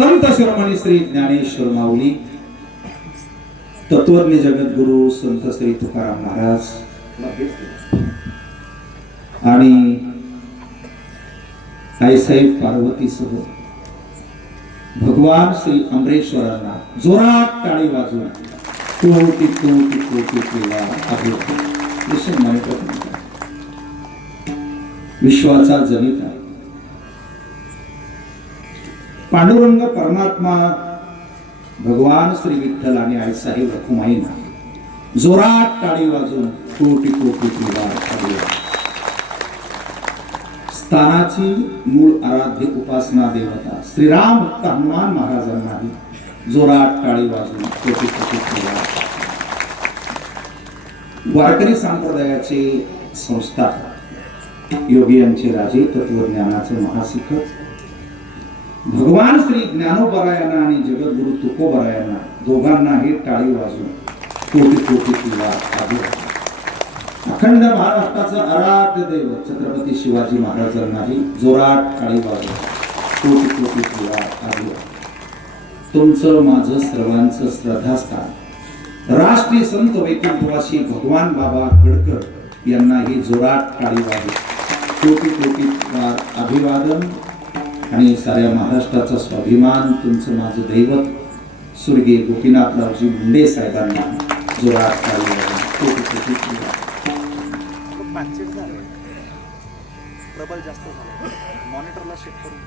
संत शिरोमणी श्री ज्ञानेश्वर माऊली, तत्वज्ञ जगद्गुरु संत श्री तुकाराम महाराज आणि आईसाहेब पार्वतीसह भगवान श्री अमरेश्वरांना जोरात टाळी वाजवून कोटी कोटी कोटी केला विश्वाचा जनिता पांडुरंग परमात्मा भगवान श्री विठ्ठल आणि आईसाहेब रखुमाईंना जोरात टाळी वाजवून कोटी कोटी केला स्थानाची मूळ आराध्य उपासना देवता श्रीराम भक्त हनुमान महाराजांनाही जोरात टाळी वाजवून कोटी कोटी केला. वारकरी संप्रदायाचे संस्थापक योगी यांचे राजे तत्वज्ञानाचे महाशिखर भगवान श्री ज्ञानोबरायांना आणि जगद्गुरु तुकोबरायांना दोघांनाही टाळी वाजवून कोटी कोटी केला. अखंड महाराष्ट्राचं आराध्य दैवत छत्रपती शिवाजी महाराजांनाही जोरात टाळी वाजवून कोटी कोटी केला. तुमचं माझं सर्वांचं श्रद्धास्थान राष्ट्रीय संत वैकुंठवासी भगवान बाबा गडकर यांनाही जोरात टाळी वाजवून कोटी कोटी अभिवादन आणि साऱ्या महाराष्ट्राचा स्वाभिमान तुमचं माझं दैवत स्वर्गीय गोपीनाथरावजी मुंडे साहेबांना जोरात टाळी वाजवून कोटी कोटी प्रबल जास्त झालं मॉनिटरला शिफ्ट करून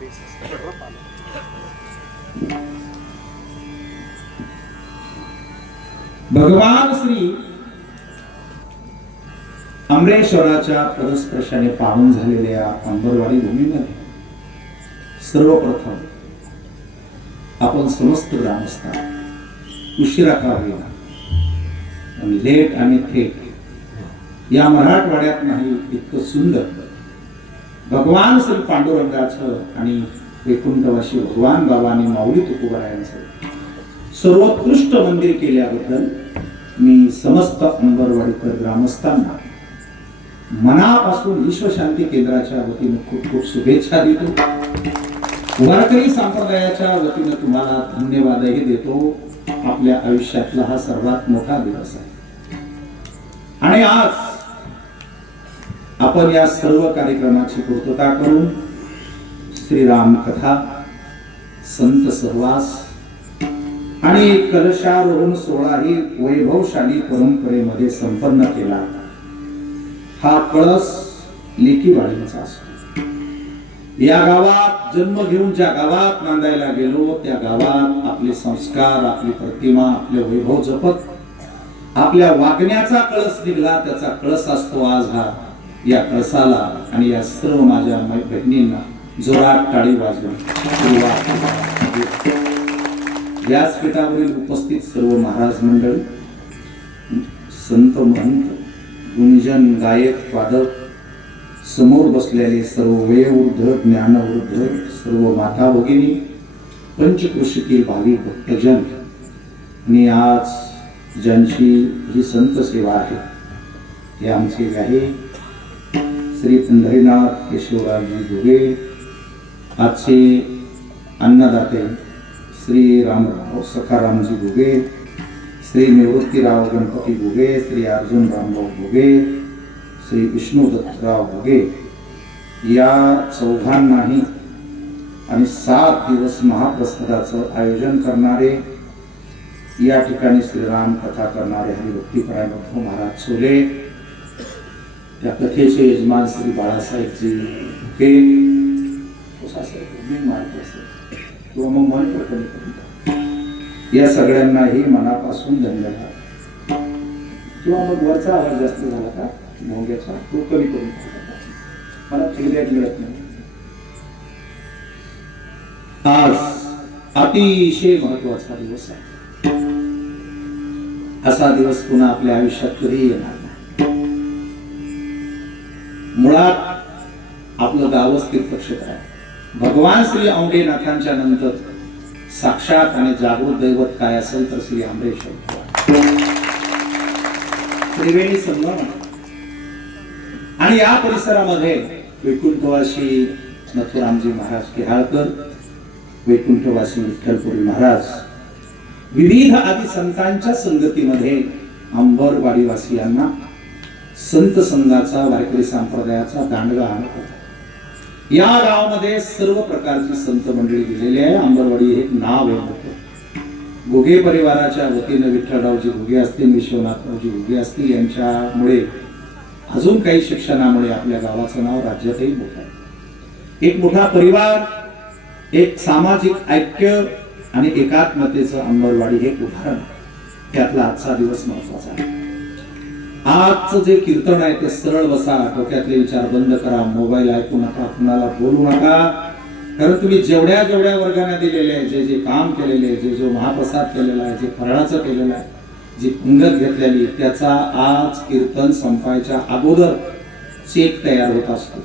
बेसिस आलं. भगवान श्री अमरेश्वराच्या पदस्पर्शाने पावन झालेल्या अंबरवाडी भूमीमध्ये सर्वप्रथम आपण समस्त ग्रामस्थ उशिरा का होईना लेट आणि थेट या मराठवाड्यात नाही इतकं सुंदर भगवान श्री पांडुरंगाचं आणि वैकुंठवासी भगवान बाबांनी माऊली तुकोबरायांचं सर्वोत्कृष्ट मंदिर केल्याबद्दल मी समस्त अंबरवाडीकर ग्रामस्थांना मनापासून विश्वशांती केंद्राच्या वतीने खूप खूप शुभेच्छा देतो. वारकरी संप्रदायाच्या वतीने तुम्हाला धन्यवादही देतो. आपल्या आयुष्यातला हा सर्वात मोठा दिवस आहे आणि आज आपण या सर्व कार्यक्रमाची पूर्तता करून श्रीराम कथा, संत सहवास आणि कलशारोहण सोहळाही वैभवशाली परंपरेमध्ये संपन्न केला. हा कळस लेकीवाडीचा असतो. या गावात जन्म घेऊन ज्या गावात नांदायला गेलो त्या गावात आपले संस्कार, आपली प्रतिमा, आपले वैभव जपत आपल्या वागण्याचा कळस निघाला. त्याचा कळस असतो आज हा. या कळसाला आणि या सर्व माझ्या बहिणींना जोरात टाळी वाजवून व्यासपीठावरील उपस्थित सर्व महाराज मंडळी, संत महंत, गुंजन, गायक, वादक, समोर बसलेले सर्व वयोवृद्ध, ज्ञानवृद्ध, सर्व माता भगिनी, पंचकृषीतील भाविक भक्तजन आणि आज ज्यांची ही संत सेवा आहे हे आमचे आहे श्री पंढरीनाथ केशवरावजी घुगे, आजचे अन्नदाते श्री रामराव सखारामजी घुगे, श्री निवृत्तीराव गणपती घुगे, श्री अर्जुन रामराव घुगे, श्री विष्णुदत्तराव घुगे या चौघांनाही आणि 7 दिवस महाप्रसादाचं आयोजन करणारे, या ठिकाणी श्रीराम कथा करणारे हरिभक्तीपरायण महाराज सोले, त्या कथेचे यजमान श्री बाळासाहेबजी घुगे किंवा मग या सगळ्यांनाही मनापासून धन्यवाद. किंवा मग वरचा आवाज जास्त झाला का मोंग्याचा तो कमी करून मला फिरण्यात मिळत नाही. आज अतिशय महत्वाचा दिवस आहे. असा दिवस पुन्हा आपल्या आयुष्यात कधी येणार नाही. मुळात आपलं गावच तीर्थक्षेत्र आहे. भगवान श्री औंढेनाथांच्या नंतर साक्षात आणि जागृत दैवत काय असेल तर श्री अमरेश्वर त्रिवेणी संगम. आणि या परिसरामध्ये वैकुंठवासी नथुरामजी महाराज केहाळकर वैकुंठवासी विठ्ठलपुरी महाराज विविध आदी संतांच्या संगतीमध्ये अंबरवाडीवासियांना संत संघाचा वारकरी संप्रदायाचा दांडगा आणत होता. या गावामध्ये सर्व प्रकारची संत मंडळी दिलेली आहे. अंबरवाडी हे एक नाव आहे मोठं. घुगे परिवाराच्या वतीनं विठ्ठलरावजी घुगे असतील, विश्वनाथरावजी घुगे असतील यांच्यामुळे अजून काही शिक्षणामुळे आपल्या गावाचं नाव राज्यातही मोठं आहे. एक मोठा परिवार, एक सामाजिक ऐक्य आणि एकात्मतेचं अंबरवाडी हे उदाहरण. त्यातला आजचा दिवस महत्वाचा आहे. आजचं जे कीर्तन आहे ते सरळ बसा, डोक्यातले विचार बंद करा, मोबाईल ऐकू नका, कुणाला बोलू नका. कारण तुम्ही जेवढ्या वर्गाने दिलेले आहे, जे जे काम केलेले आहे, जो महाप्रसाद केलेला आहे, जे फराळाचं केलेलं आहे, जी पंगत घेतलेली, त्याचा आज कीर्तन संपायच्या अगोदर चेक तयार होत असतो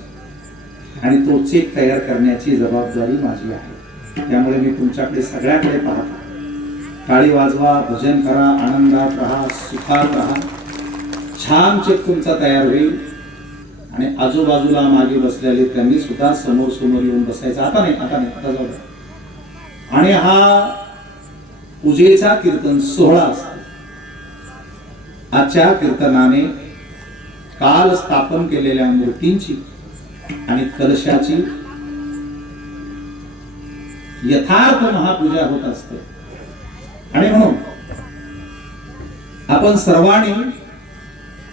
आणि तो चेक तयार करण्याची जबाबदारी माझी आहे. त्यामुळे मी तुमच्याकडे सगळ्याकडे पाहतो. टाळी वाजवा, भजन करा, आनंदात राहा, सुखात राहा. छान चेक तुमचा तयार होईल आणि आजूबाजूला मागे बसलेले त्यांनी सुद्धा समोर येऊन बसायचं. आता नाही आता जाऊ. आणि हा पूजेचा कीर्तन सोहळा असतो. आजच्या कीर्तनाने काल स्थापन केलेल्या मूर्तींची आणि कलशाची यथार्थ महापूजा होत असते. आणि म्हणून आपण सर्वांनी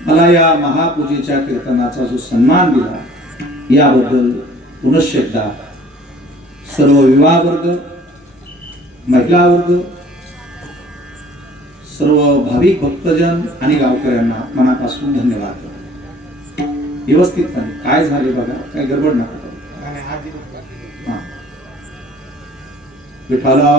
मला या महापूजेच्या कीर्तनाचा जो सन्मान दिला याबद्दल पुनश्च एकदा सर्व विवाह वर्ग, महिला वर्ग, सर्व भाविक भक्तजन आणि गावकऱ्यांना मनापासून धन्यवाद करतो. व्यवस्थितपणे काय झाले बघा, काय गडबड नका करू. विठ्ठला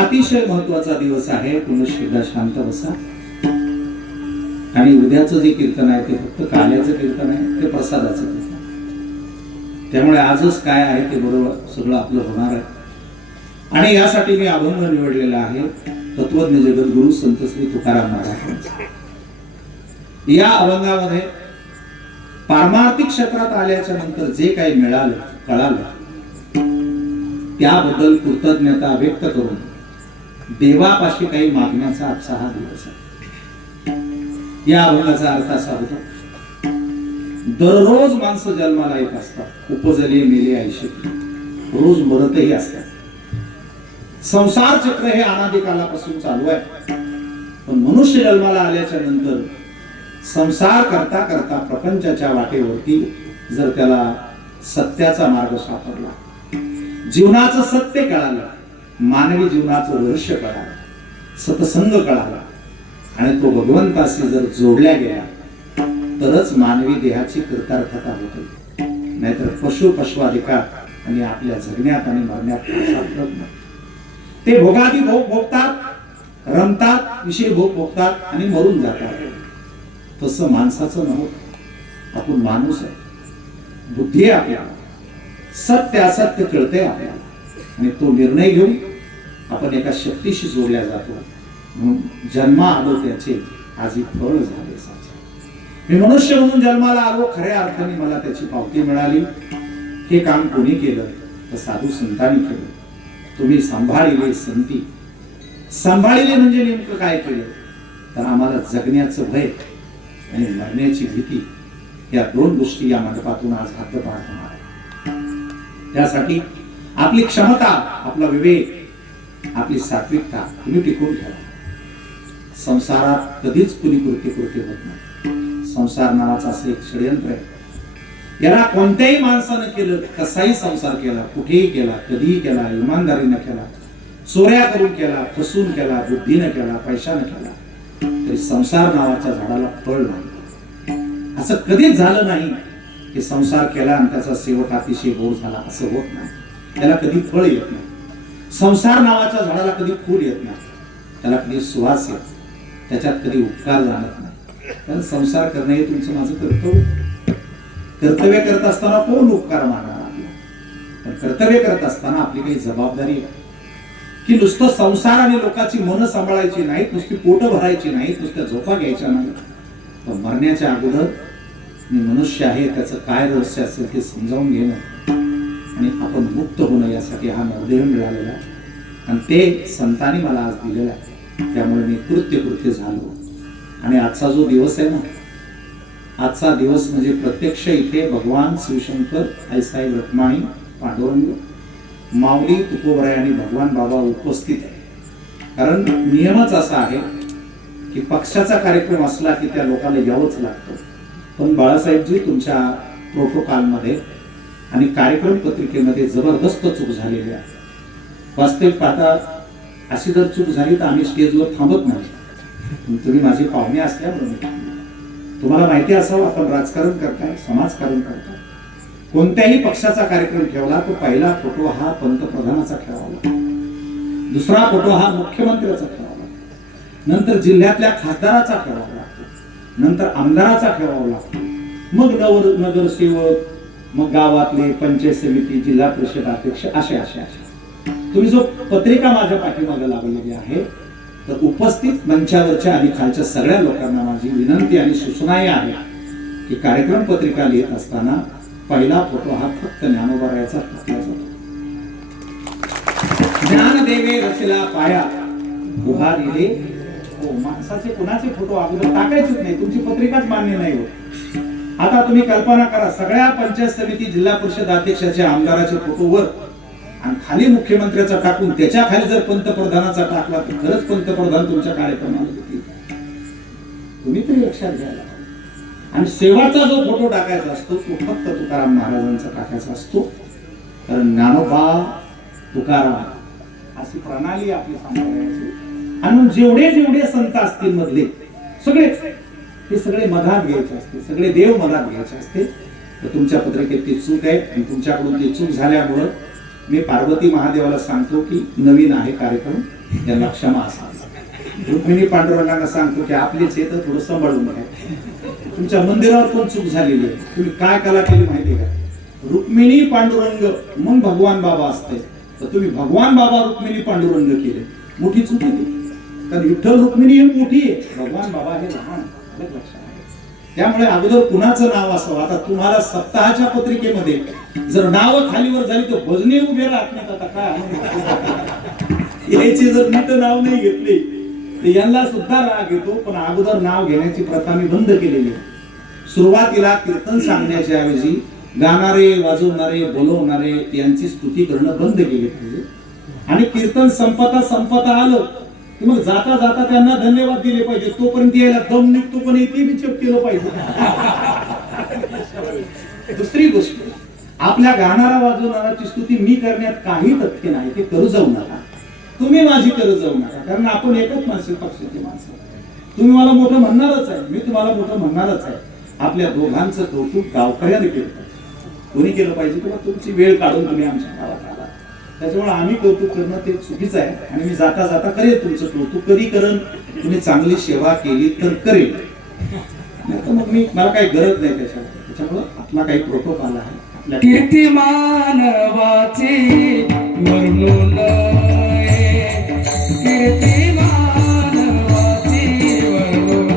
अतिशय महत्वाचा दिवस आहे. पुनश्च एकदा शांत बसा. आणि उद्याचं जे कीर्तन आहे ते फक्त काल्याचं कीर्तन आहे, ते प्रसादाचं कीर्तन. त्यामुळे आजच काय आहे ते बरोबर सगळं आपलं होणार आहे. आणि यासाठी मी अभंग निवडलेला आहे तत्वज्ञ जगद्गुरु संत श्री तुकाराम महाराजांचा. या अभंगामध्ये पारमार्थिक क्षेत्रात आल्याच्या नंतर जे काही मिळालं, कळालं, त्याबद्दल कृतज्ञता व्यक्त करून देवापाशी काही मागण्याचा आजचा हा दिवस आहे. या अभंगाचा अर्थ असा होता, दररोज माणसं जन्माला येत असतात, उपजले मेले आयुष्य, रोज मरतही असतात. संसार चक्र हे अनादी कालापासून चालू आहे. पण मनुष्य जन्माला आल्याच्या नंतर संसार करता करता प्रपंचाच्या वाटेवरती जर त्याला सत्याचा मार्ग सापडला, जीवनाचं सत्य कळालं, मानवी जीवनाचं रहस्य कळालं, सत्संग कळाला आणि तो भगवंताशी जर जोडल्या गेला तरच मानवी देहाची कृतार्थता होते. नाहीतर पशुपश्वाधिकार आणि आपल्या जगण्यात आणि मरण्यात सापडत नाही. ते भोगादी भोग भोगतात, रमतात, विषय भोग भोगतात आणि मरून जातात. तसं माणसाचं नव्हतं. आपण माणूस आहे, बुद्धी आहे आपल्याला, सत्य असत्य कळते आपल्याला आणि तो निर्णय घेऊन आपण एका शक्तीशी जोडल्या जातो. म्हणून जन्मा आलो त्याचे आजी फळ झाले साचे. मी मनुष्य म्हणून जन्माला आलो, खऱ्या अर्थाने मला त्याची पावती मिळाली. हे काम कोणी केलं तर साधू संतांनी केलं. तुम्ही सांभाळिले संती. सांभाळिले म्हणजे नेमकं काय केलं तर आम्हाला जगण्याचं भय आणि मरण्याची भीती या दोन गोष्टी या मंडपातून आज हद्दपार होणार आहे. त्यासाठी आपली क्षमता, आपला विवेक, आपली सात्विकता तुम्ही टिकवून ठेवा. संसारात कधीच कुणी कृती होत नाही. संसार नावाचा असं एक षडयंत्र आहे. याला कोणत्याही माणसानं केलं, कसाही संसार केला, कुठेही केला, कधीही केला, इमानदारीनं केला, चोऱ्या करून केला, फसून केला, बुद्धीनं केला, पैशानं केला, तरी संसार नावाच्या झाडाला फळ नाही. असं कधीच झालं नाही की संसार केला आणि त्याचा शेवट अतिशय गोड झाला, असं होत नाही. त्याला कधी फळ येत नाही. संसार नावाच्या झाडाला कधी फूल येत नाही, त्याला कधी सुवास येत, त्याच्यात कधी उपकार जाणत नाही. कारण संसार करणं हे तुमचं माझं कर्तव्य. कर्तव्य करत असताना कोण उपकार मानणार आपला? पण कर्तव्य करत असताना आपली काही जबाबदारी आहे की नुसतं संसार आणि लोकांची मन सांभाळायची नाहीत, नुसती पोट भरायची नाहीत, नुसत्या झोपा घ्यायच्या नाहीत, तर मरण्याच्या अगोदर मी मनुष्य आहे, त्याचं काय रहस्य असेल ते समजावून घेणं आणि आपण मुक्त होणं, यासाठी हा नवदेह मिळालेला आहे. आणि ते संतांनी मला आज दिलेला आहे. त्यामुळे मी कृत्य झालो. आणि आजचा जो दिवस आहे ना, आजचा दिवस म्हणजे प्रत्यक्ष इथे भगवान शिवशंकर, आईसाहेब रखमाई, पांडुरंग, माऊली, तुकोबराय आणि भगवान बाबा उपस्थित आहे. कारण नियमच असा आहे की पक्षाचा कार्यक्रम असला की त्या लोकांना यावंच लागतं. पण बाळासाहेबजी, तुमच्या प्रोटोकॉलमध्ये आणि कार्यक्रम पत्रिकेमध्ये जबरदस्त चूक झालेली आहे. वास्तविक पाहता अशी जर चूक झाली तर आम्ही स्टेजवर थांबत नाही. तुम्ही माझे पाहुणे असल्यामुळे तुम्हाला माहिती असावं, आपण राजकारण करताय, समाजकारण करताय. कोणत्याही पक्षाचा कार्यक्रम ठेवला तो पहिला फोटो हा पंतप्रधानाचा ठेवावा, दुसरा फोटो हा मुख्यमंत्र्याचा ठेवावा, नंतर जिल्ह्यातल्या खासदाराचा ठेवावा लागतो, नंतर आमदाराचा ठेवावा लागतो, मग नगरसेवक, मग गावातले पंचायत समिती, जिल्हा परिषद अध्यक्ष, असे तुम्ही जो पत्रिका माझ्या पाठीमागे लावलेली आहे, तर उपस्थित मंचावरच्या आणि खालच्या सगळ्या लोकांना माझी विनंती आणि सूचना आहे की कार्यक्रम पत्रिका लिहित असताना पहिला फोटो हा फक्त ज्ञानोबारायाचा टाकला जातो. ज्ञान देवे रचला पाया उभा दिले. हो, माणसाचे कुणाचे फोटो अगोदर टाकायचेच नाही, तुमची पत्रिकाच मान्य नाही होत. आता तुम्ही कल्पना करा, सगळ्या पंचायत समिती, जिल्हा परिषद अध्यक्षाचे, आमदाराचे फोटोवर आणि खाली मुख्यमंत्र्याचा टाकून त्याच्या खाली जर पंतप्रधानाचा टाकला तर खरंच पंतप्रधान तुमच्या कार्यक्रमाला येतील. तुम्ही तरी लक्षात घ्यायला. आणि शेवटचा जो फोटो टाकायचा असतो तो फक्त तुकाराम महाराजांचा टाकायचा असतो. कारण ज्ञानोबा, तुकाराम अशी प्रणाली आपली सांभाळायची. आणि जेवढे संत असतील मधले सगळे, हे सगळे मधात घ्यायचे असते, सगळे देव मधात घ्यायचे असते. तर तुमच्या पत्रिकेत ती चूक आहे आणि तुमच्याकडून ती चूक झाल्यामुळं मी पार्वती महादेवाला सांगतो की नवीन आहे कार्यक्रम, त्यांना क्षमा असावी. रुक्मिणी पांडुरंगांना सांगतो की आपलीच हे तर थोडं सांभाळून घ्या. तुमच्या मंदिरावर पण चूक झालेली आहे. तुम्ही काय कला केली माहिती का? रुक्मिणी पांडुरंग मग भगवान बाबा असते, तर तुम्ही भगवान बाबा रुक्मिणी पांडुरंग केले, मोठी चूक आहे. कारण विठ्ठल रुक्मिणी हे मोठी आहे, भगवान बाबा हे लहान. लक्षात. त्यामुळे अगोदर कुणाचं नाव असावं. आता तुम्हाला सप्ताहाच्या पत्रिकेमध्ये जर नाव खालीवर झाली तर भजने उभे राहत नाहीत. आता काय यायचे जर नीट नाव नाही घेतले तर यांना सुद्धा राग येतो. पण अगोदर नाव घेण्याची प्रथा मी बंद केलेली आहे. सुरुवातीला कीर्तन सांगण्याच्या ऐवजी गाणारे, वाजवणारे, बोलवणारे यांची स्तुती करणं बंद केले पाहिजे. आणि कीर्तन संपता आलं मग जाता जाता त्यांना धन्यवाद दिले पाहिजे. तोपर्यंत यायला दम निघतो पण ते बी चेक केलं पाहिजे. दुसरी गोष्ट, आपल्या गाणारा वाजवणाराची स्तुती मी करण्यात काही तथ्य नाही, ते करू जाऊ नका. तुम्ही माझी करू जाऊ नका. कारण आपण एकच माणसं, पक्षाची माणसं. तुम्ही मला मोठं म्हणणारच आहे, मी तुम्हाला मोठं म्हणणारच आहे. आपल्या दोघांचं कौतुक गावकऱ्याने केलं पाहिजे. कोणी केलं पाहिजे? किंवा तुमची वेळ काढून तुम्ही आमच्या गावात आला. त्याच्यामुळे आम्ही कौतुक करणं ते चुकीचं आहे. आणि मी जाता जाता करेल तुमचं कौतुक. कधी करण? तुम्ही चांगली सेवा केली तर करेल, नाही तर मग मला काही गरज नाही त्याच्यामुळे आपला काही प्रोटोकॉल आहे. आपल्या कीर्तिमान वाचे वर्णून कीर्तिमान वाचे वर्णून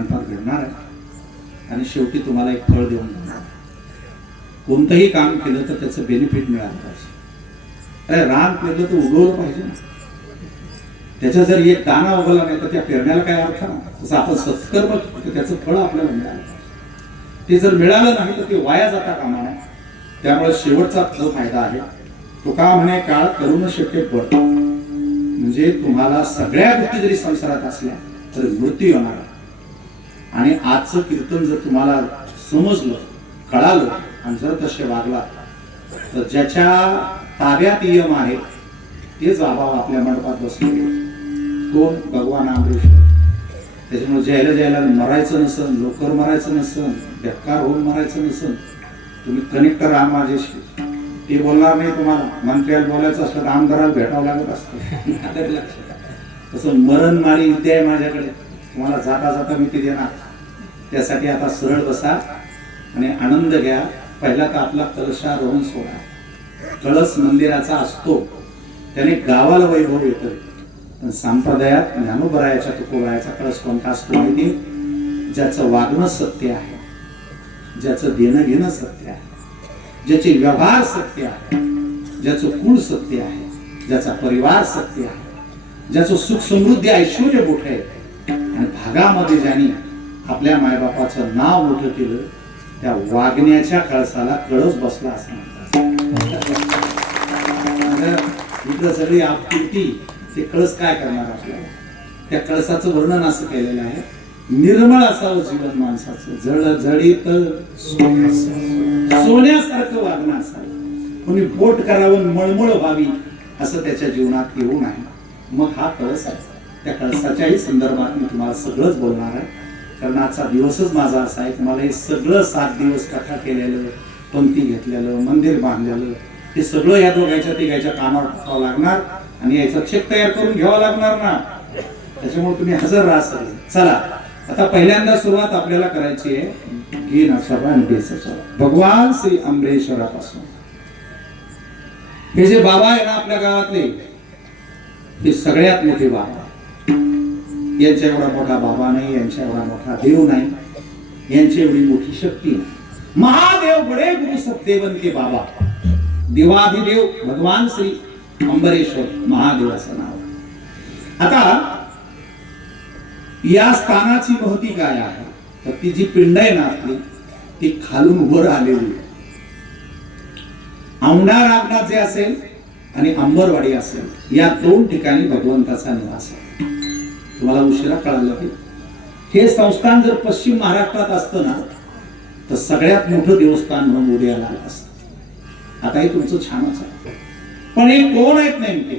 मंडपात घडणार आहे आणि शेवटी तुम्हाला एक फळ देऊन जाणार आहे. कोणतंही काम केलं तर त्याचं बेनिफिट मिळालं पाहिजे. अरे रान पेरलं तर उगवलं पाहिजे ना. त्याचा जर एक दाणा उगवला नाही तर त्या पेरण्याला काय अर्थ ना. तसं आपण सत्कर्म तर त्याचं फळ आपल्याला मिळालं पाहिजे. ते जर मिळालं नाही तर ते वाया जाता कामा नये. त्यामुळे शेवटचा जो फायदा आहे तो का म्हणे काळ करून शक्य पड, म्हणजे तुम्हाला सगळ्या गोष्टी जरी संसारात असल्या तर मृत्यू येणार आहे. आणि आजचं कीर्तन जर तुम्हाला समजलं, कळालं आणि जर तसे वागला तर ज्याच्या ताब्यात यम आहे तेच बाबा आपल्या मंडपात बसले. कोण? भगवान आंबेश. त्याच्यामुळे ज्याला मरायचं नसन, लवकर मरायचं नसन, बेकार होऊन मरायचं नसन, तुम्ही कनेक्ट राहा माझ्याशी. ते बोलणार नाही तुम्हाला. मंत्र्याला बोलायचं असलं तर आमदाराला भेटावं लागत असतं. तसं मरणमारी विद्या आहे माझ्याकडे. तुम्हाला जाता जाता मी ते देणार. त्यासाठी आता सरळ बसा आणि आनंद घ्या. पहिला तर आपला कलशारोहण सोडा. कळस मंदिराचा असतो त्याने गावाला वैभव येतं. पण संप्रदायात ज्ञानोबरायाच्या तुकोबरायाचा कळस कोणता असतो माहिती? ज्याचं वागणं सत्य आहे, ज्याचं देणं घेणं सत्य आहे, ज्याचे व्यवहार सत्य आहे, ज्याचं कुळ सत्य आहे, ज्याचा परिवार सत्य आहे, ज्याचं सुख समृद्धी ऐश्वर्य मोठं आहे आणि भागामध्ये ज्यांनी आपल्या मायबापाचं नाव मोठं केलं त्या वागण्याच्या कळसाला कळस बसला असं म्हणतात. इकडं सगळी आपली ते कळस काय करणार आपल्याला? त्या कळसाचं वर्णन असं केलेलं आहे, निर्मळ असावं जीवन माणसाचं, जळजळीत सोन्यासारखं वागणं असावं, कोणी बोट करावं मळमळ व्हावी असं त्याच्या जीवनात येऊ नये. मग हा कळस आहे. त्या कळसाच्याही संदर्भात मी तुम्हाला सगळंच बोलणार आहे. कारण आजचा दिवसच माझा असा आहे. तुम्हाला हे सगळं 7 दिवस कथा केलेलं, पंक्ती घेतलेलं, मंदिर बांधलेलं, हे सगळं या दोघांच्या तिघांच्या कानावर टाकावं लागणार आणि याचा चेक तयार करून घ्यावा लागणार ना. त्याच्यामुळे तुम्ही हजर राहा सगळे. चला आता पहिल्यांदा सुरुवात आपल्याला करायची आहे गीन सर्वांना भगवान श्री अमरेश्वरापासून. हे जे बाबा आहे ना आपल्या गावातले, हे सगळ्यात मोठे बाबा. यांच्या एवढा मोठा बाबा नाही, यांच्या एवढा मोठा देव नाही, यांची एवढी मोठी शक्ती नाही. महादेव बडे गुरु सत्देवन के बाबा, देवाधिदेव भगवान श्री अंबरेश्वर महादेव असं नाव. आता या स्थानाची महती काय आहे? तर ती जी पिंड आहे ना आपली, ती खालून वर आलेली. औंढा नागनाथ जे असेल आणि अंबरवाडी असेल, या 2 ठिकाणी भगवंताचा निवास आहे. तुम्हाला उशिरा कळालं की हे संस्थान जर पश्चिम महाराष्ट्रात असतं ना तर सगळ्यात मोठं देवस्थान म्हणून उदयाला आलं असतं. आता हे तुमचं छानच आहे. पण हे कोण आहेत नेमके?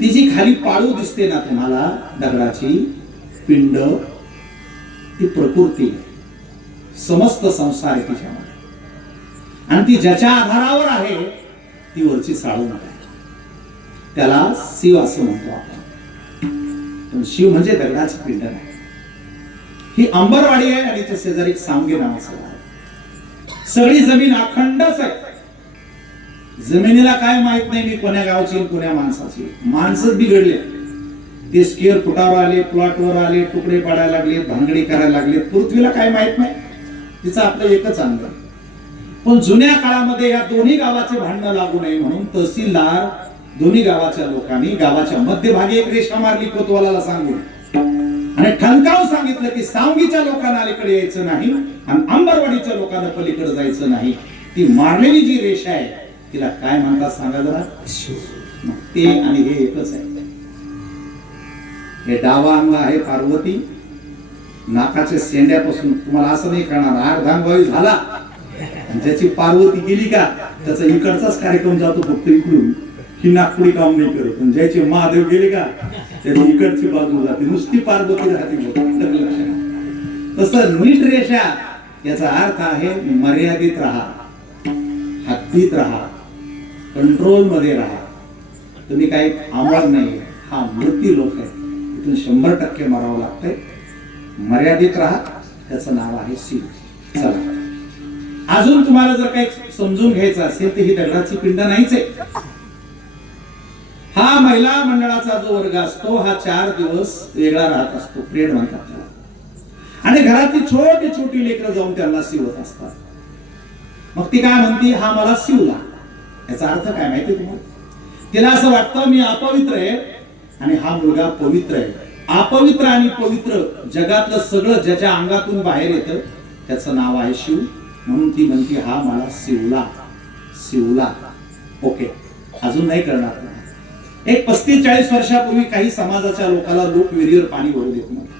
ती जी खाली पाळू दिसते ना तुम्हाला दगडाची पिंड, ती प्रकृती, समस्त संसार आहे तिच्यामध्ये. आणि ती ज्याच्या आधारावर आहे ती वरची साळून आहे. त्याला शिव असं म्हणतो आपण. पण शिव म्हणजे दगडाची पिंड नाही. ही अंबरवाडी आहे आणि त्या शेजारी सांगे नावाचं आहे. सगळी जमीन अखंडच आहे. जमिनीला काय माहित नाही मी कोण्या गावची कोण्या माणसाची. माणसंच बिघडले. ते स्क्वेअर फुटावर आले, प्लॉटवर आले, तुकडे पाडायला लागले, भानगडी करायला लागले. पृथ्वीला काय माहित नाही. तिचं आपलं एकच अंग. पण जुन्या काळामध्ये या दोन्ही गावाचे भांडणं लागू नये म्हणून तहसीलदार दोन्ही गावाच्या लोकांनी गावाच्या मध्यभागी एक रेषा मारली कोतवालाला सांगून आणि ठणकावून सांगितलं की सांगीच्या लोकांना अलीकडे यायचं नाही आणि अंबरवाडीच्या लोकांना पलीकडे जायचं नाही. ती मारलेली जी रेषा आहे तिला काय म्हणतात सांगा जरा? ते आणि हे एकच आहे. हे डावा अंग आहे पार्वती. नाकाच्या शेंड्यापासून तुम्हाला असं नाही करणार अर्धांगवायू झाला ज्याची पार्वती गेली का त्याचा इकडचाच कार्यक्रम जातो फक्त इकडून, ही नागपुडी काम नाही करत. पण ज्याचे महादेव गेले का त्याची इकडची बाजू जाते, नुसती पार्वती राहते. तसं नीट रेषा याचा अर्थ आहे मर्यादित राहा, हद्दीत राहा, कंट्रोल मध्ये राहा. तुम्ही काही आम्हाला नाही. हा मृत्यू लोक आहे, इथून 100% मारावं लागतंय. मर्यादित राहा, त्याचं नाव आहे शिव. चला अजून तुम्हाला जर काही समजून घ्यायचं असेल तर ही दगडाची पिंड नाहीच आहे. हा महिला मंडळाचा जो वर्ग असतो हा 4 दिवस वेगळा राहत असतो. प्रेड म्हणतात त्याला. घरातली छोटी छोटी लेकरं जाऊन त्यांना शिवत असतात. मग ती काय म्हणती, हा मला शिवला. याचा अर्थ काय माहिती तुम्हाला? तिला असं वाटतं मी अपवित्र आहे आणि हा मुलगा पवित्र आहे. अपवित्र आणि पवित्र जगातलं सगळं ज्याच्या अंगातून बाहेर येतं त्याचं नाव आहे शिव. म्हणून ती म्हणती हा मला शिवला. शिवला. ओके, अजून नाही करणार. एक 35-40 वर्षापूर्वी काही समाजाच्या लोकांना लोक विहिरीवर पाणी भरू देत नव्हते.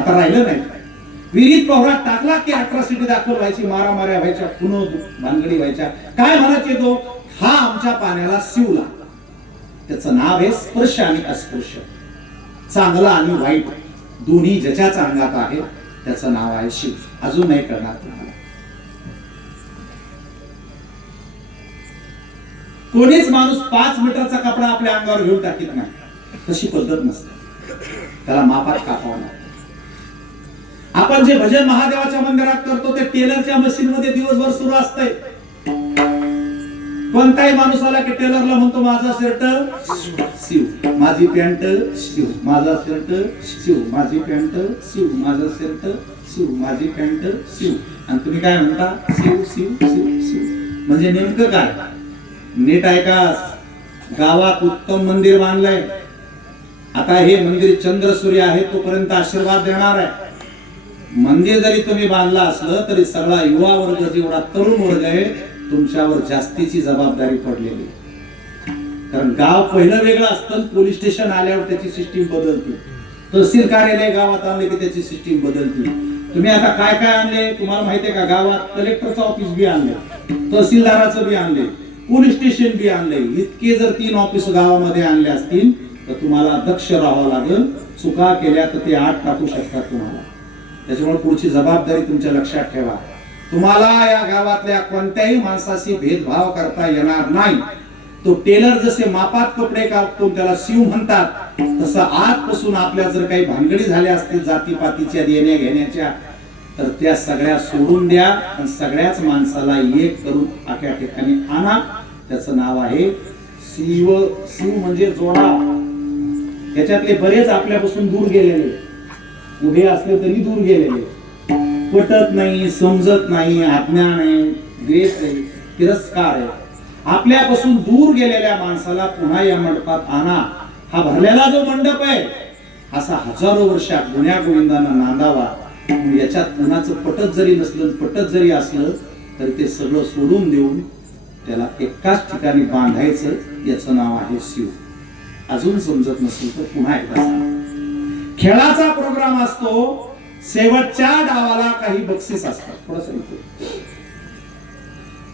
आता राहिलं नाही. विहिरीत पोहरा टाकला की अट्रॉसिटी दाखल व्हायची, मारामाऱ्या व्हायच्या, पुन्हा भानगडी व्हायच्या. काय म्हणायचे तो, हा आमच्या पाण्याला शिवला. त्याचं नाव आहे स्पर्श आणि अस्पर्श. चांगला आणि वाईट दोन्ही ज्याच्याच अंगात आहे त्याचं नाव आहे शिव. अजून नाही करणार तुम्हाला. कोणीच माणूस 5 मीटरचा कपडा आपल्या अंगावर घेऊन टाकीत नाही. तशी पद्धत नसते. त्याला मापात कापावं लागतं. आपण जे भजन महादेवाच्या मंदिरात करतो ते टेलरच्या मशीन मध्ये दिवसभर सुरू असतंय. कोणताही माणूस आला की टेलरला म्हणतो माझा शर्ट शिव, माझी पॅन्ट शिव, माझा शर्ट शिव, माझी पॅन्ट शिव, माझा शर्ट शिव, माझी पॅन्ट शिव. आणि तुम्ही काय म्हणता, शिव शिव शिव शिव. म्हणजे नेमकं काय? नीट ऐका. गावात उत्तम मंदिर बांधलंय. आता हे मंदिर चंद्र सूर्य आहे तोपर्यंत आशीर्वाद देणार आहे. मंदिर जरी तुम्ही बांधला असलं तरी सगळा युवा वर्ग जेवढा तरुण वर्ग आहे तुमच्यावर जास्तीची जबाबदारी पडलेली. कारण गाव पहिलं वेगळं असतं. पोलीस स्टेशन आल्यावर त्याची सिस्टीम बदलते. तहसील कार्यालय गावात आणले की त्याची सिस्टीम बदलते. तुम्ही आता काय काय आणले तुम्हाला माहितीये का? गावात कलेक्टरचं ऑफिस बी आणले, तहसीलदाराचं बी आणले, पोलीस स्टेशन बी आणले. इतके जर 3 ऑफिस गावामध्ये आणले असतील तर तुम्हाला दक्ष राहावं लागेल. चुका केल्या तर ते आत टाकू शकतात तुम्हाला. त्याच्यामुळे पुढची जबाबदारी तुमच्या लक्षात ठेवा. तुम्हाला या गावातल्या कोणत्याही माणसाशी भेदभाव करता येणार नाही. तो टेलर जसे मापात कपडे कापतो त्याला शिव म्हणतात, तसं आजपासून आपल्या जर काही भानगडी झाल्या असतील जातीपातीच्या देण्या घेण्याच्या तर त्या सगळ्या सोडून द्या आणि सगळ्याच माणसाला एक करून आख्या ठिकाणी आणा. त्याचं नाव आहे शिव. शिव म्हणजे जोडा. त्याच्यातले बरेच आपल्यापासून दूर गेलेले, उभे असले तरी दूर गेलेले, पटत नाही, समजत नाही, अज्ञान आहे, द्वेष आहे, तिरस्कार आहे. आपल्यापासून दूर गेलेल्या माणसाला पुन्हा या मंडपात आणा. हा भरलेला जो मंडप आहे असा हजारो वर्षात गुण्या गोविंदांना नांदावा. याच्यात कुणाचं पटत जरी नसलं, पटत जरी असलं तरी ते सगळं सोडून देऊन त्याला एकाच ठिकाणी बांधायचं. याचं नाव आहे शिव. अजून समजत नसेल तर पुन्हा एकदा सांगा. खेळाचा प्रोग्राम असतो. शेवटच्या डावाला काही बक्षीस असतात. थोडस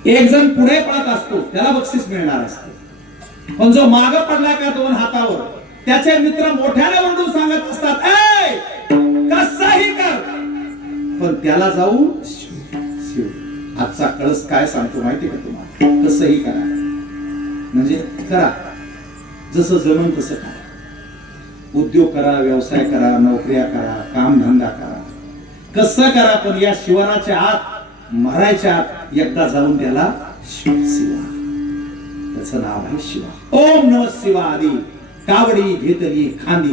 एक जण पुढे पळत असतो त्याला बक्षीस मिळणार असते. पण जो माग पडला का 2 हातावर त्याचे मित्र मोठ्याने ओरडून सांगत असतात ए कसाही कर, पण त्याला जाऊन शिव. आजचा कळस काय सांगतो माहिती का तुम्हाला? कसंही करा म्हणजे करा, जसं जमन तसं करा. उद्योग करा, व्यवसाय करा, नोकऱ्या करा, काम धंदा करा, कसं करा, पण या शिवाराच्या आत मरायच्या आत एकदा जाऊन त्याला शिवा. त्याचं नाव आहे शिवा. ओम नमः शिवाय. कावडी घेतली खांदी,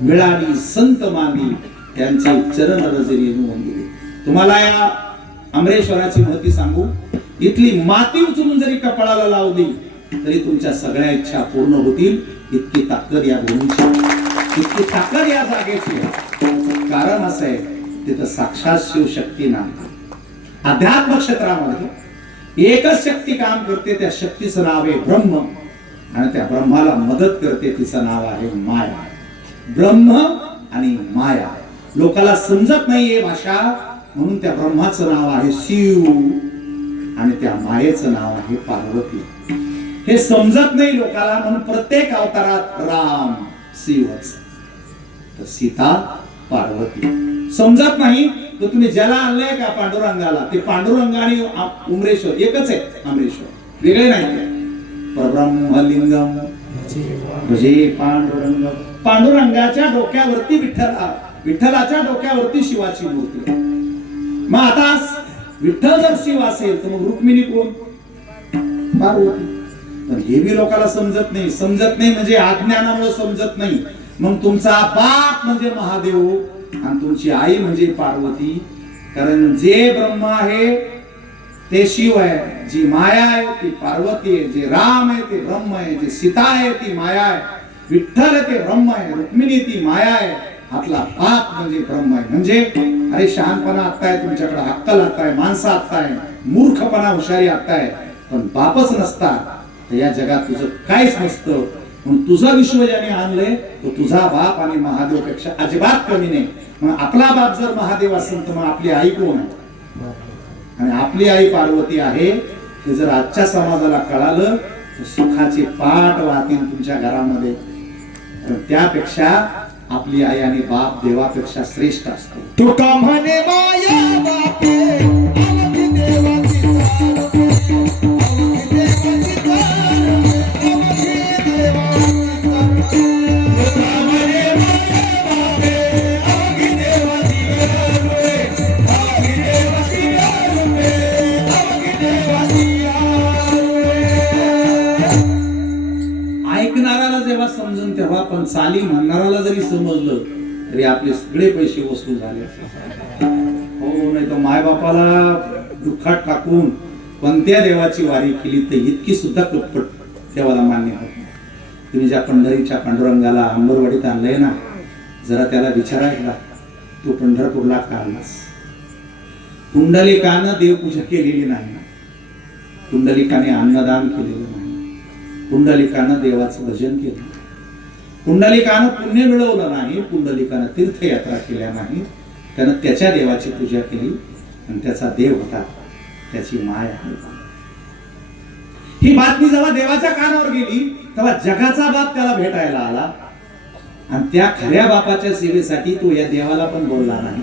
मिळाली संत मांदी, त्यांचे चरण रजरी नोंदले. तुम्हाला या अमरेश्वराची महती सांगू. इथली माती उचलून जरी कपाळाला लावली तरी तुमच्या सगळ्या इच्छा पूर्ण होतील. इतकी ताकद या भूमीची, इतकी ताकद या जागेची. कारण असं आहे तिथं साक्षात शिवशक्ती नांदते. अध्यात्म क्षेत्रामध्ये एकच शक्ती काम करते. त्या शक्तीचं नाव आहे ब्रह्म आणि त्या ब्रह्माला मदत करते. तिचं नाव आहे माया. ब्रह्म आणि माया लोकाला समजत नाहीये भाषा, म्हणून त्या ब्रह्माचं नाव आहे शिव आणि त्या मायेचं नाव आहे पार्वती. हे समजत नाही लोकाला, म्हणून प्रत्येक अवतारात राम शिवच, तर सीता पार्वती. समजत नाही तर तुम्ही ज्याला आणलंय का पांडुरंगाला, ते पांडुरंग आणि उमरेश्वर एकच आहे. अमरेश्वर वेगळे नाही ते. परब्रह्मलिंगम भजे पांडुरंग. पांडुरंगाच्या डोक्यावरती विठ्ठल, विठ्ठलाच्या डोक्यावरती शिवाची मूर्ती. मग आता विठ्ठल जर शिव असेल तर मग रुक्मिणी कोण? पार्वती. पण हे बी लोकांना समजत नाही. समजत नाही म्हणजे अज्ञानामुळे समजत नाही. मग तुमचा बाप म्हणजे महादेव, आणि तुमची आई म्हणजे पार्वती. कारण जे ब्रह्म आहे ते शिव आहे, जी माया आहे ती पार्वती आहे, जे राम आहे ते ब्रह्म आहे, जे सीता आहे ती माया आहे, विठ्ठल ते ब्रह्म आहे, रुक्मिणी ती माया आहे, आपला बाप म्हणजे ब्रह्म आहे. म्हणजे अरे शहाणपणा आता आहे तुमच्याकडे, अक्कल आता आहे, माणसं आता आहे, मूर्खपणा हुशारी आता आहे, पण बापच नसता तर या जगात तुझं काहीच नसतं. म्हणून तुझं विश्व ज्याने आणलंय तो तुझा बाप आणि महादेव पेक्षा अजिबात कमी नाही. मग आपला बाप जर महादेव असेल तर मग आपली आई कोण आहे? आणि आपली आई पार्वती आहे. हे जर आजच्या समाजाला कळालं तर सुखाची पाठ वाहतील तुमच्या घरामध्ये. त्यापेक्षा आपली आई आणि बाप देवापेक्षा श्रेष्ठ असतो. तुका म्हणे माया बापे अवघी देवाची चाल, अवघी देवाची चाल, अवघी देवाची चाल. तुका म्हणे माया बापे अवघी देवाची चाल, अवघी देवाची चाल, अवघी देवाची चाल. ऐकणाऱ्याला जेव्हा समजून तेव्हा, पण चाली म्हणणाऱ्याला जरी समजलं तरी आपले सगळे पैसे वसूल झाले. हो, नाही तर मायबापाला दुःखात टाकून कोणत्या देवाची वारी केली तर इतकी सुद्धा कपट देवाला मान्य होत नाही. तुम्ही ज्या पंढरीच्या पांडुरंगाला अंबरवाडीत आणलंय ना, जरा त्याला विचारायला तू पंढरपूरला का आलास? पुंडलिकानं देवपूजा केलेली नाही, पुंडलिकाने अन्नदान केलेलं नाही, पुंडलिकानं देवाचं भजन केलं, पुंडलिकानं पुण्य मिळवलं नाही, पुंडलिकानं तीर्थयात्रा केल्या नाही, त्यानं त्याच्या देवाची पूजा केली आणि त्याचा देव होता त्याची माया. ही बातमी जेव्हा देवाच्या कानावर गेली तेव्हा जगाचा बाप त्याला भेटायला आला आणि त्या खऱ्या बापाच्या सेवेसाठी तो या देवाला पण बोलला नाही.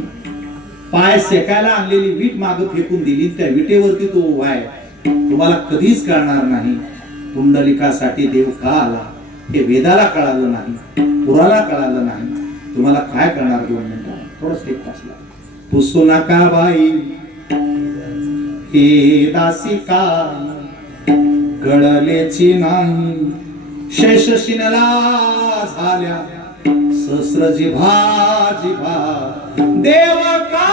पाय सेकायला आणलेली वीट मागे फेकून दिली, त्या विटेवरती तो उभा आहे. तुम्हाला कधीच कळणार नाही पुंडलिकासाठी देव का आला. हे वेदाला कळालं नाही, पुराला कळालं नाही, तुम्हाला काय कळणार? 2 मिनिटं थोडंच एक तासला. पुसू नका बाई हे दासिका गळलेची नाही, शेष शिनला झाल्या सहस्र जिभा जिभा देव का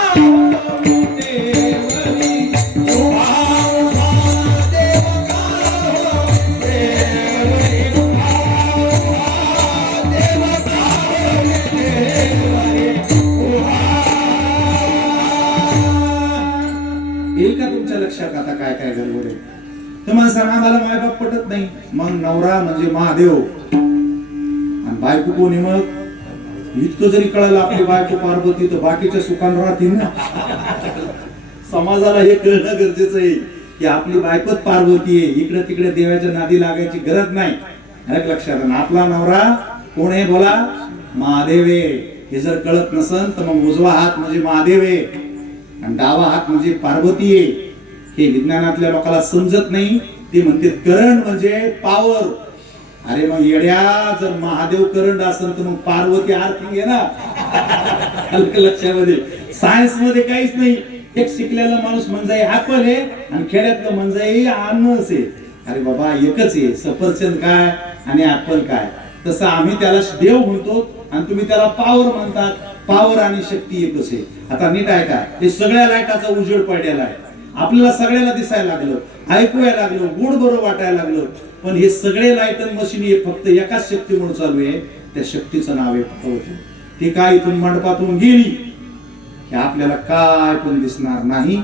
येईल का तुमच्या लक्षात आता काय काय गडबड आहे? तुम्हाला सांगा, मला मायबाप पटत नाही. मग नवरा म्हणजे महादेव आणि बायको कोणी? मग इतकं जरी कळालं आपली बायको पार्वती तर बाकीच्या सुखान राहतील ना. समाजाला हे कळणं गरजेचं आहे की आपली बायकोच पार्वती आहे. इकडे तिकडे देवाच्या नादी लागायची गरज नाही. लक्षात. आपला नवरा कोण आहे? बोला, महादेव आहे. हे जर कळत नसन तर मग उजवा हात म्हणजे महादेव आहे आणि डावा हात म्हणजे पार्वती आहे. हे विज्ञानातल्या लोकांना समजत नाही. ते म्हणते करंट म्हणजे पॉवर. अरे मग येड्या, जर महादेव करंट असेल तर मग पार्वती आरती आहे ना. लक्षामध्ये सायन्स मध्ये काहीच नाही. एक शिकलेला माणूस म्हणजे ऍपल आहे आणि खेड्यातलं म्हणजे अननस आहे. अरे बाबा एकच आहे. सफरचंद काय आणि ऍपल काय. तसं आम्ही त्याला देव म्हणतो आणि तुम्ही त्याला पॉवर म्हणतात. पॉवर आणि शक्ती एकच आहे. आता नीट आहे का? हे सगळ्या लाईटाचा उजेड पडलेला आहे. आपल्याला सगळ्याला दिसायला लागलं, ऐकूया लागलं, गोड बरं वाटायला लागलं. पण हे सगळे लाईट आणि मशीन फक्त एकाच शक्तीमुळे चालू आहे. त्या शक्तीचं नाव आहे पार्वती. ती काय इथून मंडपातून गेली हे आपल्याला काय पण दिसणार नाही.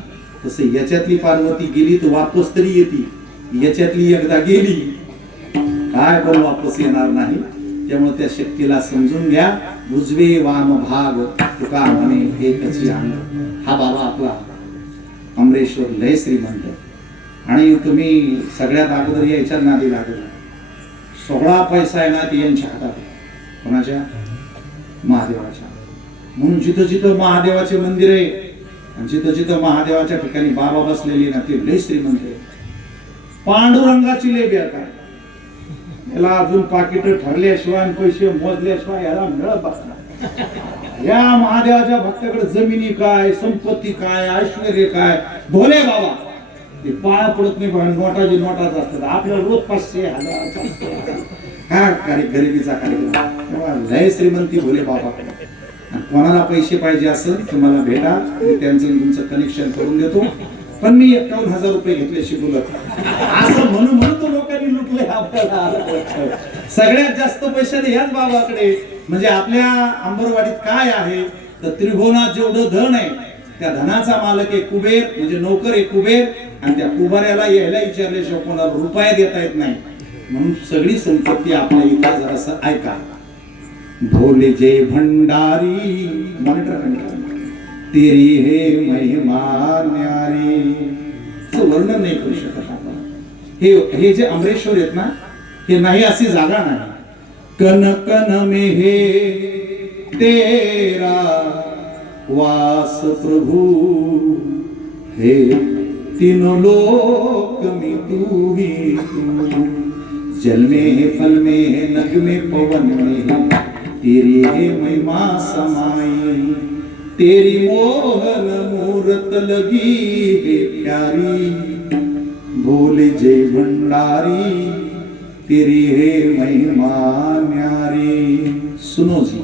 तसं याच्यातली पार्वती गेली तर वापस तरी येते. याच्यातली एकदा गेली काय पण वापस येणार नाही. त्यामुळे त्या शक्तीला समजून घ्या. उजवे वाम भाग तुका म्हणे एकच अंग. हा बाबा आपला अमरेश्वर लय श्रीमंत आणि तुम्ही सगळ्यात अगोदर याच्या नादी लागला. सगळा पैसा आहे ना ती यांच्या हातात. कोणाच्या? महादेवाच्या. म्हणून जिथं जिथं महादेवाचे मंदिर आहे आणि जिथं जिथं महादेवाच्या ठिकाणी बाबा बसलेली ना ती लय श्रीमंत आहे. पांडुरंगाची लय बेकार. याला अजून पाकिट ठरल्याशिवाय आणि पैसे मोजल्याशिवाय याला मिळत बसणार. या महादेवाच्या भक्ताकडे जमिनी काय, संपत्ती काय, ऐश्वर्य काय. भोले बाबा ते पाया पडत नाही. नोटाची नोटाच असतात. आपल्याला रोज 500,000 काय गरिबीचा कार्यक्रम. लय श्रीमंती भोले बाबा. आणि कोणाला पैसे पाहिजे असेल तुम्हाला भेटा, मी त्यांचं तुमचं कनेक्शन करून देतो, पण मी 51,000 रुपये घेतल्याशी बोलत असं म्हणून तो लोकांनी लुटले आपल्याला. सगळ्यात जास्त पैशाने ह्याच बाबाकडे. म्हणजे आपल्या अंबरवाडीत काय आहे तर त्रिभुवनात जेवढं धन आहे त्या धनाचा मालक आहे कुबेर, म्हणजे नोकर आहे कुबेर, आणि त्या कुबाऱ्याला यायला विचारल्याशिवाय कोणाला रुपया देता येत नाही. म्हणून सगळी संपत्ती आपल्या इथं जरासं ऐका. भोले जय भंडारी मॉनिटर तेरी हे महिमा न्यारी, वर्णन नाही करू शकत आपण. हे जे अमरेश्वर आहेत ना, हे नाही अशी जागा नाही. कन कन में हे तेरा वास प्रभु, हे तीनों लोक में तू ही तू, जल में फल में नग में पवन में तेरी है महिमा समाई, तेरी मोहन मूरत लगी है प्यारी, भोले जय भंडारी तेरी है महिमा न्यारी. सुनो जी.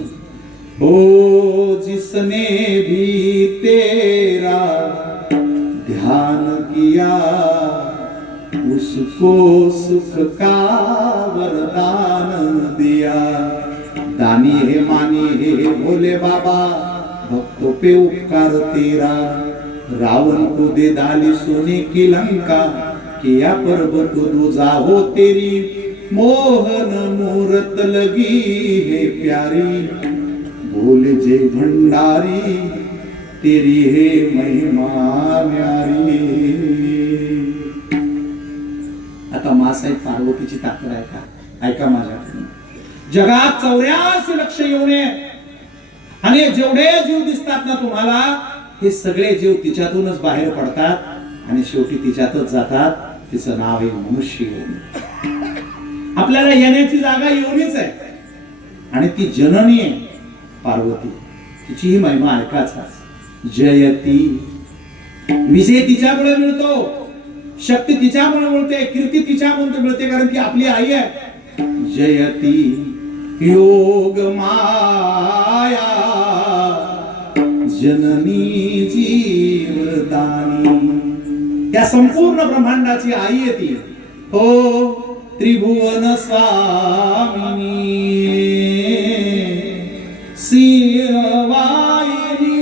ओ जिसने भी तेरा ध्यान किया उसको सुख का वरदान दिया, दानी है मानी है भोले बाबा भक्तों पे उपकार तेरा, रावण को दे डाली सोने की लंका, किया पर्वत को दूजा हो तेरी, मोहन मूरत लगी है प्यारी, भोले जय भंडारी तेरी है महिमा न्यारी. आता मासाहेब पार्वतीची ताकद आहे का? ऐका माझ्याकडून. जगात 84 लक्ष येऊने आणि जेवढे जीव दिसतात ना तुम्हाला, हे सगळे जीव तिच्यातूनच बाहेर पडतात आणि शेवटी तिच्यातच जातात. तिचं नाव आहे मनुष्य योनी. आपल्याला येण्याची जागा योनीच आहे आणि ती जननी आहे पार्वती. तिची ही महिमा ऐकाच. जयती, विजय तिच्यामुळे मिळतो, शक्ती तिच्यामुळे मिळते, कीर्ती तिच्यामुळे मिळते, कारण ती आपली आई आहे. जयती योग माया जननी जीवदानी, या संपूर्ण ब्रह्मांडाची आई आहे ती. हो त्रिभुवन स्वामिनी सिंहवाहिनी,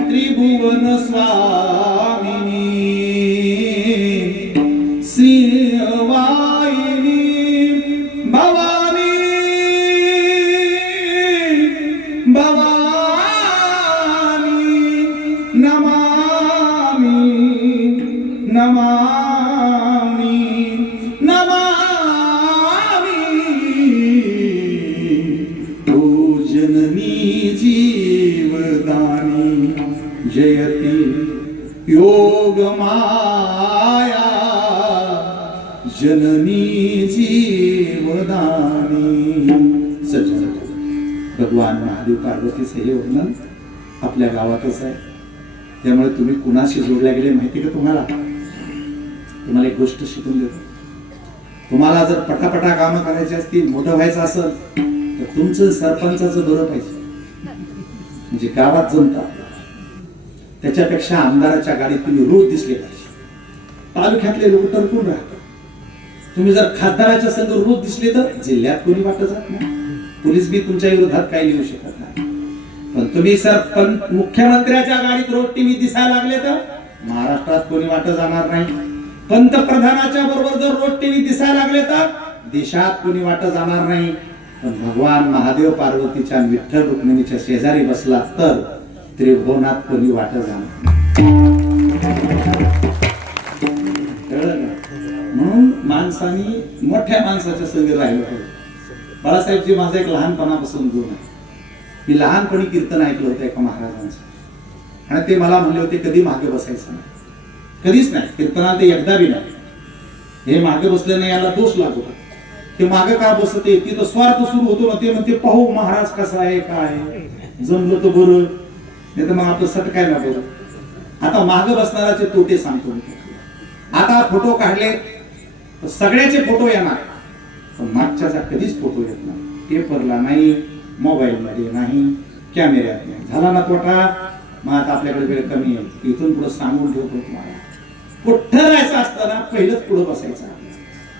त्रिभुवन स्वामिनी सिंहवाहिनी, भवानी भवानी नमामि नमामि नमामि, ओ जननी जीवदानी, जयति योग माया जननी जीवदानी. सज्जन, भगवान महादेव पार्वतीचं हे वर्णन आपल्या गावातच आहे. त्यामुळे तुम्ही कुणाशी जोडल्या गेले माहिती का तुम्हाला? तुम्हाला एक गोष्ट शिकून देतो. तुम्हाला जर पटापटा कामं करायची असतील, मोठं व्हायचं असेल तर तुमचं सरपंचाचं बरं पाहिजे, म्हणजे गावात जमता. त्याच्यापेक्षा आमदाराच्या गाडीत तुम्ही रोज दिसले पाहिजे. तालुक्यातले लोक टरकून राहतात. तुम्ही जर खासदाराच्या संघ रोज दिसले तर जिल्ह्यात कोणी वाटत जात नाही. पोलीस बी तुमच्या विरोधात काही लिहू शकत नाही. पण तुम्ही मुख्यमंत्र्याच्या गाडीत रोज टीव्ही दिसायला लागले तर महाराष्ट्रात कोणी वाटत जाणार नाही. पंतप्रधानाच्या बरोबर जर रोज टीव्ही दिसायला लागले तर देशात कोणी वाटत जाणार नाही. पण भगवान महादेव पार्वतीच्या विठ्ठल रुक्मिणीच्या शेजारी बसला तर त्रिभुवनात कोणी वाटत जाणार नाही. म्हणून माणसानी मोठ्या माणसाच्या संग राहिलं पाहिजे. बाळासाहेबजी माझा एक लहानपणापासून गुण आहे. मी लहानपणी कीर्तन ऐकलं होतं एका महाराजांचं आणि ते मला म्हणले होते कधी मागे बसायचं नाही, कधीच नाही. कीर्तनाला ते एकदा बी नाही. हे मागे बसले नाही याला दोष लागतो. ते मागे का बसते? तिथं स्वार्थ सुरू होतो ना. ते म्हणते पाहू महाराज कसा आहे, काय जमलं तर बरं, नाही तर मग आपलं सटकाय ना बरं. आता मागे बसणाराचे तोटे सांगतो मी. आता फोटो काढले तर सगळ्याचे फोटो येणार, पण मागच्याचा कधीच फोटो येत नाही. पेपरला नाही, मोबाईलमध्ये नाही, कॅमेऱ्यात नाही. झाला ना तोटा. मग आता आपल्याकडे वेळ कमी आहे, इथून पुढे सांगून ठेवतो तुम्हाला, कुठं राहायचं असताना पहिलंच पुढे बसायचं.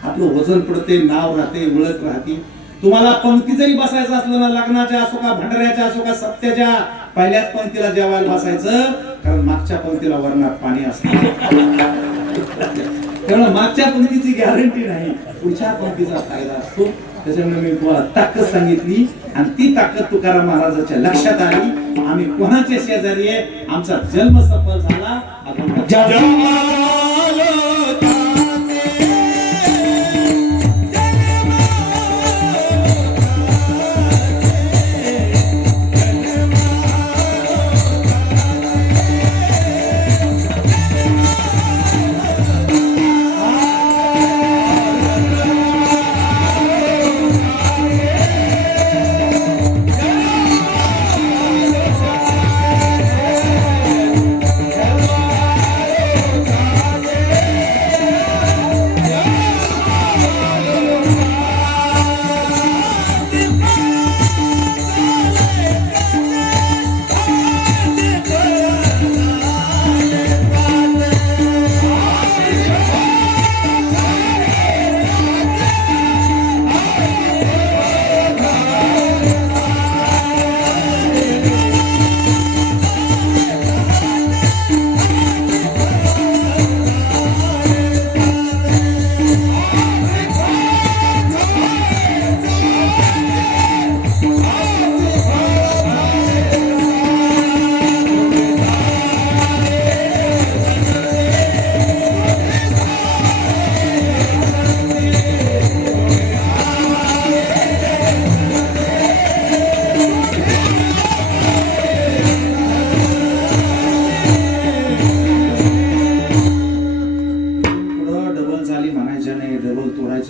आपलं वजन पडते, नाव राहते, ओळख राहते. तुम्हाला पंक्ती जरी बसायचं असलं ना, लग्नाच्या असो का भंडाऱ्याच्या असो का सत्याच्या, पहिल्याच पंक्तीला जेवायला बसायचं, कारण मागच्या पंक्तीला वरणात पाणी असतं. त्यामुळे मागच्या पंक्तीची गॅरंटी नाही, पुढच्या पंक्तीचा फायदा असतो. त्याच्यामुळे मी तुम्हाला ताकद सांगितली आणि ती ताकद तुकाराम महाराजांच्या लक्षात आली. आम्ही कोणाचे शेजारी आहे, आमचा जन्म सफल झाला.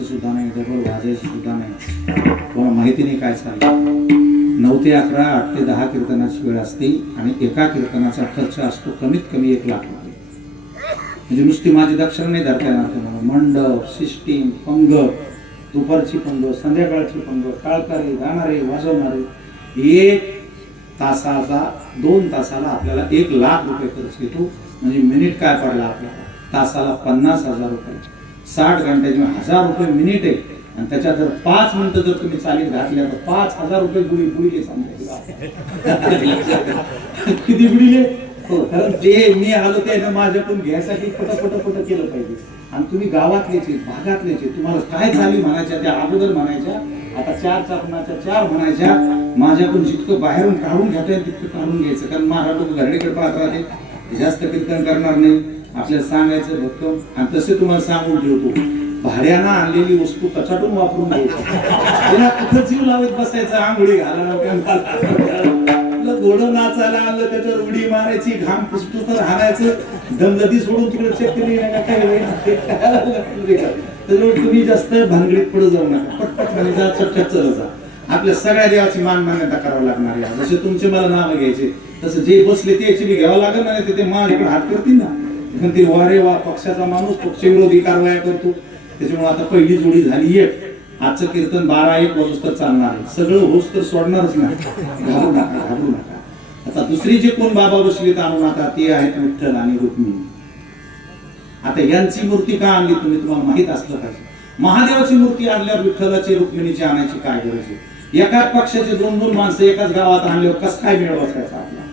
सुद्धा नाही, डबल वाजायचं सुद्धा नाही. तुम्हाला माहिती नाही काय चाललं. 9 ते 11, 8 ते 10 कीर्तनाची वेळ असते आणि एका कीर्तनाचा खर्च असतो कमीत कमी 1 लाख रुपये. म्हणजे नुसती माझी दक्षिणा नाही धरता येणार तुम्हाला. मंडप, सिस्टीम, पंग, दुपारची पंग, संध्याकाळची पंग, टाळकारी, गाणारे, वाजवणारे, 1 तासाचा 2 तासाला आपल्याला 1 लाख रुपये खर्च येतो. म्हणजे मिनिट काय पडला आपल्याला, तासाला 50,000 रुपये. 60 घंट्याचे 1000 रुपये मिनिट आहे. आणि त्याच्यात जर 5 मिनिटं जर तुम्ही चालीत घातल्या तर 5000 रुपये बुडीले समजा. किती बुडीले. हो, कारण जे मी आलो ते माझ्याकडून घ्यायसाठी पट केलं पाहिजे. आणि तुम्ही गावातलेचे, भागातलेचे, तुम्हाला काय चाली म्हणायच्या त्या अगोदर म्हणायच्या, आता 4 चापणाच्या 4 म्हणायच्या. माझ्याकडून जितकं बाहेरून काढून घेता येईल तितकं काढून घ्यायचं. कारण महाराज लोक घरडीकडे पाहत राहते, जास्त कीर्तन करणार नाही. आपल्याला सांगायचं भक्कम. आणि तसे तुम्हाला सांगून ठेवतो, भाड्यानं आणलेली वस्तू कचाटून वापरून घ्यायची. त्याला कुठं जीव लावत बसायचं, आंघोळी घालायला, घोडं नाचायला आणलं त्याच्यावर उडी मारायची, घाम पुसतो तर हाणायचं, दमदती सोडून तिकडे चेक केली त्याच्यावर तुम्ही जास्त भानगडीत पुढे जाऊ नका. पटपट जा, चटचट चल जा. आपल्या सगळ्या देवाची मान्यता करावं लागणार आहे. जसे तुमचे मला नाव घ्यायचे, तसं जे बसले ते ऍक्च्युली घ्यावं लागेल ना, ते माझ्याकडे हात करतील ना. ते वारे वा, पक्षाचा माणूस पक्षविरोधी कारवाया करतो. त्याच्यामुळे आता पहिली जोडी झाली आहे. आजचं कीर्तन 12-1 वाजता चालणार आहे. सगळं होस तर सोडणारच नाही. घाबरू नका. आता दुसरी जे कोण बाबा बसले तर आणून आता ते आहेत विठ्ठल आणि रुक्मिणी. आता यांची मूर्ती का आणली तुम्हाला माहित असलं पाहिजे. महादेवाची मूर्ती आणल्यावर विठ्ठलाची रुक्मिणीची आणायची काय गरज आहे. एकाच पक्षाचे 2-2 माणसं एकाच गावात आणल्यावर कसं काय मेळ बसायचा आपला.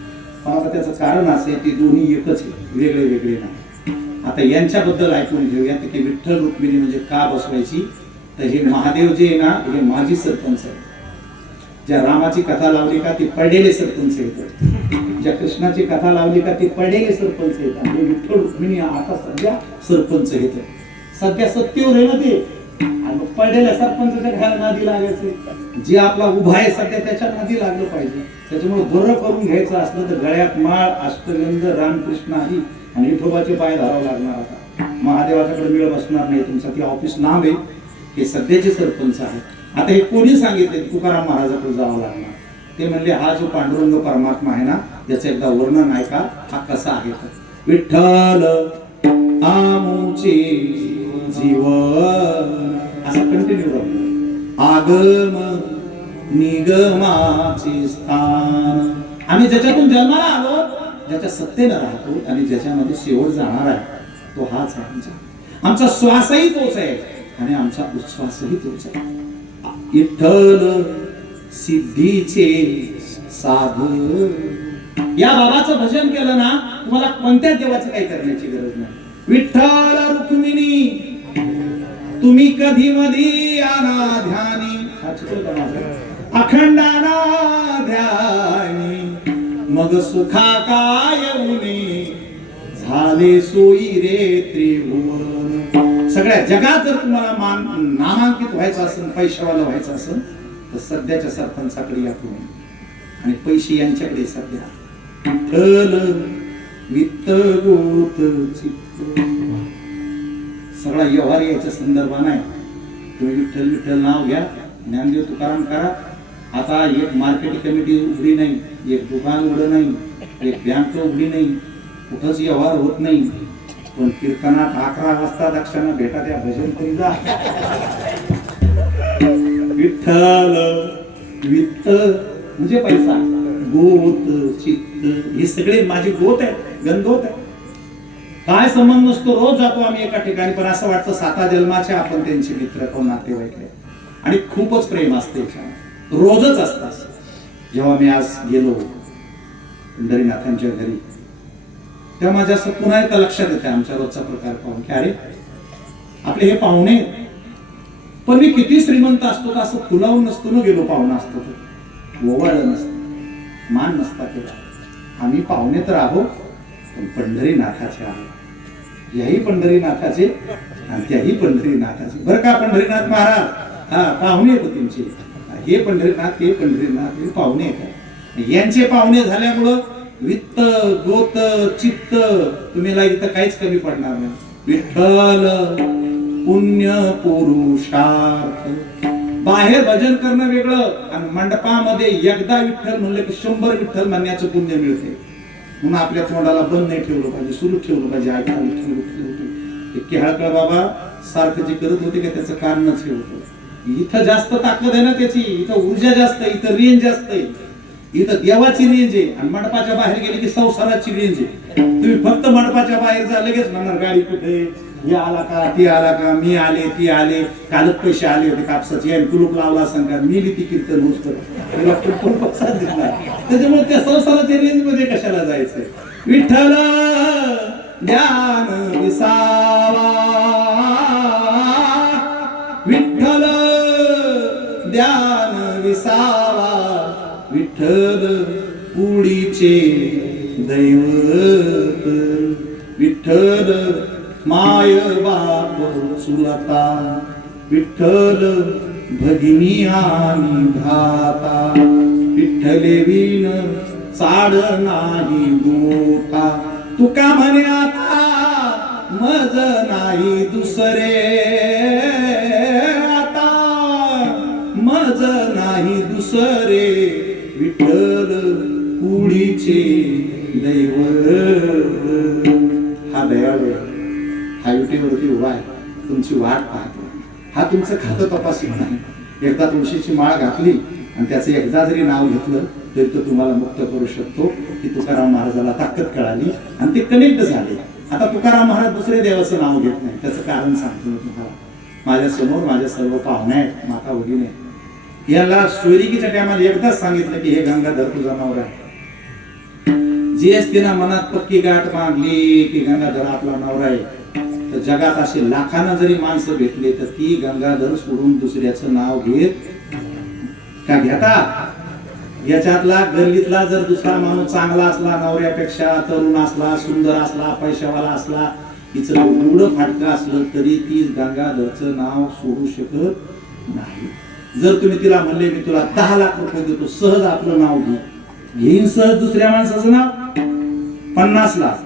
पण आता त्याचं कारण असं आहे, ते दोन्ही एकच आहे, वेगळे नाही. आता यांच्याबद्दल ऐकून घेऊया की विठ्ठल रुक्मिणी म्हणजे का बसवायची. तर हे महादेव जे आहे ना, हे माजी सरपंच आहे. ज्या रामाची कथा लावली का ते पडलेले सरपंच आहेत. ज्या कृष्णाची कथा लावली का ते पडलेले सरपंच आहेत. आणि विठ्ठल रुक्मिणी आता सध्या सरपंच आहेत. सध्या सत्तेवर आहे ना ते. आणि पडलेल्या सरपंचाच्या घराला नादी लागायचे. जे आपला उभा आहे सध्या त्याच्या नादी लागलं पाहिजे. त्याच्यामुळे बरं करून घ्यायचं असलं तर गळ्यात माळ, अष्टगंध, रामकृष्ण आदी आणि विठोबाचे पाय धरावं लागणार. आता महादेवाच्याकडे वेळ बसणार नाही तुमचा. ते ऑफिस नाव आहे, हे सध्याचे सरपंच आहेत. आता हे कोणी सांगितले तुकाराम महाराजाकडे जावं लागणार. ते म्हणले हा जो पांडुरंग परमात्मा आहे ना, याचं एकदा वर्णन आहे का, हा कसा आहे. विठ्ठल आमुचे जीवन असं कंटिन्यू राहतो. आगम निगमाचे स्थान. आम्ही ज्याच्यातून जन्माला आलो, ज्याच्या सत्तेनं राहतो आणि ज्याच्यामध्ये शेवट जाणार आहे, तो हाच आहे आमचा श्वासही तोच आहे आणि आमचा उच्छ्वासही तोच आहे. विठ्ठल सिद्धीचे साधन. या बाबाचं भजन केलं ना, तुम्हाला कोणत्याच देवाचं काही करण्याची गरज नाही. विठ्ठल रुक्मिणी तुम्ही कधी मधी आना ध्यानी, अखंडाना ध्यानी, मग सुखा काय उनी झाले सोयी रे त्रिभुवन. सगळ्या जगात जर तुम्हाला नामांकित व्हायचं असेल, पैशावाला व्हायचं असेल, तर सध्याच्या सरपंचाकडे या तुम्ही आणि पैसे यांच्याकडे सध्या. विठ्ठल वित्त गोत चित्त, सगळा व्यवहार याच्या संदर्भात आहे. तुम्ही विठ्ठल विठ्ठल नाव घ्या, ज्ञानदेव तुकाराम करा. आता एक मार्केट कमिटी उघडी नाही, एक दुकान उघडं नाही, एक बँक उघडी नाही, कुठंच व्यवहार होत नाही. पण कीर्तनात 11 वाजता दक्षांना भेटा, त्या भजन करी जा. विठ्ठल वित्त म्हणजे पैसा, गोत चित्त, हे सगळे माझे गोत आहेत, गणगोत आहे. काय संबंध नसतो, रोज जातो आम्ही एका ठिकाणी, पण असं वाटतं 7 जन्माचे आपण त्यांचे मित्र कोण नातेवाईक आहे आणि खूपच प्रेम असते, रोजच असतात. जेव्हा मी आज गेलो पंढरीनाथांच्या घरी, तेव्हा माझ्या असं पुन्हा एकदा लक्षात येते आमच्या रोजचा प्रकार पाहून की अरे आपले हे पाहुणे, पण मी किती श्रीमंत असतो तर असं फुलावून नसतो न गेलो. पाहुणा असतो तर ओवाळलं नसतं, मान नसता केला. आम्ही पाहुणे तर आहोत, पण पंढरीनाथाचे आहोत. याही पंढरीनाथाचे आणि त्याही पंढरीनाथाचे. बरं का पंढरीनाथ महाराज, हा पाहुणे येतो तुमचे, हे पंढरीनाथ ते पंढरीनाथ, हे पाहुणे येतात. यांचे पाहुणे झाल्यामुळं वित्त गोत चित्त तुम्हाला इथं काहीच कमी पडणार नाही. विठ्ठल पुण्य पुरुषार्थ. बाहेर भजन करणं वेगळं आणि मंडपामध्ये एकदा विठ्ठल म्हणलं की 100 विठ्ठल म्हणण्याचं पुण्य मिळते. म्हणून आपल्या तोंडाला बंद नाही ठेवलं पाहिजे, सुरू ठेवलं पाहिजे. ऐका विठ्ठल विठ्ठल विठ्ठल. केळकर बाबा सारखं जे करत होते का त्याचं कारणच हे होतं. इथं जास्त ताकद आहे ना त्याची, इथं ऊर्जा जास्त आहे, इथं रेंज जास्त आहे, इथं देवाची रेंज आहे. आणि मंडपाच्या बाहेर गेली की संसाराची रेंज आहे. तुम्ही फक्त मंडपाच्या बाहेर जा, लगेच म्हणणार गाडी कुठे, हे आला का ती आला का, मी आले ती आले, कालच पैसे आले होते कापसाचे, आणि कुलूप लावला सांगा, मी ती कीर्तन होत त्याच्यामुळे त्या संसाराच्या रेंज मध्ये कशाला जायचंय. विठ्ठल ज्ञान विसावा, विठ्ठल ज्ञान विसावा, विठ्ठल पुढीचे दैवत, विठ्ठल माय बाप चुलता, विठ्ठल भगिनी आणि भ्राता, विठ्ठले विण चाड नाही मोठा, तुका म्हणे आता मज नाही दुसरे, आता मज नाही दुसरे, विठ्ठल पुढीचे दैवत. हा दयाळू हा युटीवरती उभा आहे, तुमची वाट पाहतो. हा तुमचं खातं तपासित नाही. एकदा तुळशीची माळ घातली आणि त्याचं एकदा जरी नाव घेतलं तरी तो तुम्हाला मुक्त करू शकतो. की तुकाराम महाराजाला ताकद कळाली आणि ते कनेक्ट झाले. आता तुकाराम महाराज दुसरे देवाचं नाव घेत नाही. त्याचं कारण सांगतो मी तुम्हाला. माझ्या समोर माझ्या सर्व पाहुणे आहेत, माता भगिनी आहेत. याला सोयरिकीच्या टायमाला एकदाच सांगितलं की हे गंगाधर तुझा नवरा आहे. जीएसटीना मनात पक्की गाठ बांधली की गंगाधर आपला नवरा आहे, तर जगात असे लाखांना जरी माणसं भेटले तर ती गंगाधर सोडून दुसऱ्याचं नाव घेत का घेता. याच्यातला गल्लीतला जर दुसरा माणूस चांगला असला, नवऱ्यापेक्षा तरुण असला, सुंदर असला, पैशावाला असला, तिचं एवढं फाटकं असलं तरी ती गंगाधरचं नाव सोडू शकत नाही. जर तुम्ही तिला म्हणले मी तुला 10 लाख रुपये देतो, सहज आपलं नाव घे, घेईन सहज दुसऱ्या माणसाचं नाव 50 लाख.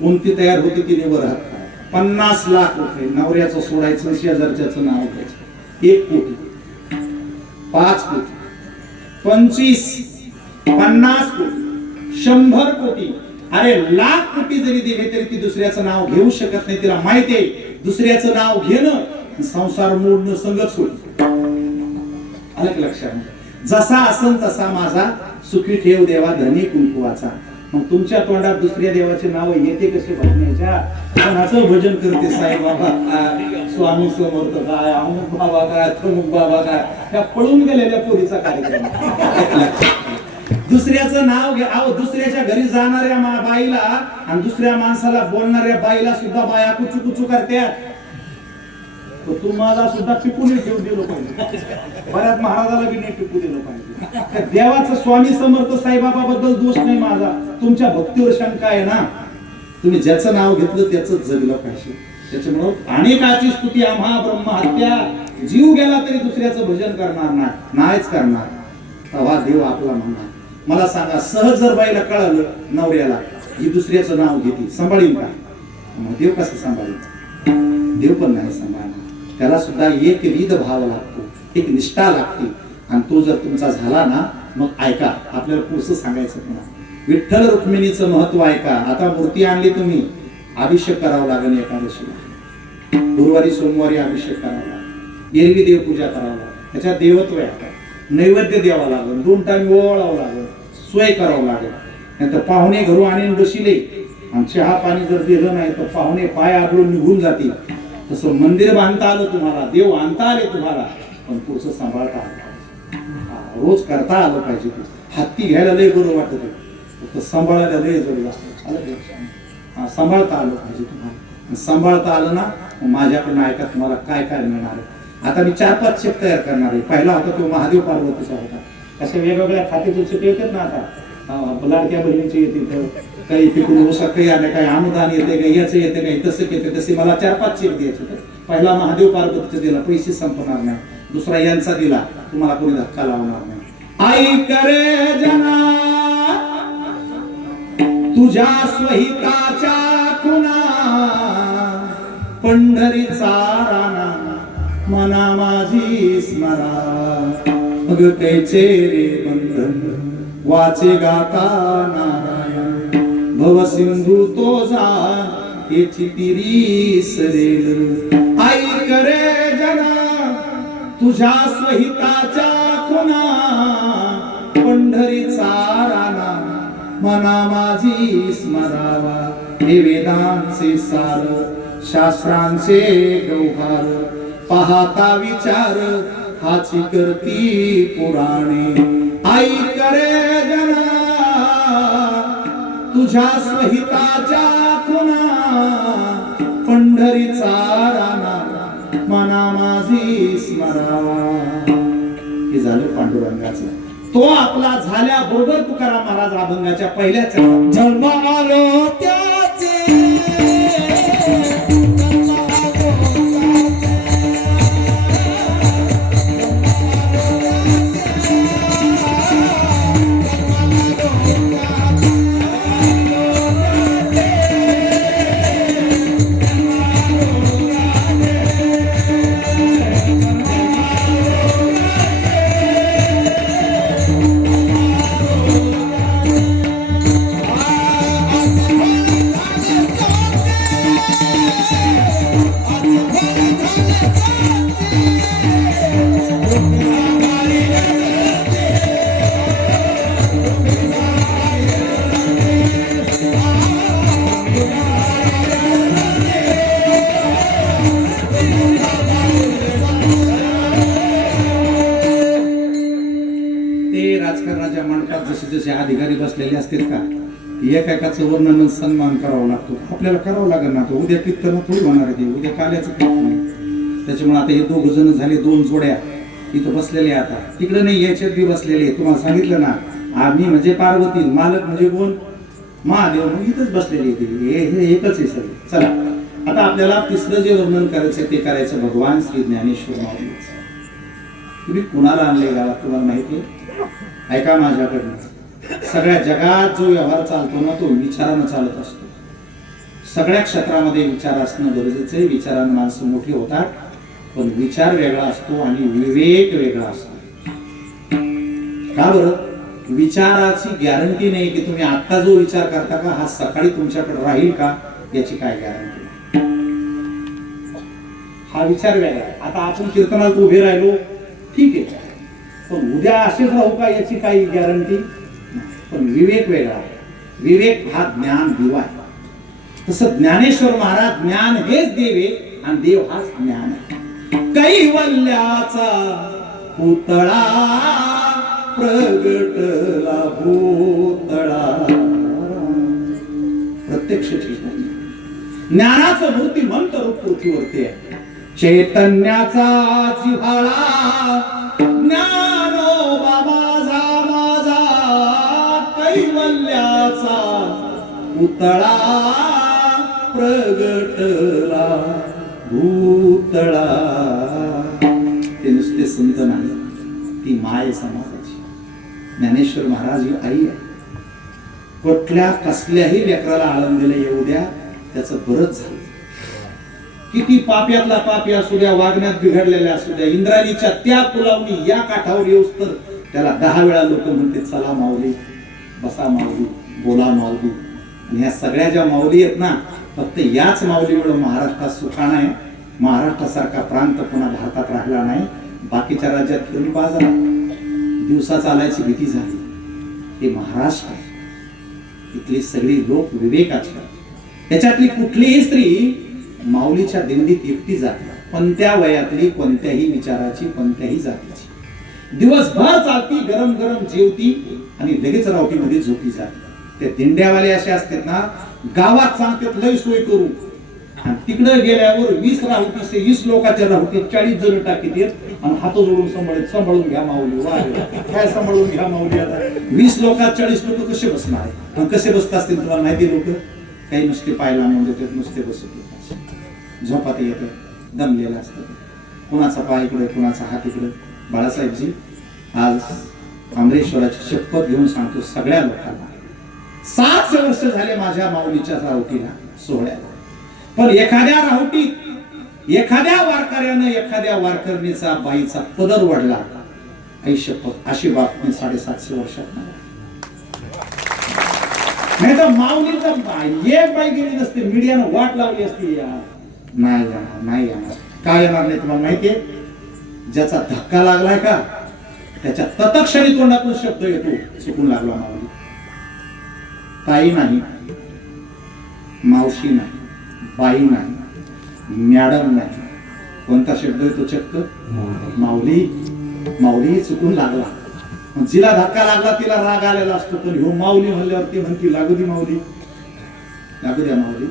कोणती तयार होती तिने वर हात. 50 लाख रुपये नवऱ्याचं सोडायचं, शेजारच्याचं नाव घ्यायचं. 1 कोटी, 5 कोटी, 25, 50 कोटी, 100 कोटी, अरे लाख कोटी जरी दिले तरी ती दुसऱ्याचं नाव घेऊ शकत नाही. तिला माहिती आहे दुसऱ्याचं नाव घेणं संसार मोडणं संगत होईल. अलग लक्षात जसा असन तसा माझा सुखी ठेव देवा धनी कुंकुवाचा. मग तुमच्या तोंडात दुसऱ्या देवाचे नाव येते कसे भजण्याच्या? कोणाचं भजन करते साईबाबा काय, स्वामी समर्थ काय, अमुक बाबा काय, तमुक बाबा काय, त्या पळून गेलेल्या पोरीचा कार्यक्रम. दुसऱ्याचं नाव घ्या. अहो दुसऱ्याच्या घरी जाणाऱ्या बाईला आणि दुसऱ्या माणसाला बोलणाऱ्या बाईला सुद्धा बाया कुचू कुचू करत्यात. तू माझा सुद्धा टिपून ठेवू दिलं पाहिजे. बऱ्याच महाराजाला बी नाही टिपू दिलं पाहिजे. देवाचं स्वामी समर्थ साईबाबा बद्दल दोष नाही माझा, तुमच्या भक्तीवर शंका आहे ना. तुम्ही ज्याचं नाव घेतलं त्याच जगलं पाहिजे. त्याच्यामुळं अनेकाची स्तुती आम्हा ब्रह्महत्या. जीव गेला तरी दुसऱ्याचं भजन करणार नाहीच करणार. तेव्हा देव आपला म्हणणार. मला सांगा, सहज जर बाईला कळालं नवऱ्याला ही दुसऱ्याचं नाव घेते, सांभाळील का? मग देव कसं सांभाळेल? देव पण नाही सांभाळणार. त्याला सुद्धा एक विध भाव लागतो, एक निष्ठा लागते. आणि तो जर तुमचा झाला ना, मग ऐका, आपल्याला पुढचं सांगायचं पुन्हा. विठ्ठल रुक्मिणीचं महत्व ऐका. आता मूर्ती आणली तुम्ही, अभिषेक करावा लागेल एकादशीला, गुरुवारी सोमवारी अभिषेक करावा लागेल, एरवी देवपूजा करावा लागेल, त्याच्यात देवत्व आहे. नैवेद्य द्यावा लागेल, 2 टाइम ओवाळावं लागेल, सोय करावं लागेल. नाही तर पाहुणे घरून आणून बसिले आणि चहा पाणी जर दिलं नाही तर पाहुणे पाय आदळून निघून जातील. तसं मंदिर बांधता आलं तुम्हाला, देव आणता आले तुम्हाला, पण पुढचं सांभाळता आलं पाहिजे. रोज करता आलं पाहिजे. हत्ती घ्यायला लय बरं वाटत आहे, फक्त सांभाळायला लय जरूर आलं. सांभाळता आलं पाहिजे तुम्हाला. सांभाळता आलं ना, माझ्याकडनं ऐका तुम्हाला काय काय मिळणार आहे. आता मी 4-5 शेप तयार करणार आहे. पहिला होता तो महादेव पार्वतीचा होता. अशा वेगवेगळ्या खात्याचे शेप येतात ना. आता लाडक्या बहिणीचे येते, काही तिकडून ओसा काही आले, काही अनुदान येते, काही याचं येते, काही तसं येते. तसे मला 4-5 शेप द्यायचे. पहिला महादेव पार्वतीचा दिला, पैसे संपणार नाही. दुसरा यांचा दिला, तुम्हाला कोणी धक्का लावणार नाही. आई करे जना तुझ्या स्वहिताच्या खुना, पंढरीचा राणा मना माझी स्मरा. मग कैचे रे बंधन वाचे गाता नारायण, भव सिंधू तो जा याची तिरी सरेल. आई करे जना तुझ्या स्वहिताच्या खुना, पंढरीचा राणा मना माझी स्मरावा. हे वेदांचे सार, शास्त्रांचे गौहार, पाहता विचार हाची करती पुराणे. आई करे जना तुझ्या स्वहिताच्या खुना, पंढरीचा राणा मना माझी स्मरावा. हे झालं पांडुरंगाचं. तो आपला झाल्याबरोबर तुकाराम महाराज अभंगाच्या पहिल्या चरणात जन्म आलो त्याचे, राजकारणाच्या मंडपात जसे जसे अधिकारी बसलेले असतील का, एकाचं वर्णन सन्मान करावा लागतो. आपल्याला करावं लागेल ना. तो उद्या कीर्तन थोडी होणार आहे, ते उद्या काल्याचं कीर्तन आहे. त्याच्यामुळे आता हे 2 जण झाले, 2 जोड्या इथं बसलेले. आता तिकडे नाही, याच्यात बी बसलेले. तुम्हाला सांगितलं ना, आम्ही म्हणजे पार्वती, मालक म्हणजे कोण? महादेव. मग इथंच बसलेले. हे एकच आहे सगळे. चला आता आपल्याला तिसरं जे वर्णन करायचं ते करायचं भगवान श्री ज्ञानेश्वर माऊलीचं. तुम्ही कुणाला आणले गावात तुम्हाला माहिती आहे? ऐका माझ्याकडनं. सगळ्या जगात जो व्यवहार चालतो ना, तो विचारानं चालत असतो. सगळ्या क्षेत्रामध्ये विचार असणं गरजेचं आहे. विचारानं माणसं मोठी होतात, पण विचार वेगळा असतो आणि विवेक वेगळा असतो. का बरं? विचाराची गॅरंटी नाही की तुम्ही आता जो विचार करता का हा सकाळी तुमच्याकडे राहील का, याची काय गॅरंटी? हा विचार वेगळा. आता आपण कीर्तनात उभे राहिलो, ठीक आहे, पण उद्या असेच राहू का याची काही गॅरंटी. पण विवेक वेगळा आहे. विवेक हा ज्ञान दिवा आहे. तसं ज्ञानेश्वर महाराज ज्ञान हेच देव आहे आणि देव हाच ज्ञान आहे. कैवल्याचा पुतळा प्रगटला भूतळा. प्रत्यक्ष ठीक नाही. ज्ञानाचं मूर्तिमंत रूप पृथ्वीवरती आहे. चैतन्याचा जिव्हाळा ज्ञानोबा माझा कैवल्याचा पुतळा प्रगटला भूतळा. ते नुसते संत नाही, ती माय समाजाची. ज्ञानेश्वर महाराज ही आई आहे. कुठल्या कसल्याही लेकराला आळंदीला येऊ द्या, त्याचं बरंच झालं. किती पाप्यातला पापी असू द्या, वागण्यात बिघडलेल्या असू द्या, इंद्रायणीच्या त्या पुलावनी या काठावर येऊस तर त्याला 10 वेळा लोक म्हणते चला माऊली, बसा माऊली, बोला माऊली. आणि ह्या सगळ्या ज्या माऊली आहेत ना, फक्त याच माऊलीमुळे महाराष्ट्रात सुखाणा आहे. महाराष्ट्रासारखा प्रांत पुन्हा भारतात राहिला नाही. बाकीच्या राज्यात फिरून बाजारा दिवसा चालायची भीती झाली. हे महाराष्ट्र आहे. इथली सगळी लोक विवेकाची. त्याच्यातली कुठलीही स्त्री माऊलीच्या दिंडीत एकटी जाते. कोणत्या वयातली, कोणत्याही विचाराची, कोणत्याही जातीची. दिवसभर चालती, गरम गरम जेवती आणि लगेच रावटीमध्ये झोपी जाते. ते दिंड्यावाले असे असतात ना, गावात सांगतात लय सोय करू, आणि तिकडे गेल्यावर 20 राहुटीचे 20 लोकांच्या राहुटीत 40 जण टाकीत आणि हात जोडून सांभाळून घ्या माऊली. वा काय सांभाळून घ्या माऊली. आता 20 लोकात 40 लोक कसे बसणार आहे. पण कसे बसत असतील तुम्हाला माहिती. लोक काही नुसते पायला म्हणून देतात, नुसते बसत झोपात येतं, दमलेलं असतं. कुणाचा पाय इकडे, कुणाचा हात इकडे. बाळासाहेबजी, आज अमरेश्वराची शपथ घेऊन सांगतो सगळ्या लोकांना, 7 वर्ष झाले माझ्या माऊलीच्या राहुटीला, सोहळ्याला. पण एखाद्या राहुटीत एखाद्या वारकऱ्यानं एखाद्या वारकरणीचा बाईचा पदर वडला, आई शपथ, अशी बातमी 750 वर्षात नाही. तर माऊलीचा एक बाई गेली नसते, मीडियानं वाट लावली असती. नाही येणार, नाही येणार. काय येणार नाही तुम्हाला माहितीये. ज्याचा धक्का लागलाय का, त्याच्या तत्क्षणी तोंडातून शब्द येतो, चुकून लागला माऊली. ताई नाही, मावशी नाही, बाई नाही, मॅडम नाही. कोणता शब्द येतो चक्क, माऊली. माऊली चुकून लागला. जिला धक्का लागला तिला राग आलेला असतो, पण ह्यो माऊली म्हणल्यावर ती म्हणती लागू दी माऊली, लागू द्या माऊली.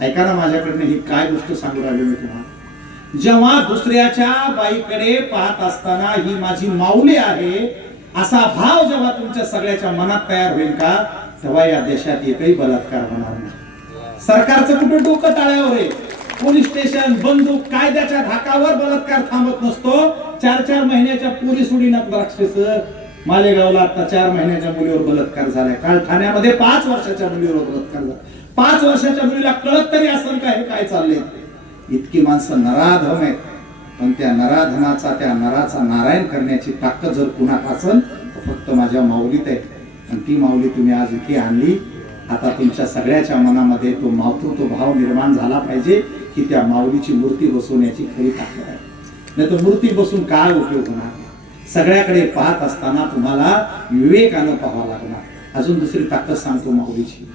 ऐका ना, माझ्याकडनं ही काय गोष्ट सांगू राहिली मी तुम्हाला. जेव्हा दुसऱ्याच्या बाईकडे पाहत असताना ही माझी माऊली आहे असा भाव जेव्हा तुमच्या सगळ्याच्या मनात तयार होईल का, तेव्हा या देशात एकही बलात्कार होणार नाही. सरकारचं कुठं डोकं टाळ्यावर आहे. पोलीस स्टेशन, बंदूक, कायद्याच्या धाकावर बलात्कार थांबत नसतो. 4-4 महिन्याच्या पोलीस उडीनात राक्षस. मालेगावला आता 4 महिन्याच्या मुलीवर बलात्कार झालाय. काल ठाण्यामध्ये 5 वर्षाच्या मुलीवर बलात्कार झाला. 5 वर्षाच्या मुलीला कळत तरी असेल का हे काय चाललंय. इतकी माणसं नराधम आहेत. पण त्या नराधमाचा, त्या नराचा नारायण करण्याची ताकद जर कुणात असेल तर फक्त माझ्या माऊलीत आहे. आणि ती माऊली तुम्ही आज इथे आणली. आता तुमच्या सगळ्याच्या मनामध्ये तो मातृत्व भाव निर्माण झाला पाहिजे की त्या माऊलीची मूर्ती बसवण्याची खरी ताकद आहे. नाही तर मूर्ती बसून काय उपयोग होणार. सगळ्याकडे पाहत असताना तुम्हाला विवेकानं पाहावं लागणार. अजून दुसरी ताकद सांगतो माऊलीची.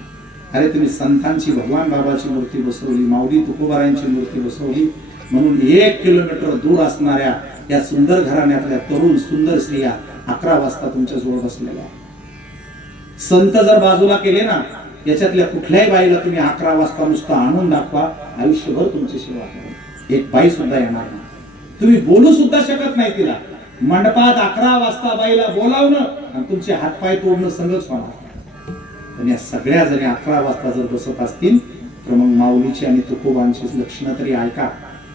अरे तुम्ही संतांची, भगवान बाबाची मूर्ती बसवली, माऊली तुकोबारायांची मूर्ती बसवली, म्हणून 1 किलोमीटर दूर असणाऱ्या या सुंदर घराण्यातल्या तरुण सुंदर स्त्रिया 11 वाजता तुमच्या जवळ बसलेल्या. संत जर बाजूला केले ना, याच्यातल्या कुठल्याही बाईला तुम्ही 11 वाजता नुसतं आणून दाखवा, आयुष्यभर तुमची सेवा करेल. एक बाई सुद्धा येणार नाही. तुम्ही बोलू सुद्धा शकत नाही तिला. मंडपात 11 वाजता बाईला बोलावणं आणि तुमचे हातपाय तोडणं संगच होणार. पण या सगळ्या जरी 11 वाजता जर बसत असतील तर मग माऊलीची आणि तुकोबांची लक्षणं तरी ऐका.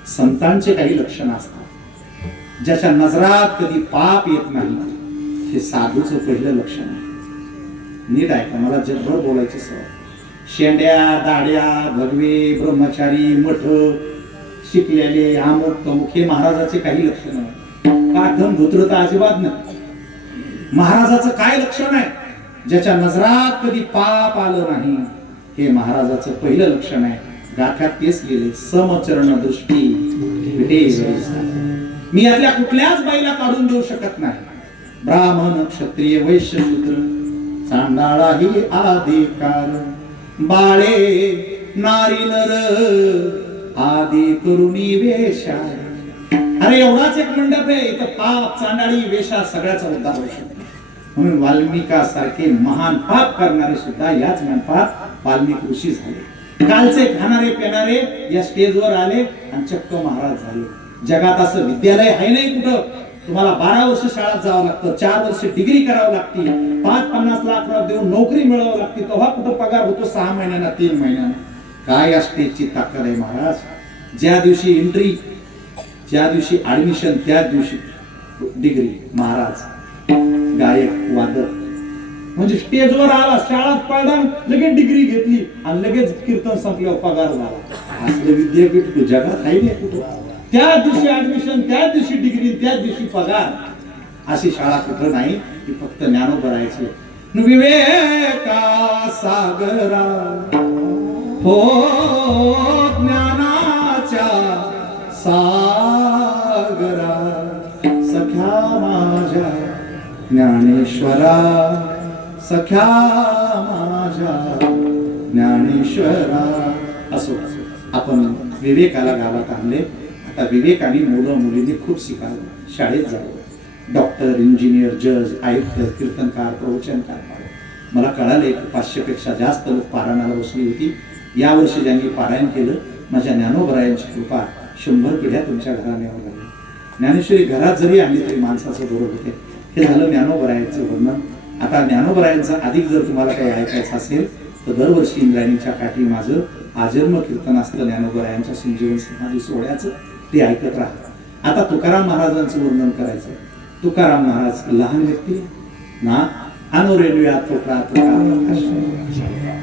संतांचे काही लक्षणं असतात. ज्याच्या नजरात कधी पाप येत नाही, हे साधूचं पहिलं लक्षण आहे. नीट ऐका, मला जगभर बोलायची सवय. शेंड्या, दाड्या, भगवे, ब्रह्मचारी, मठ, शिकलेले, अमुक तमुक, हे महाराजाचे काही लक्षण आहे. काठन धुत्रता अजिबात नाही. महाराजाचं काय लक्षण आहे. ज्याच्या नजरात कधी पाप आलं नाही, हे महाराजाचं पहिलं लक्षण आहे. गाथ्यात तेच गेले, समचरण दृष्टी. मी यातल्या कुठल्याच बाईला काढून देऊ शकत नाही. ब्राह्मण क्षत्रिय वैश्य शूद्र चांडाळाही अधिकार बाळे नारी नर आदी करुणी वेशा. अरे एवढाच एक मंडप आहे इथं पाप चांडाळी वेशा सगळ्याचा उद्धार होऊ शकतो. म्हणून वाल्मिकासारखे महान पाप करणारे सुद्धा याच मंडपात वाल्मिक ऋषी झाले. कालचे खाणारे पिणारे या स्टेजवर आले आणि चक्क महाराज झाले. जगात असं विद्यालय आहे नाही कुठं. तुम्हाला 12 वर्ष शाळेत जावं लागतं, 4 वर्ष डिग्री करावं लागते, 5-50 लाख देऊन नोकरी मिळवावं लागते, तेव्हा कुठं पगार होतो 6 महिन्यांना 3 महिन्यांना. काय असते ची ताकद आहे महाराज. ज्या दिवशी एंट्री, ज्या दिवशी ऍडमिशन, त्या दिवशी डिग्री. महाराज गायक वादक म्हणजे स्टेजवर आला, शाळात पडला, लगेच डिग्री घेतली आणि लगेच कीर्तन संपल्यावर पगार झाला. असलं विद्यापीठ जगात आहे नाही कुठं. त्या दिवशी ऍडमिशन, त्या दिवशी डिग्री, त्या दिवशी पगार. अशी शाळा कुठं नाही. ती फक्त ज्ञानोबरायची. विवेका सागरा हो ज्ञानाच्या सागरा सख्या माझ्या ज्ञानेश्वरा सख्या माझ्या ज्ञानेश्वरा. असो आपण विवेकाला गावात आणले. आता विवेकाने मुलं मुलींनी खूप शिकावं, शाळेत जावं. डॉक्टर, इंजिनियर, जज, आयुक्त, कीर्तनकार, प्रवचनकार. मला कळालं की 500 पेक्षा जास्त लोक पारायणाला बसली होती. यावर्षी ज्यांनी पारायण केलं, माझ्या ज्ञानोबरायांची कृपा 100 पिढ्या तुमच्या घराने यावं लागली. ज्ञानेश्वरी घरात जरी आणली तरी माणसाचं बरोबर होते. हे झालं ज्ञानोबरायांचं वर्णन. आता ज्ञानोबरायांचं अधिक जर तुम्हाला काही ऐकायचं असेल तर दरवर्षी इंद्रायणीच्या काठी माझं आजन्म कीर्तन असतं ज्ञानोबरायांच्या संजीवन समाधी सोहळ्याचं. ते ऐकत राहा. आता तुकाराम महाराजांचं वर्णन करायचं. तुकाराम महाराज लहान व्यक्ती ना, अनु रेल्वे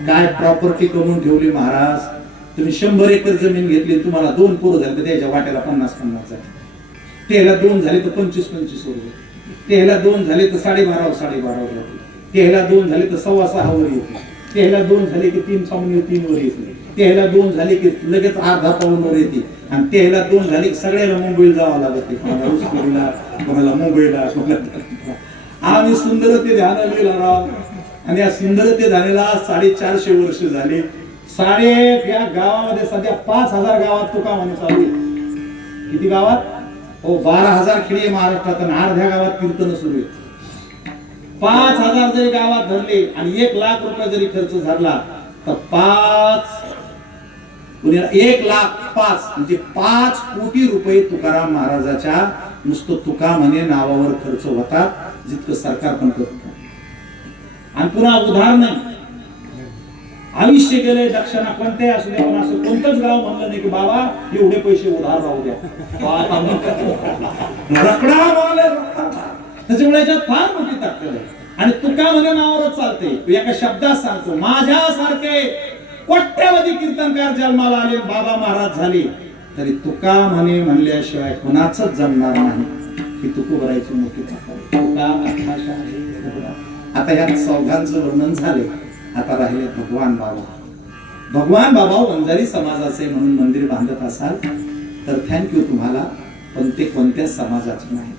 काय प्रॉपर्टी करून ठेवली महाराज. तुम्ही 100 एकर जमीन घेतली, तुम्हाला 2 पोरं झाले तर त्याच्या वाट्याला 50-50 झाले. त्याला 2 झाले तर 25-25 वर्ग. त्याला 2 झाले तर 12.5 जाते. त्याला 2 झाले तर 6.25 वर येते. त्याला 2 झाले की 3 वर येते. त्याला 2 झाले की लगेच अर्धा पाऊण वर येते. आणि त्याला 2 झाले की सगळ्याला मुंबईला जावं लागते. कोणाला मुंबईला, कोणाला. आम्ही सुंदरते ध्यान लिहिला राव. आणि या सुंदरते ध्यानाला 450 वर्ष झाले. सारे या गावामध्ये सध्या 5000 गावात तुका म्हणे चालू आहे. किती गावात? हो 12,000 खेडी महाराष्ट्रात आणि अर्ध्या गावात कीर्तन सुरू आहे. 5000 जरी गावात धरले आणि 1 लाख रुपये जरी खर्च झाला तर 1,05,000 म्हणजे 5 कोटी रुपये तुकाराम महाराजाच्या नुसतं तुका म्हणे नावावर खर्च होतात. जितकं सरकार पण करत. आणि पुन्हा उधार नाही. आयुष्य गेले दक्षिणा कोणत्याही असू दे, पण असं कोणतंच गाव म्हणलं नाही की बाबा एवढे पैसे उधार राहू द्या. त्याच्यामुळे याच्यात फार मोठी ताकद आहे. आणि तुका म्हणे नावावरच चालते. एका शब्दात सांगतो, माझ्यासारखे कोट्यावधी कीर्तनकार जन्माला आले, बाबा महाराज झाले, तरी तुका म्हणे म्हणल्याशिवाय कोणाचंच जमणार नाही. ही तुकोबरायची मोठी ताकद. आता या चौघांचं वर्णन झाले. आता राहिले भगवान बाबा. भगवान बाबा वंजारी समाजाचे म्हणून मंदिर बांधत असाल तर थँक्यू तुम्हाला. पण ते कोणत्या समाजाचे नाही.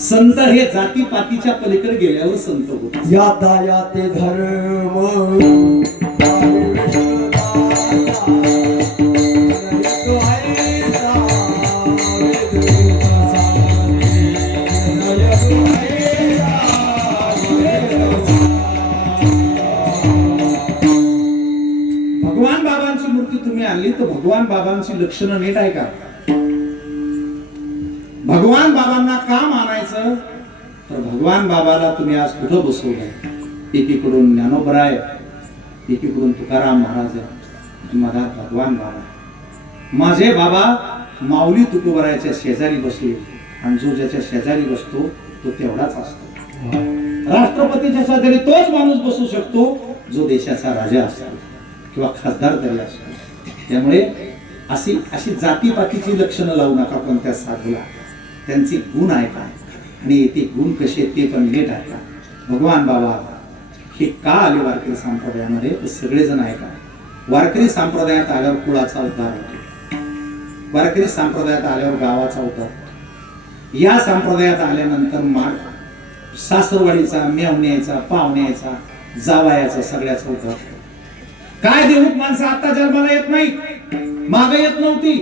संत हे जातीपातीच्या पलीकडे गेल्यावर संत होते. याते धर्म भगवान बाबांची मूर्ती तुम्ही आणली तर भगवान बाबांची लक्षणं नीट आहे का? भगवान बाबांना का मानायचं? तर भगवान बाबाला तुम्ही आज कुठं बसवलंय? एकीकडून ज्ञानोबराय, एकीकडून तुकाराम महाराज आहे, मधात भगवान बाबा. माझे बाबा माऊली तुकोबरायच्या शेजारी बसले. आणि जो ज्याच्या शेजारी बसतो तो तेवढाच असतो. राष्ट्रपतीच्या शेजारी तोच माणूस बसू शकतो जो देशाचा राजा असतो किंवा खासदार तरी असतो. त्यामुळे अशी जातीपातीची लक्षणं लावू नका कोणत्या साधूला. त्यांचे गुण आहे का आणि ते गुण कसे ते पण नीट आहे का. भगवान बाबा हे का आले वारकरी संप्रदायामध्ये तर सगळेजण आहे का. वारकरी संप्रदायात आल्यावर कुळाचा उद्धार होतो. वारकरी संप्रदायात आल्यावर गावाचा उद्धार. या संप्रदायात आल्यानंतर सासरवाडीचा, मेवण्याचा, पाहुण्याचा, जावयाचा सगळ्याच होतं. काय देऊत माणसं आता जन्माला येत नाही, माग येत नव्हती,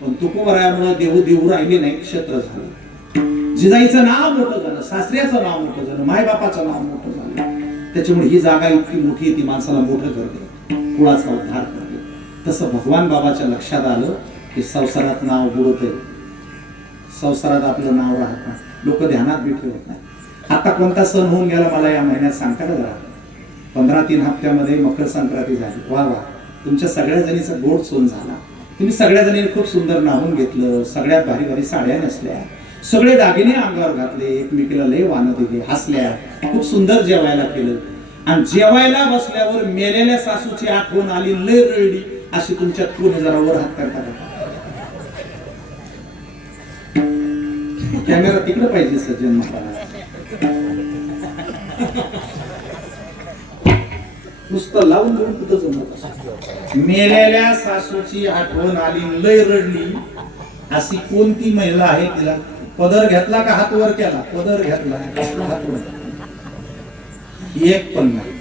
पण तुकोबरायामुळे देऊ राहिली नाही, क्षत्र झालं. जिजाईचं नाव मोठं झालं, सासऱ्याचं नाव मोठं झालं, मायबापाचं नाव मोठं झालं. त्याच्यामुळे ही जागा इतकी मोठी आहे, ती माणसाला मोठं करते, कुळाचा उद्धार करते. तसं भगवान बाबाच्या लक्षात आलं की संसारात नाव बुडत आहे, संसारात आपलं नाव राहत नाही, लोक ध्यानात बी ठेवत नाही. आता कोणता सण होऊन गेला मला या महिन्यात सांगता का जरा? 15-3 हप्त्यामध्ये मकर संक्रांती झाली. वा वा, तुमच्या सगळ्या जणीचा गोड सण झाला. तुम्ही सगळ्या जणी खूप सुंदर नाहून घेतलं, सगळ्यात भारी भारी साड्या नेसल्या, सगळे दागिने अंगावर घातले, एकमेकीला लय वानं दिले, हसल्या, खूप सुंदर जेवायला केलं. आणि जेवायला बसल्यावर मेलेल्या सासूची आठवण आली, लय रडली. अशी तुमच्या कोणी जरा वर हात करता का? कॅमेरा तिकडे पाहिजे सज्जन महाराज. नुसतं लावून देऊन कुठं जमत. मेलेल्या सासूची आठवण आली, लय रडली. अशी कोणती महिला आहे तिला पदर घेतला का हात वर केला? पदर घेतला, हात वर. एक पण नाही.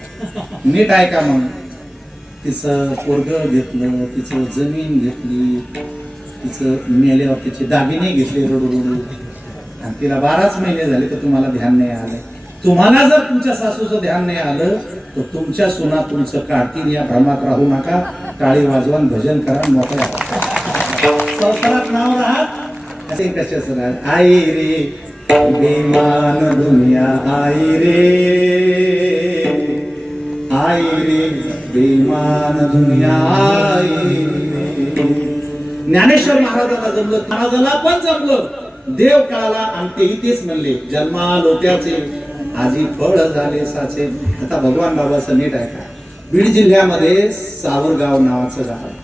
नीट आहे का? मग तिचं पोरग घेतलं, तिचं जमीन घेतली, तिचं मेल्यावर तिचे दागिने घेतले रडू रडू, आणि तिला 12च महिने झाले तर तुम्हाला ध्यान नाही आलं. तुम्हाला जर तुमच्या सासूचं ध्यान नाही आलं तर तुमच्या सुना तुमचं काढतील, या भ्रमात राहू नका. टाळी वाजवून भजन करा, मोकळा. संसारात नाव राहत असे कशाच राहत. आई रे बेमान दुनिया, आई रे, आई रे बेमान दुनिया, आई रे. ज्ञानेश्वर महाराजांना जमलं, महाराजाला पण जमलं. देव काळाला आणि तेही तेच म्हणले, जन्मा लोट्याचे आजी फळ झाले साचे. आता भगवान बाबाचं नीट आहे का? बीड जिल्ह्यामध्ये सावरगाव नावाचं गाव आहे,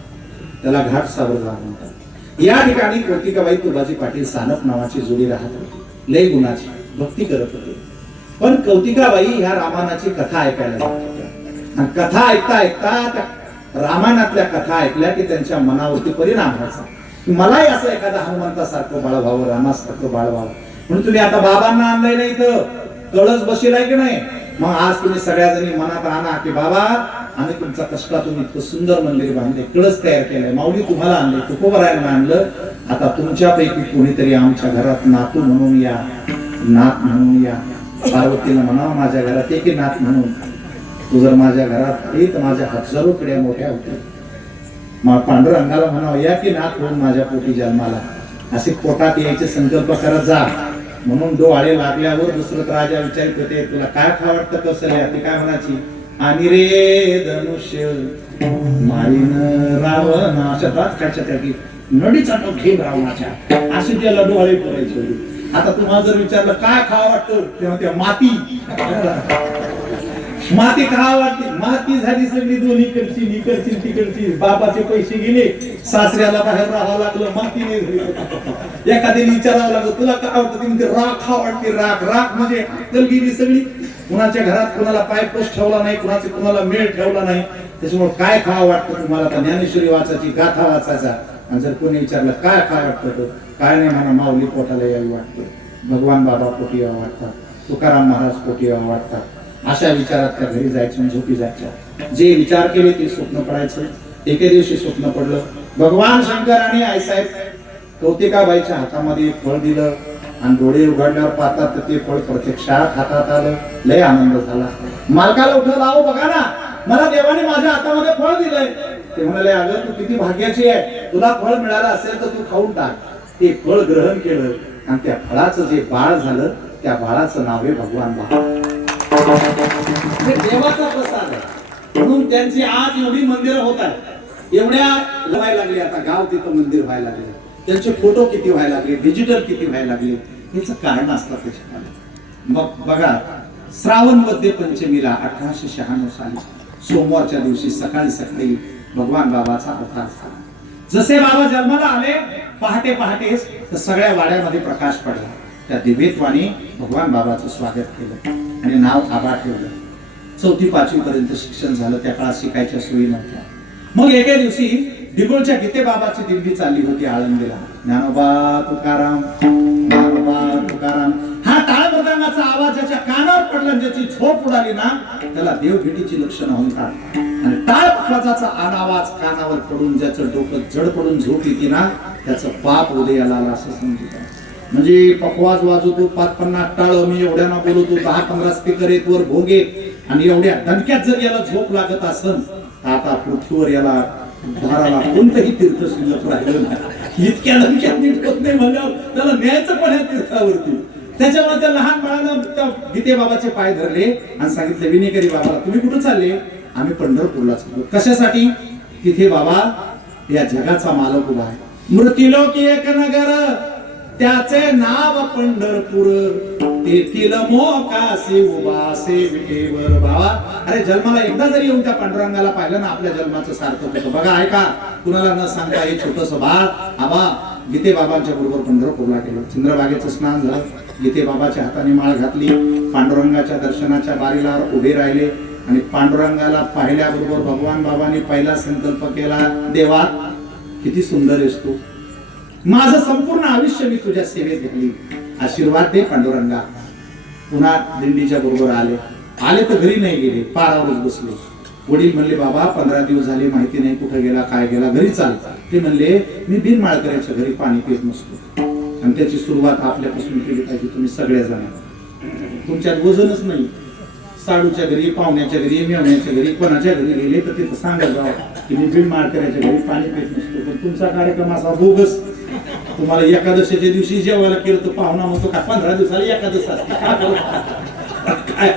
त्याला घाट सावरगाव म्हणतात. या ठिकाणी कौतिकाबाई तुबाजी पाटील सानप नावाची जोडी राहत होती, लय गुणाची, भक्ती करत होती. पण कौतिकाबाई ह्या रामायणाची कथा ऐकायला जात होत्या. आणि कथा ऐकता ऐकता रामायणातल्या कथा ऐकल्या की त्यांच्या मनावरती परिणाम व्हायचा. मलाही असं एखादा हनुमंतासारखं बाळ व्हावं, रामासारखं बाळ व्हावं. म्हणून तुम्ही आता बाबांना आणलंय नाही तर कळस बसेलाय की नाही? मग आज तुम्ही सगळ्या जणी मनात आणा की बाबा आम्ही तुमचा कष्टातून इतकं सुंदर मंदिर बांधले, कळस तयार केलाय, माऊली तुम्हाला आणले, तुकोबरायांना आणलं. आता तुमच्यापैकी कोणीतरी आमच्या घरात नातू म्हणून या, नात म्हणून या. पार्वतीला म्हणावं माझ्या घरात एक नात म्हणून. तू जर माझ्या घरात आली तर माझ्या हजारो पिढ्या मोठ्या होत्या. मग पांडुरंगाला म्हणावं या की नात होऊन माझ्या पोटी जन्माला. असे पोटात यायचे संकल्प करत जा. म्हणून डोळे लागल्यावर दुसरं राजा विचारित होते, तुला काय खा वाटतं कसं? ती काय म्हणायची? आणि रे धनुष्य माईन रावण, अशा दात खायच्या त्या की नडीचा घे रावणाच्या, अशी त्याला डोळे करायचे. आता तुम्हाला जर विचारलं काय खावं वाटतं, तेव्हा त्या माती, माती खावा वाटते. माती झाली सगळी, दोन्ही कडची, इकडची तिकडची. बाबाचे पैसे गेले, सासऱ्याला बाहेर राहावं लागलं, मातीने. एखाद्याने विचारावं लागलं तुला काय आवडतं? ती म्हणते राख खावा वाटते. राख, राख म्हणजे अक्कल गेली सगळी. कुणाच्या घरात कुणाला पायपोस ठेवला नाही, कुणाला मेळ ठेवला नाही. त्याच्यामुळे काय खावा वाटतं तुम्हाला? तर ज्ञानेश्वरी वाचायची, गाथा वाचायचा. आणि जर कोणी विचारलं काय खावा वाटतं, तर काय नाही म्हणा, माऊली पोटाला यावी वाटते, भगवान बाबा पोटी यावं वाटतात, तुकाराम महाराज पोटी यावं वाटतात. अशा विचारात त्या घरी जायच्या, झोपी जायच्या. जे विचार केले ते स्वप्न पडायचं. एके दिवशी स्वप्न पडलं, भगवान शंकर आणि आईसाहेब कौतिकाबाईच्या हातामध्ये एक फळ दिलं. आणि डोळे उघडल्यावर पाहतात तर ते फळ प्रत्यक्षात हातात आलं. लय आनंद झाला. मालकाला उठलं, लावू बघा ना, मला देवाने माझ्या हातामध्ये फळ दिलंय. ते म्हणाले, अगं तू किती भाग्याची आहे, तुला फळ मिळालं असेल तर तू खाऊन टाक. ते फळ ग्रहण केलं आणि त्या फळाचं जे बाळ झालं, त्या बाळाचं नाव आहे भगवान बाबा. देवाचा प्रसाद आहे. म्हणून त्यांची आज एवढी मंदिरं होत आहेत, एवढ्या व्हायला लागली. आता गाव तिथं मंदिर व्हायला लागले, त्यांचे फोटो किती व्हायला लागले, डिजिटल किती व्हायला लागले. याचं कारण असतं त्याच्यामध्ये. मग बघा, श्रावण वद्य पंचमीला 1896 साली सोमवारच्या दिवशी सकाळी सकाळी भगवान बाबाचा अवतार झाला. जसे बाबा जन्माला आले पहाटे पहाटेच तर सगळ्या वाड्यामध्ये प्रकाश पडला. त्या दिव्यत्वाने भगवान बाबाचं स्वागत केलं आणि नाव आबा ठेवलं. 4वी-5वी पर्यंत शिक्षण झालं. त्या काळात शिकायच्या सोयी नव्हत्या. मग एके दिवशी दिगोळच्या गीते बाबाची दिंडी चालली होती आळंदीला. ज्ञानोबा तुकाराम, ज्ञानोबा तुकाराम, हा टाळ मृदंग पांडुरंगाचा आवाज ज्याच्या कानावर पडला आणि ज्याची झोप उडाली ना त्याला देवभेटीची लक्षणं म्हणतात. आणि टाळ आवाजाचा आवाज कानावर पडून ज्याचं डोकं जड पडून झोप येते ना त्याचं पाप उदयाला आला असं समजतात. म्हणजे पकवाज वाजवतो 5-50 टाळ मी एवढ्याना बोलवतो 10-15 स्पीकर एक वर भोगे आणि एवढ्या दणक्यात जर याला झोप लागत असन तर आता पृथ्वीवर याला धाराला कोणतंही तीर्थ शिल्लक राहिलं नाही. इतक्या दणक्यात नीट होत नाही म्हणल्यावर त्याला न्यायचं पण आहे तीर्थावरती. त्याच्यामुळे त्या लहान बाळानं त्या गीते बाबाचे पाय धरले आणि सांगितले विनेकरी बाबाला तुम्ही कुठं चालले? आम्ही पंढरपूरला चाललो. कशासाठी? तिथे बाबा या जगाचा मालक उभा आहे. मृत्युलोकी एक नगर त्याचे नाव पंढरपूर तेथील मोकासी उभासे विटेवर. बाबा अरे जन्माला एकदा जरी येऊन त्या पांडुरंगाला पाहिलं ना आपल्या जन्माचं सार्थक होतं. बघा ऐका कुणाला न सांगता हे छोटस बाळ आबा गीते बाबांच्या बरोबर पंढरपूरला गेलो. चंद्रभागेचं स्नान झालं. गीते बाबाच्या हाताने माळ घातली. पांडुरंगाच्या दर्शनाच्या बारीला उभे राहिले आणि पांडुरंगाला पाहिल्याबरोबर भगवान बाबांनी पहिला संकल्प केला देवा किती सुंदर आहेस तू. माझं संपूर्ण आयुष्य मी तुझ्या सेवेत घातली. आशीर्वाद दे पांडुरंगा. पुन्हा दिंडीच्या बरोबर आले तर घरी नाही गेले पारावरच बसले. वडील म्हणले बाबा 15 दिवस झाले माहिती नाही कुठे गेला काय गेला घरी चाल. ते म्हणले मी बिन माळकऱ्याच्या घरी पाणी पित नसतो. आणि त्याची सुरुवात आपल्यापासून केली पाहिजे. तुम्ही सगळेजण तुमच्यात वजनच नाही. साडूच्या घरी पाहुण्याच्या घरी मेवण्याच्या घरी कोणाच्या घरी गेले तर तिथं सांगत जावं की मी बिन माळकऱ्याच्या घरी पाणी पित नसतो. पण तुमचा कार्यक्रम असा बोगस. तुम्हाला एकादशीच्या दिवशी जेवायला केलं तर पाहुणा म्हणतो का 15 दिवसाला एकादश असते काय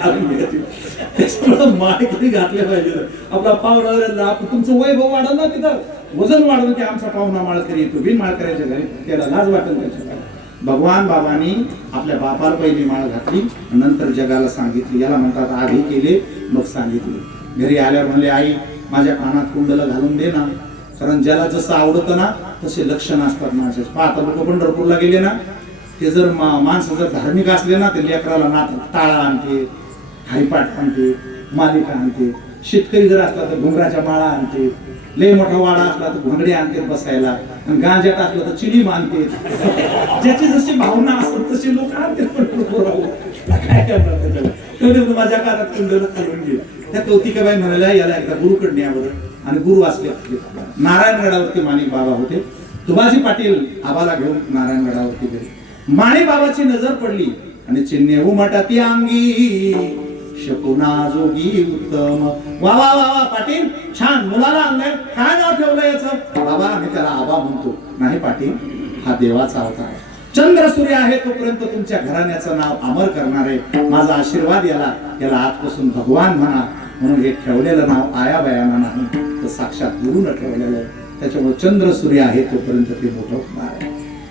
त्याच्यामुळे माळ किती घातले पाहिजे. आपला पाहुणा तुमचं वैभव वाढलं ना तिथं वजन वाढलं की आमचा पाहुणा माळकरी येतो बिन माळकऱ्याच्या घरी त्याला लाज वाटेल त्याच्या. भगवान बाबांनी आपल्या बापाला पहिली माळ घातली नंतर जगाला सांगितली. याला म्हणतात आधी केले मग सांगितले. घरी आल्यावर म्हणले आई माझ्या कानात कुंडल घालून दे ना. कारण ज्याला जसं आवडतं ना तसे लक्षण असतात माझ्या. आता लोक पंढरपूरला गेले ना ते जर माणसं जर धार्मिक असले ना ते लेकराला नात टाळा आणते हरिपाठ आणते मालिका आणते. शेतकरी जर असला तर घुंगराच्या माळा आणते. लय मोठा वाडा असला तर घोंगडे आणते बसायला. आणि गांजा टाकलं तर चिली मानते. ज्याची जशी भावना असतात तशी लोक आणते काय करणार. माझ्या कानात कुंडल घालून घे. त्या कौतिकाबाई म्हणाल्या याला एकदा गुरुकडे यावं. आणि गुरु असले नारायणगडावरती माणिक बाबा होते. तुबाजी पाटील आबाला घेऊन नारायणगडावरती गेले. माणिक बाबाची नजर पडली आणि चिन्हे उमटती अंगी शकुना जोगी उत्तम. वा वा वा वा पाटील छान मुलाला आणलंय. काय नाव ठेवलं याचं? बाबा आम्ही त्याला आबा म्हणतो. नाही पाटील हा देवाचा अवतार आहे. चंद्र सूर्य आहे तोपर्यंत तुमच्या घराण्याचं नाव अमर करणार आहे. माझा आशीर्वाद याला आजपासून भगवान म्हणा. म्हणून हे ठेवलेलं नाव आया बयाना नाही तर साक्षात गुरुनं ठेवलेलं आहे. त्याच्यामुळे चंद्र सूर्य आहे तोपर्यंत ते मोठं होणार आहे.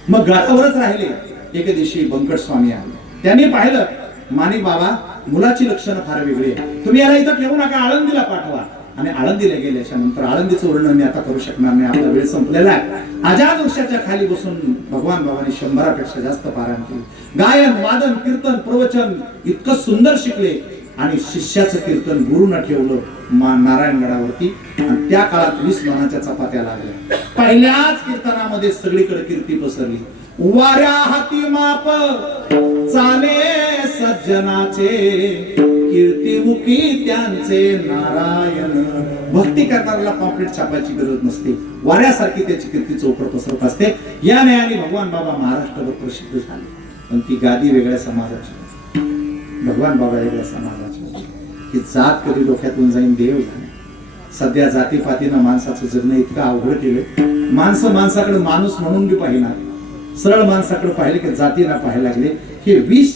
मग घाटावरच राहिले. एके दिवशी बंकट स्वामी आले. त्यांनी पाहिलं माणिक बाबा मुलाची लक्षणं फार वेगळी आहे. तुम्ही याला इथं ठेवू नका आळंदीला पाठवा. आणि आळंदीला गेल्याच्या नंतर आळंदीचं वर्णन मी आता करू शकणार नाही आपला वेळ संपलेला आहे. आजाद वृक्षाच्या खाली बसून भगवान बाबांनी 100पेक्षा जास्त पारायण केले. गायन वादन कीर्तन प्रवचन इतकं सुंदर शिकले. आणि शिष्याचं कीर्तन गुरुनं ठेवलं नारायणगडावरती. आणि त्या काळात 20 मनाच्या चपात्या लागल्या. पहिल्याच कीर्तनामध्ये सगळीकडे कीर्ती पसरली. वाऱ्या हाती माप चाले सज्जनाचे कीर्तिमुखी त्यांचे नारायण. भक्ती करणाऱ्याला पॉम्पलेट छापायची गरज नसते. वाऱ्यासारखी त्याची कीर्ती चौकड पसरत असते. या न्यायाने भगवान बाबा महाराष्ट्रभर प्रसिद्ध झाले. पण ती गादी वेगळ्या समाजाची भगवान बाबा वेगळ्या समाजाची. की जात कधी डोक्यातून जाईन देव झाले. सध्या जातीपातीनं माणसाचं जगणं इतकं अवघड केलं. माणसं माणसाकडे माणूस म्हणून बी पाहिणार. सरळ माणसाकडे पाहिले की जातीला पाहायला लागले. हे 20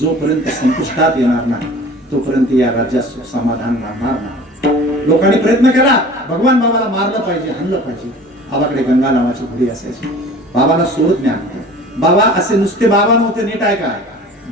जोपर्यंत संपुष्टात येणार नाही तोपर्यंत या राज्यात सुख समाधान राहणार नाही. लोकांनी प्रयत्न केला भगवान बाबाला मारलं पाहिजे हाणलं पाहिजे. बाबाकडे गंगा नावाची घोडी असायची. बाबाला सोडत नाही. बाबा असे नुसते बाबा नव्हते. नीट आहे का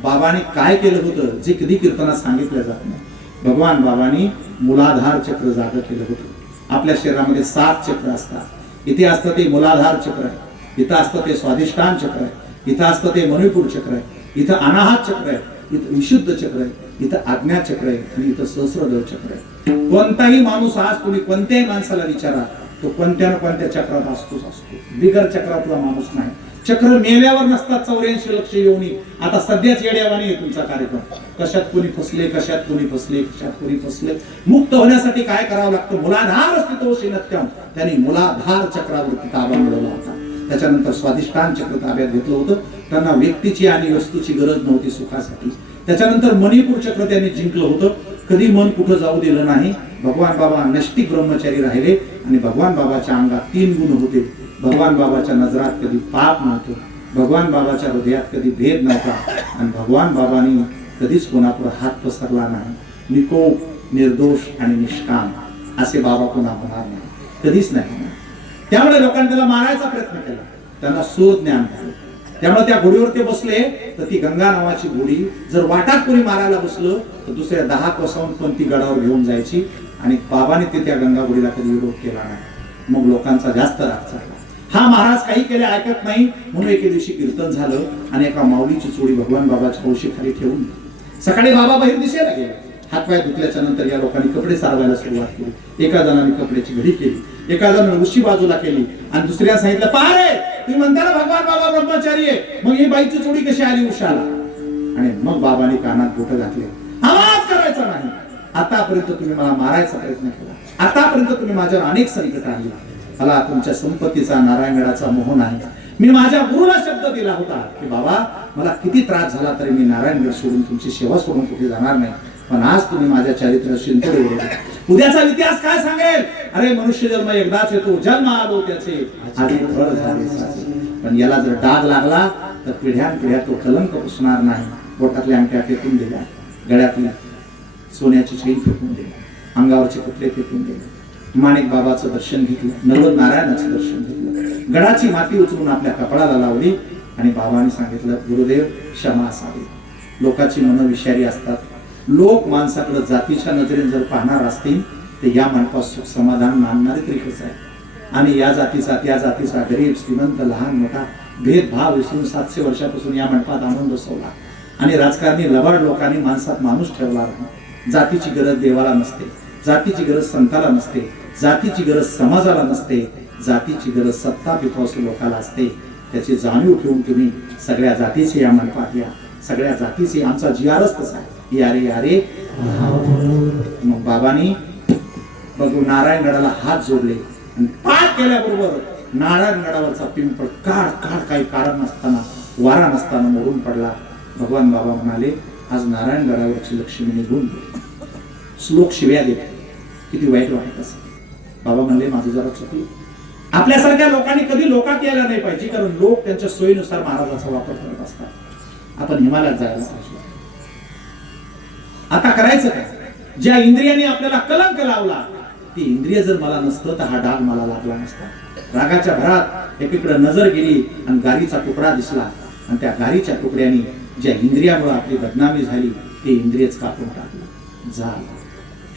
बाबाने काय केलं होतं जे कधी कीर्तनात सांगितलं जात नाही. भगवान बाबांनी मूलाधार चक्र जाग केलं होतं. आपल्या शरीरामध्ये 7 चक्र असतात. इथे असतं ते मूलाधार चक्र आहे. इथं असतं ते स्वाधिष्ठान चक्र आहे. इथं असतं ते मणिपूर चक्र आहे. इथं अनाहत चक्र आहे. इथं विशुद्ध चक्र आहे. इथं आज्ञा चक्र आहे. आणि इथं सहस्रदळ चक्र आहे. कोणताही माणूस आज तुम्ही कोणत्याही माणसाला विचारा तो कोणत्या ना कोणत्या चक्रात असतोच असतो. बिगर चक्रातला माणूस नाही. चक्र मेल्यावर नसतात 84 लक्ष योनी. आता सध्याच येड्यावानी आहे तुमचा कार्यक्रम. कशात कोणी फसले, कशात कोणी फसले, कशात कोणी फसले. मुक्त होण्यासाठी काय करावं लागतं? मुलाधार स्थितोषी नत्यम. त्यांनी मुलाधार चक्रावरती ताबा मिळवला होता. त्याच्यानंतर स्वाधिष्ठान चक्र ताब्यात घेतलं होतं. त्यांना व्यक्तीची आणि वस्तूची गरज नव्हती सुखासाठी. त्याच्यानंतर मणिपूर चक्र त्यांनी जिंकलं होतं. कधी मन कुठं जाऊ दिलं नाही. भगवान बाबा नैष्ठिक ब्रह्मचारी राहिले आणि भगवान बाबाच्या अंगात 3 गुण होते. भगवान बाबाच्या नजरात कधी पाप नव्हतं. भगवान बाबाच्या हृदयात कधी भेद नव्हता. आणि भगवान बाबांनी कधीच कोणापुढे हात पसरला नाही. निकोप, निर्दोष आणि निष्काम असे बाबा कोणा होणार नाही, कधीच नाही. त्यामुळे लोकांनी त्याला मारायचा प्रयत्न केला. त्यांना शोध ज्ञान झालं. त्यामुळे त्या घोडीवर ते बसले तर ती गंगा नावाची घोडी जर वाटात कोणी मारायला बसलं तर दुसऱ्या 10 कोसावून पण ती गडावर घेऊन जायची. आणि बाबाने ते त्या गंगा घोडीला कधी विरोध केला नाही. मग लोकांचा जास्त राग चालला. हा महाराज काही केले ऐकत नाही म्हणून एके दिवशी कीर्तन झालं आणि एका माऊलीची चोळी भगवान बाबाच्या औशीखाली ठेवून सकाळी बाबा बाहेर दिसायला गेले. हातपाय धुतल्याच्या नंतर या लोकांनी कपडे सारवायला सुरुवात केली. एका जणाने कपड्याची घडी केली, एका जणाने उशी बाजूला केली आणि दुसऱ्या सांगितलं, पारे तुम्ही म्हणता ना भगवान बाबा ब्रह्मचारी आहे, मग ही बाईची चोळी कशी आली उशाला? आणि मग बाबाने कानात बोटं घातले. आवाज करायचा नाही. आतापर्यंत तुम्ही मला मारायचा प्रयत्न केला. आतापर्यंत तुम्ही माझ्यावर अनेक संकट आणली. मला तुमच्या संपत्तीचा, नारायणगडाचा मोह नाही. मी माझ्या गुरुला शब्द दिला होता की बाबा मला किती त्रास झाला तरी मी नारायणगड सोडून तुमची सेवा सोडून कुठे जाणार नाही. पण आज तुम्ही माझ्या चारित्र्यात शिंतोडे उडवले. उद्याचा इतिहास काय सांगेल? अरे मनुष्य जन्म एकदाच येतो, जन्म आलो त्याचे आधी फळ झाले साचे. पण याला जर डाग लागला तर पिढ्यानपिढ्या तो कलंक पुसणार नाही. बोटातल्या अंगठ्या फेकून दिल्या, गळ्यातल्या सोन्याची चैन फेकून दिल्या, अंगावरचे कपडे फेकून दिले. माणिक बाबाचं दर्शन घेतलं, नवद नारायणाचं दर्शन घेतलं, गडाची माती उचलून आपल्या कपाळाला लावली आणि बाबांनी सांगितलं, गुरुदेव क्षमा असावी. लोकांची मन विषारी असतात. लोक माणसाकडे जातीच्या नजरेने जर पाहणार असतील तर या मनपात सुख समाधान मानणारे तरीच आहे. आणि या जातीचा त्या जातीचा, गरीब श्रीमंत लहान मोठा भेदभाव विसरून 700 वर्षापासून या मंडपात आनंद बसवला. आणि राजकारणी लबाड लोकांनी माणसात माणूस ठेवला नाही. जातीची गरज देवाला नसते, जातीची गरज संताला नसते, जातीची गरज समाजाला नसते, जातीची गरज सत्ता पिपासू लोकाला असते. त्याची जाणीव ठेवून तुम्ही सगळ्या जातीचे या मंडपात या. सगळ्या जातीचे आमचा जियारच तसा आहे. यारे यारे. मग बाबांनी बघू नारायणगडाला हात जोडले आणि पाठ केल्याबरोबर नारायणगडावरचा पिंपळ काढ काढ काही कारण नसताना, वारा नसताना मोडून पडला. भगवान बाबा म्हणाले, आज नारायणगडावरची लक्ष्मी निघून गेली. श्लोक शिव्या देत, किती वाईट वाटत असेल. बाबा म्हणले, माझं जरा चुकलं. आपल्यासारख्या लोकांनी कधी लोका केला नाही पाहिजे, कारण लोक त्यांच्या सोयीनुसार महाराजाचा वापर करत असतात. आपण हिमालयात जायला पाहिजे. आता करायचं काय? ज्या इंद्रियाने आपल्याला कलंक लावला ती इंद्रिय जर मला नसतं तर हा डाग मला लागला नसता. रागाच्या भरात एकीकडे नजर गेली आणि गारीचा तुकडा दिसला आणि त्या गारीच्या तुकड्याने ज्या इंद्रियामुळे आपली बदनामी झाली ते इंद्रियच कापून टाकलं. झालं.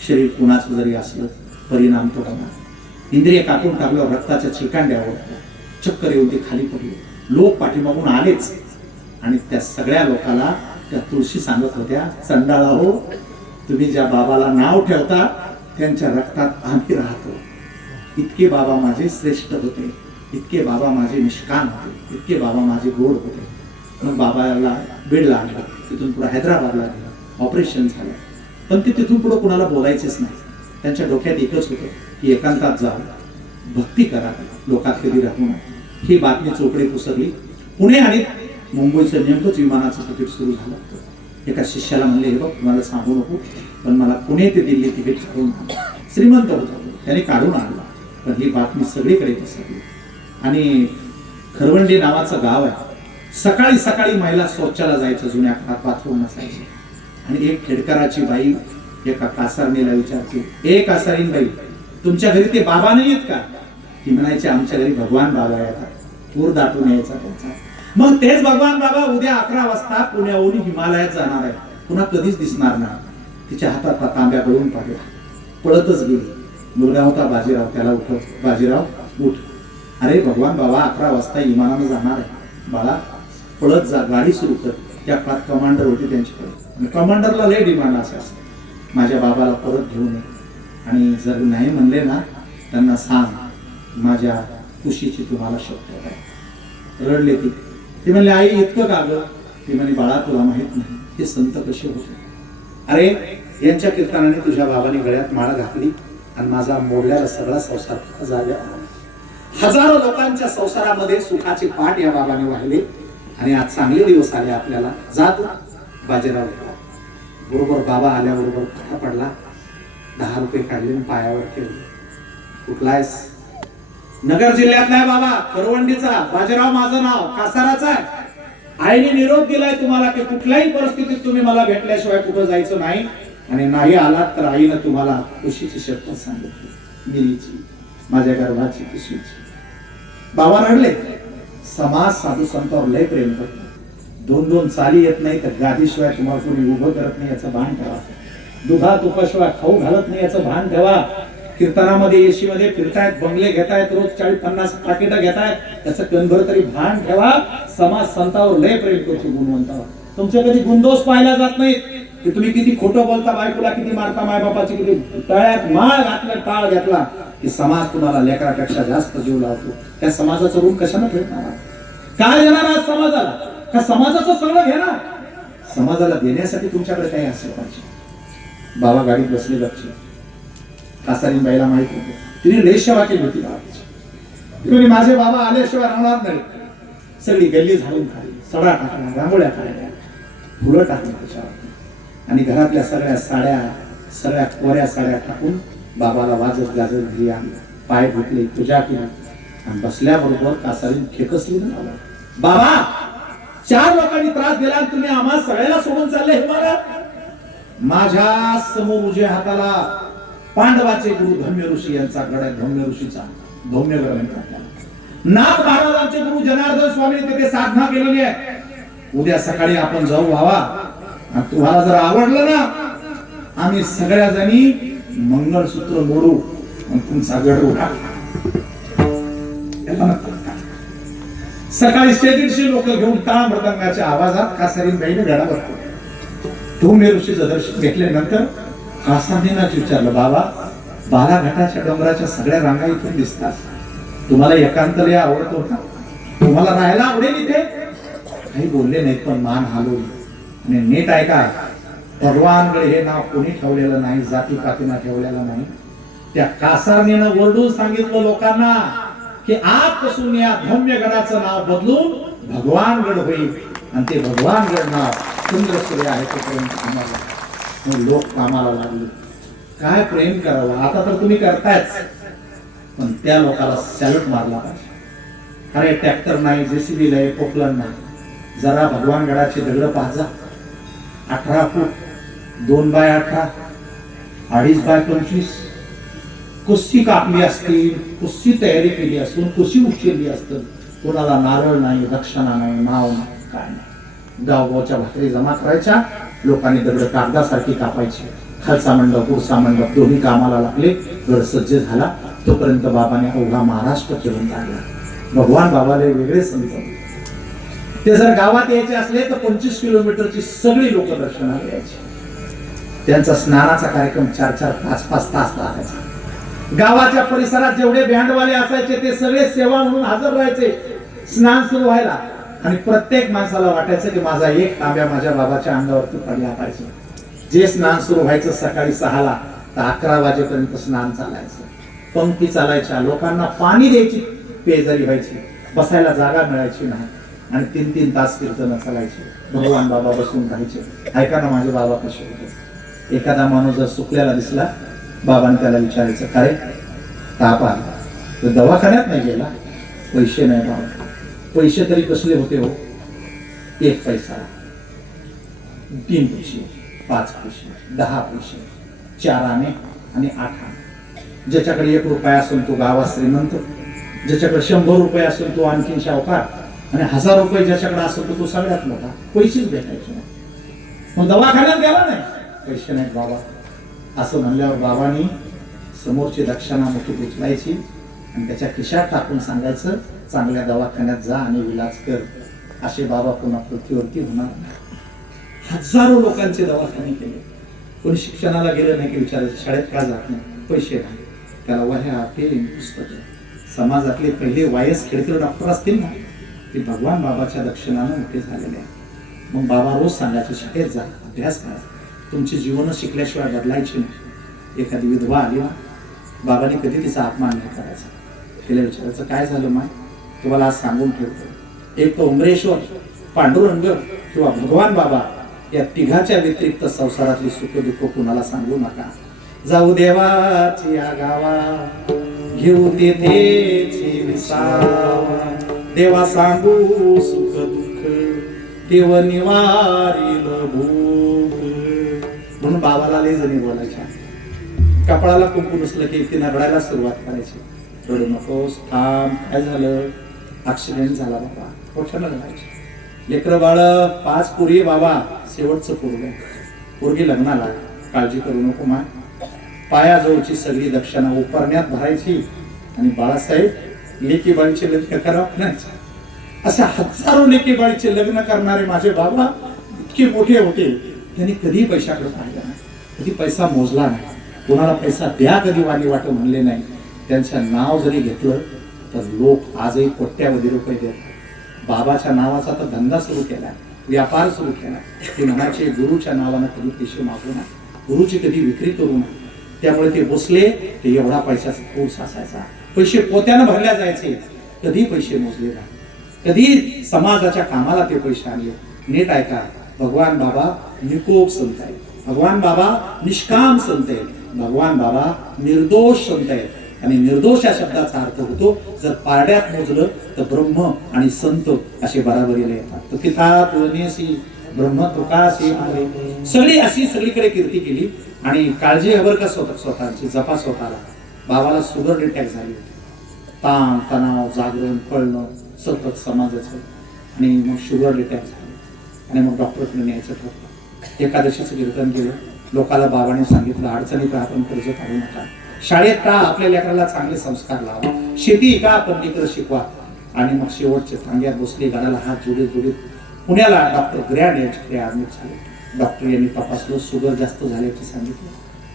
शरीर कुणाचं जरी असलं परिणाम तो होणार. इंद्रिय कापून टाकल्यावर रक्ताच्या चिकांड्यावर चक्कर येऊन ते खाली पडले. लोक पाठीमागून आलेच आणि त्या सगळ्या लोकांना त्या तुळशी सांगत होत्या, चंडाळा हो, तुम्ही ज्या बाबाला नाव ठेवता त्यांच्या रक्तात आम्ही राहतो. इतके बाबा माझे श्रेष्ठ होते, इतके बाबा माझे निष्काम होते, इतके बाबा माझे गोड होते. मग बाबाला बीडला आणलं, तिथून पुढे हैदराबादला गेलं, ऑपरेशन झालं. पण ते तिथून पुढे कुणाला बोलायचेच नाही. त्यांच्या डोक्यात एकच होतं की एकांतात जावं, भक्ती करा, लोकात कधी राहू नये. ही बातमी चोपडे पुसरली. पुणे आणि मुंबईचं नेमकंच विमानाचं तिकीट सुरू झालं. एका शिष्याला म्हणले, हे बघ तुम्हाला सांगू नको, पण मला पुणे ते दिल्ली तिकीट काढून आणलं. श्रीमंत होता, त्याने काढून आणला. पण ही बातमी सगळीकडे पसरली. आणि खरवंडी नावाचं गाव आहे. सकाळी सकाळी महिला शौचाला जायचं, जुन्या काळात बाथरूम नसायचे. आणि एक खेडकराची बाई एका कासारणीला विचारते, ए कासारीन बाई, तुमच्या घरी ते बाबा नाही आहेत का? ती म्हणायची, आमच्या घरी भगवान बाबा येतात, पूर दाटून यायचा त्यांचा. मग तेच भगवान बाबा उद्या 11 वाजता पुण्याहून हिमालयात जाणार आहे, पुन्हा कधीच दिसणार नाही. तिच्या हातात तांब्या गळून पडला, पळतच गेली. मुलगा होता बाजीराव, त्याला उठव, बाजीराव उठ. अरे भगवान बाबा 11 वाजता विमानानं जाणार आहे, बाळा पळत जा, गाडी सुरू कर. त्या काळात कमांडर होते त्यांच्याकडे. कमांडरला लय डिमांड असे असते, माझ्या बाबाला परत घेऊन ये. आणि जर नाही म्हणले ना, त्यांना सांग माझ्या खुशीची तुम्हाला शक्यता आहे. रडले ती म्हणले आई इतकं का गं? ती म्हणे बाळा तुला माहित नाही हे संत कसे होते. अरे यांच्या कीर्तनाने तुझ्या बाबाने गळ्यात माळ घातली आणि माझा मोडलेला सगळा संसार झाला. हजारो लोकांच्या संसारामध्ये सुखाचे पाठ या बाबाने वाहिले आणि आज चांगले दिवस आले आपल्याला. जात बाजीराव बरोबर बाबा आल्याबरोबर पाया पडला, 10 रुपये काढले आणि पायावर ठेवले. कुठलायस? नगर जिल्ह्यातला आहे बाबा, करवंडीचा. बाजीराव माझं नाव, कासाराचा आहे. आईने निरोप दिलाय तुम्हाला की कुठल्याही परिस्थितीत तुम्ही मला भेटल्याशिवाय कुठं जायचं नाही आणि नाही आलात तर आईनं तुम्हाला खुशीची शपथ सांगितली, मिरीची, माझ्या गर्भाची, खुशीची. बाबा रडले. समाज साधू संतावर लय प्रेम करतो. 2-2 चाली येत नाही तर गादीशिवाय तुम्हाला कोणी उभं करत नाही याचं भान ठेवा. दुधात उपाशिवाय खाऊ घालत नाही याचं भान ठेवा. कीर्तनामध्ये एशीमध्ये फिरतायत, बंगले घेतायत, रोज 40-50 पाकिटं घेतायत, त्याचं कणभर तरी भान ठेवा. समाज संतावर लय प्रेम करतो, गुणवंतावर. तुमचे कधी गुणदोष पाहिला जात नाहीत की तुम्ही किती खोटं बोलता, बायकोला किती मारता, मायबापाची किती तळ्यात माळ घातला, टाळ घेतला की समाज तुम्हाला लेकरापेक्षा जास्त जीव लावतो. त्या समाजाचं ऋण कशाने फेडणार? काय देणार आज समाजाला? का समाजाचं सगळं घेणार? समाजाला देण्यासाठी तुमच्याकडे काही असेल पाहिजे. बाबा गाडीत बसले गपचे. कासारीन बाईला माहित होते, तिने लय सेवा केली होती बाबाची. माझे बाबा आल्याशिवाय राहणार नाही. सगळी गल्ली झाडून खाली, सडा टाकला, रांगोळ्या काढल्या, फुलं टाकली त्याच्यावर आणि घरातल्या सगळ्या साड्या, सगळ्या कोऱ्या साड्या टाकून बाबाला वाजत गाजत घरी आणलं. पाय धुतले, पूजा केली आणि बसल्याबरोबर कासारीन खेकसली ना बाबा, 4 लोकांनी त्रास दिला आणि तुम्ही आम्हा सगळ्याला सोडून चालले हे मला. माझ्या समोर उजव्या हाताला पांडवाचे गुरु धौम्य ऋषी यांचा गड आहे. धौम्य ऋषीचा धौम्य गड म्हणतात. नाथ महाराजांचे गुरु जनार्दन स्वामी तिथे साधना केलेली आहे. उद्या सकाळी आपण जाऊ व्हावा आणि तुम्हाला जर आवडलं ना, आम्ही सगळ्या जणी मंगळसूत्र मोडू आणि तुमचा गड उठा. सकाळी 150 लोक घेऊन टाळ मृदंगाच्या आवाजात कासारीन बाईने गडावर धौम्य ऋषीचं दर्शन घेतल्यानंतर कासारीनाच विचारलं, बाबा बालाघाटाच्या डोंगराच्या सगळ्या रांगा इथून दिसतात, तुम्हाला एकांत लय आवडतो का? तुम्हाला राहायला आवडेल इथे? काही बोलले नाहीत पण मान हलवली आणि नीट ऐका, भगवानगड हे नाव कोणी ठेवलेलं नाही, जातीपातीनं ठेवलेलं नाही. त्या कासारणीनं ओरडून सांगितलं लोकांना की आजपासून या धौम्य गडाचं नाव बदलून भगवानगड होईल आणि ते भगवानगड नाव चंद्र सूर्य आहे तोपर्यंत आम्हाला. लोक कामाला लागले. काय प्रेम करावं, आता तर तुम्ही करतायच पण त्या लोकांना सॅल्यूट मारला पाहिजे. अरे ट्रॅक्टर नाही, JCB नाही, पोकलन नाही, जरा भगवानगडाचे दगड पाहा. 18 फूट 2x18, 2.5x25 कुस्ती कापली असती, कुस्ती तयारी केली असून कुशी उचलली असत. कोणाला नारळ नाही, दक्षिणा नाही, नाव नाही, काय नाही. गावगावच्या भाकरी जमा करायच्या, लोकांनी दगड कागदासारखी कापायची. खालचा मंडप पुढचा मंडप दोन्ही कामाला लागले. गड सज्ज झाला तोपर्यंत बाबाने अवघा महाराष्ट्र फिरून काढला. भगवान बाबाला वेगळे संत. ते जर गावात यायचे असले तर 25 किलोमीटरची सगळी लोक दर्शनाला यायची. त्यांचा स्नानाचा कार्यक्रम 4-4, 5-5 तास लागायचा. गावाच्या परिसरात जेवढे बँडवाले असायचे ते सगळे सेवा म्हणून हजर राहायचे स्नान सुरू व्हायला आणि प्रत्येक माणसाला वाटायचं की माझा एक तांब्या माझ्या बाबाच्या अंगावरती पडला पाहिजे. जे स्नान सुरू व्हायचं सकाळी 6ला तर 11 वाजेपर्यंत स्नान चालायचं. पंक्ती चालायच्या, लोकांना पाणी द्यायची पेजरी व्हायची, बसायला जागा मिळायची नाही आणि 3-3 तास कीर्तन चालायचे. भगवान बाबा बसून राहायचे. ऐका ना माझे बाबा कसे होते. एखादा माणूस जर सुकल्याला दिसला, बाबाने त्याला विचारायचं, काय ताप आला तर दवाखान्यात नाही गेला, पैसे नाही बाबा. पैसे तरी कसले होते हो? 1 पैसा, 3 पैसे, 5 पैसे, 10 पैसे, 4 आणे आणि 8 आणे. ज्याच्याकडे 1 रुपया असेल तो गावात श्रीमंत, ज्याच्याकडे 100 रुपये असेल तो आणखीन शावकार आणि 1000 रुपये ज्याच्याकडे असेल तो सगळ्यात मोठा. पैसेच भेटायचे नाही. मग दवाखान्यात गेला नाही, पैसे नाहीत बाबा. असं म्हणल्यावर बाबांनी समोरची दक्षिणा मोठी उचलायची आणि त्याच्या खिशात टाकून सांगायचं, चांगल्या दवाखान्यात जा आणि विलाज कर. असे बाबा पुन्हा पृथ्वीवरती होणार नाही. हजारो लोकांचे दवाखाने केले. कोणी शिक्षणाला गेलं नाही की विचारायचं शाळेत का जात नाही, पैसे नाही. त्याला वह्या, पेन, पुस्तकं. समाजातले पहिले वायस खेळकर डॉक्टर असतील ना, ते भगवान बाबाच्या दक्षिणानं मोठे झालेले आहे. मग बाबा रोज सांगायचे शाळेत जा, अभ्यास करा, तुमची जीवन शिकल्याशिवाय बदलायची नाही. एखादी विधवा आली ना, बाबांनी कधी तिचा अपमान नाही करायचा. तिला विचारायचं काय झालं माय, तुम्हाला आज सांगून ठेवतो, एक तर उमरेश्वर, पांडुरंग किंवा भगवान बाबा या तिघाच्या व्यतिरिक्त संसारातली सुख दुःख कुणाला सांगू नका. जाऊ देवाची या गावा, घेऊ तेथेची विसावा, देवा सांगू सुख दुःख, देव निवारील भूक. म्हणून बाबाला लय जणी बोलायच्या. कपाळाला कुंकू नसलं की तिने रडायला सुरुवात करायची. रडू नकोस, थांब, काय झालं, ऍक्सिडेंट झाला बाबा, मोठ्यानं रडायचे. लेकर बाळ 5 पोरी बाबा, शेवटचं पोरगी लग्नाला, काळजी करू नको मा. पायाजवळची सगळी दक्षिणा उपरण्यात भरायची आणि बाळासाहेब लेकी बाळीचे लग्न करावं म्हणायचे. अशा हजारो लेकी बाळीचे लग्न करणारे माझे बाबा इतके मोठे होते, त्यांनी कधी पैशाकडे पाहिलं नाही, कधी पैसा मोजला नाही, कोणाला पैसा द्या कधी वाणी वाट म्हणले नाही. त्यांचं नाव जरी घेतलं तर लोक आजही कोट्यावधी रुपये देतात. बाबाच्या नावाचा तर धंदा सुरू केला, व्यापार सुरू केला. ते म्हणायचे गुरुच्या नावानं कधी पैसे मागू नये, गुरुची कधी विक्री करू नये. त्यामुळे ते बसले ते एवढा पैशाचा कोर्स असायचा, पैसे पोत्यानं भरल्या जायचे, कधी पैसे मोजले नाही, कधी समाजाच्या कामाला ते पैसे आणले. नीट ऐका, भगवान बाबा निकोप संत आहे, भगवान बाबा निष्काम संत आहे, भगवान बाबा निर्दोष संत आहे. आणि निर्दोष या शब्दाचा अर्थ होतो, जर पारड्यात मोजलं तर ब्रह्म आणि संत असे बराबरीला येतात. तर तिथा तुळनेसी ब्रह्म तुकासी आले, सगळी अशी सगळीकडे कीर्ती केली. आणि काळजी हवर का स्वतःची, जपा स्वतःला. बाबाला शुगर अटॅक झाली, ताण तणाव जागरण कळणं सतत समाजाचं, आणि मग शुगर अटॅक झाली आणि मग डॉक्टरकडे न्यायचं ठरलं. एकादशीचं कीर्तन केलं, लोकांना बाबाने सांगितलं अडचणीत आपण कर्ज काढू नका, शाळेत का आपल्या लेकराला चांगले संस्कार लावा, शेती का आपण लेकर शिकवा. आणि मग शेवटचे थांग्यात बसले, गाडाला हात जोडीत पुण्याला डॉक्टर ग्रँड यांच्याकडे ऍडमिट झाले. डॉक्टर यांनी तपासलं, शुगर जास्त झाल्याचे सांगितलं.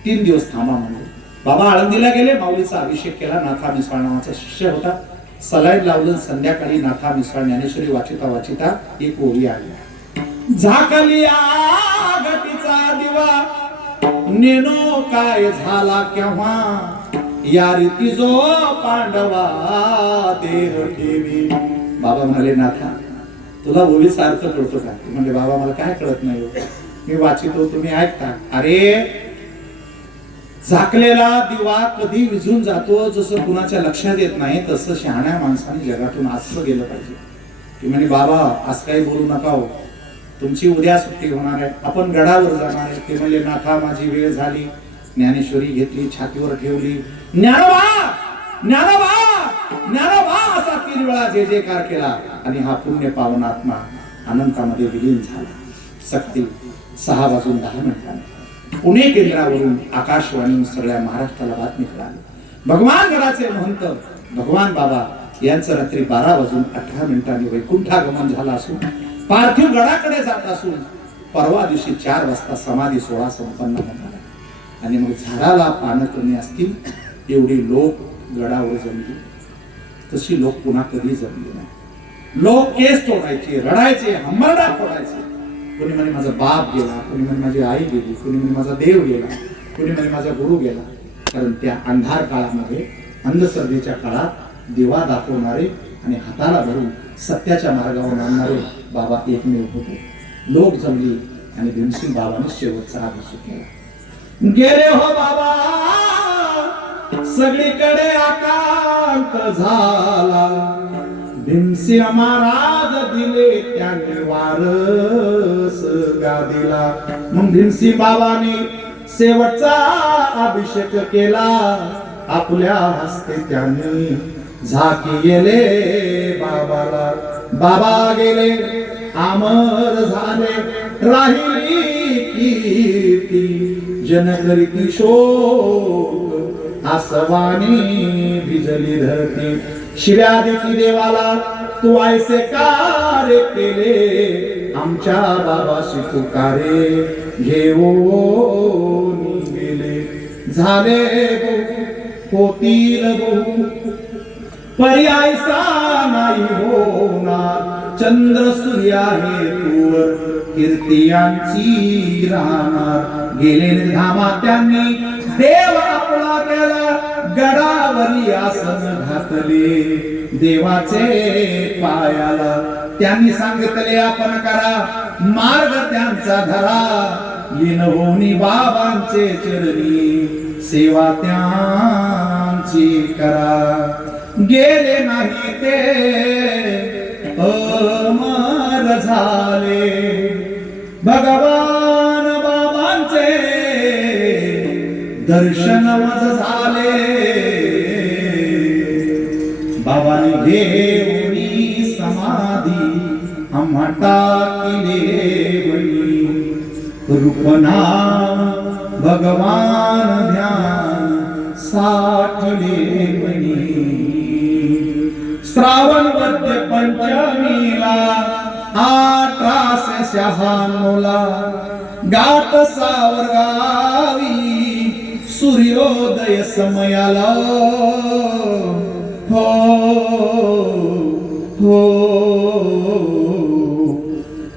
3 दिवस थांबा म्हणले. बाबा आळंदीला गेले, माऊलीचा अभिषेक केला. नाथा मिसाळ नावाचा शिष्य होता, सलाईन लावलं. संध्याकाळी नाथा मिसाळ ज्ञानेश्वरी वाचिता एक ओळी आली. झाकली आगतीचा दिवा, नेनो काय झाला केव्हा, या रीती जो पांडवा देह ठेवी. बाबा म्हणाले नाथा तुला ओळीचा अर्थ कळतो का? म्हणजे बाबा मला काय कळत नाही, मी वाचितो तुम्ही ऐकता. अरे झाकलेला दिवा कधी विझून जातो, जसं कुणाच्या लक्षात येत नाही तसं शहाण्या माणसाने जगातून आजचं गेलं पाहिजे. ती म्हणे बाबा आज काही बोलू नका हो, तुमची उद्या सुट्टी होणार आहे, आपण गडावर जाणार आहे. ते म्हणले नाथा माझी वेळ झाली. ज्ञानेश्वरी घेतली, छातीवर ठेवली, ज्ञानोबा ज्ञानोबा ज्ञानोबा असा 3 वेळा जे जयकार केला. आणि हा पुण्य पावन आत्मा अनंतामध्ये विलीन झाला. सक्ती 6:10 पुणे केंद्रावरून आकाशवाणी सगळ्या महाराष्ट्राला बातमी कळाली. भगवान गडाचे महंत भगवान बाबा यांचं रात्री 12:18 वैकुंठागमन झाला असून पार्थिव गडाकडे जात असून परवा दिवशी 4 वाजता समाधी सोहळा संपन्न होणार. आणि मग झाडाला पानं कमी असतील एवढी लोक गडावर जमली, तशी लोक पुन्हा कधी जमली नाही. लोक केस तोडायचे, रडायचे, हंबरडा फोडायचे. कोणी म्हणे माझा बाप गेला, कोणी म्हणे माझी आई गेली, कोणी म्हणे माझा देव गेला, कोणी म्हणे माझा गुरु गेला. कारण त्या अंधार काळामध्ये अंधश्रद्धेच्या काळात दिवा दाखवणारे आणि हाताला धरून सत्याच्या मार्गावर आणणारे बाबा एकमेव होते. लोक जमली आणि भीमसिंग बाबाने शेवटचा अभिषेक केला. गेले हो बाबा सगळीकडे आकांत झाला, भीमसिंह महाराज दिले त्याने वारस गादीला. मग भीमसिंह बाबाने शेवटचा अभिषेक केला, आपल्या हस्ते त्याने झाकी गेले बाबाला. बाबा गेले अमर झाले, राहिली कीर्ती जनकरी शोक, आसवानी भिजली धरती. शिव्या देती देवाला तू ऐसे कार्य केले, आमच्या बाबाशी तुकारे घेऊन गेले. झाले होतील बहु पर्यायसा नाही होणार, चंद्र सूर्य आहे तूवर कीर्तियांची राहणार गेले धामा त्यांनी देव आपला केला गडावरी आसन घातले देवाचे पायाला त्यांनी सांगितले आपण करा मार्ग त्यांचा धरा येन होनी बाबांचे चरणी सेवा त्यांची करा गेले नाही ते अमर झाले भगवान बाबांचे दर्शन मज झाले बाबांनी घेऊनी समाधी आम्हा टाकिले बळी रूपना भगवान ध्यान साठले बळी श्रावण वद्य पंचमीला 1896 गाठ सावरगावी सूर्योदय समयाला हो हो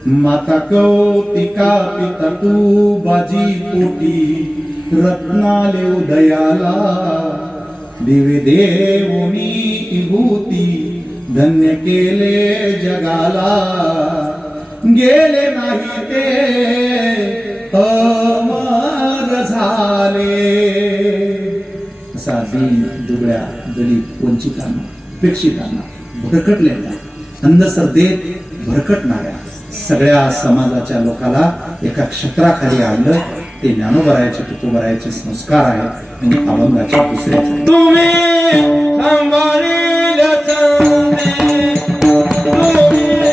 माता कौतिका पिता तू बाजी पोटी रत्नाले उदयाला दिवे देवनी विभूती धन्य केले जगाला गेले नाही ते अमर झाले असा दीन दुबळ्या दलित वंचितांना उपेक्षितांना भरकटलेल्या अंधश्रद्धेत भरकटणाऱ्या सगळ्या समाजाच्या लोकाला एका क्षत्राखाली आणलं ते ज्ञानोबरायाचे तुकोबरायाचे संस्कार आहेत म्हणून अभंगाच्या दुसऱ्या तुम्ही सांभाळिले चांदे, तुम्ही सांभाळिले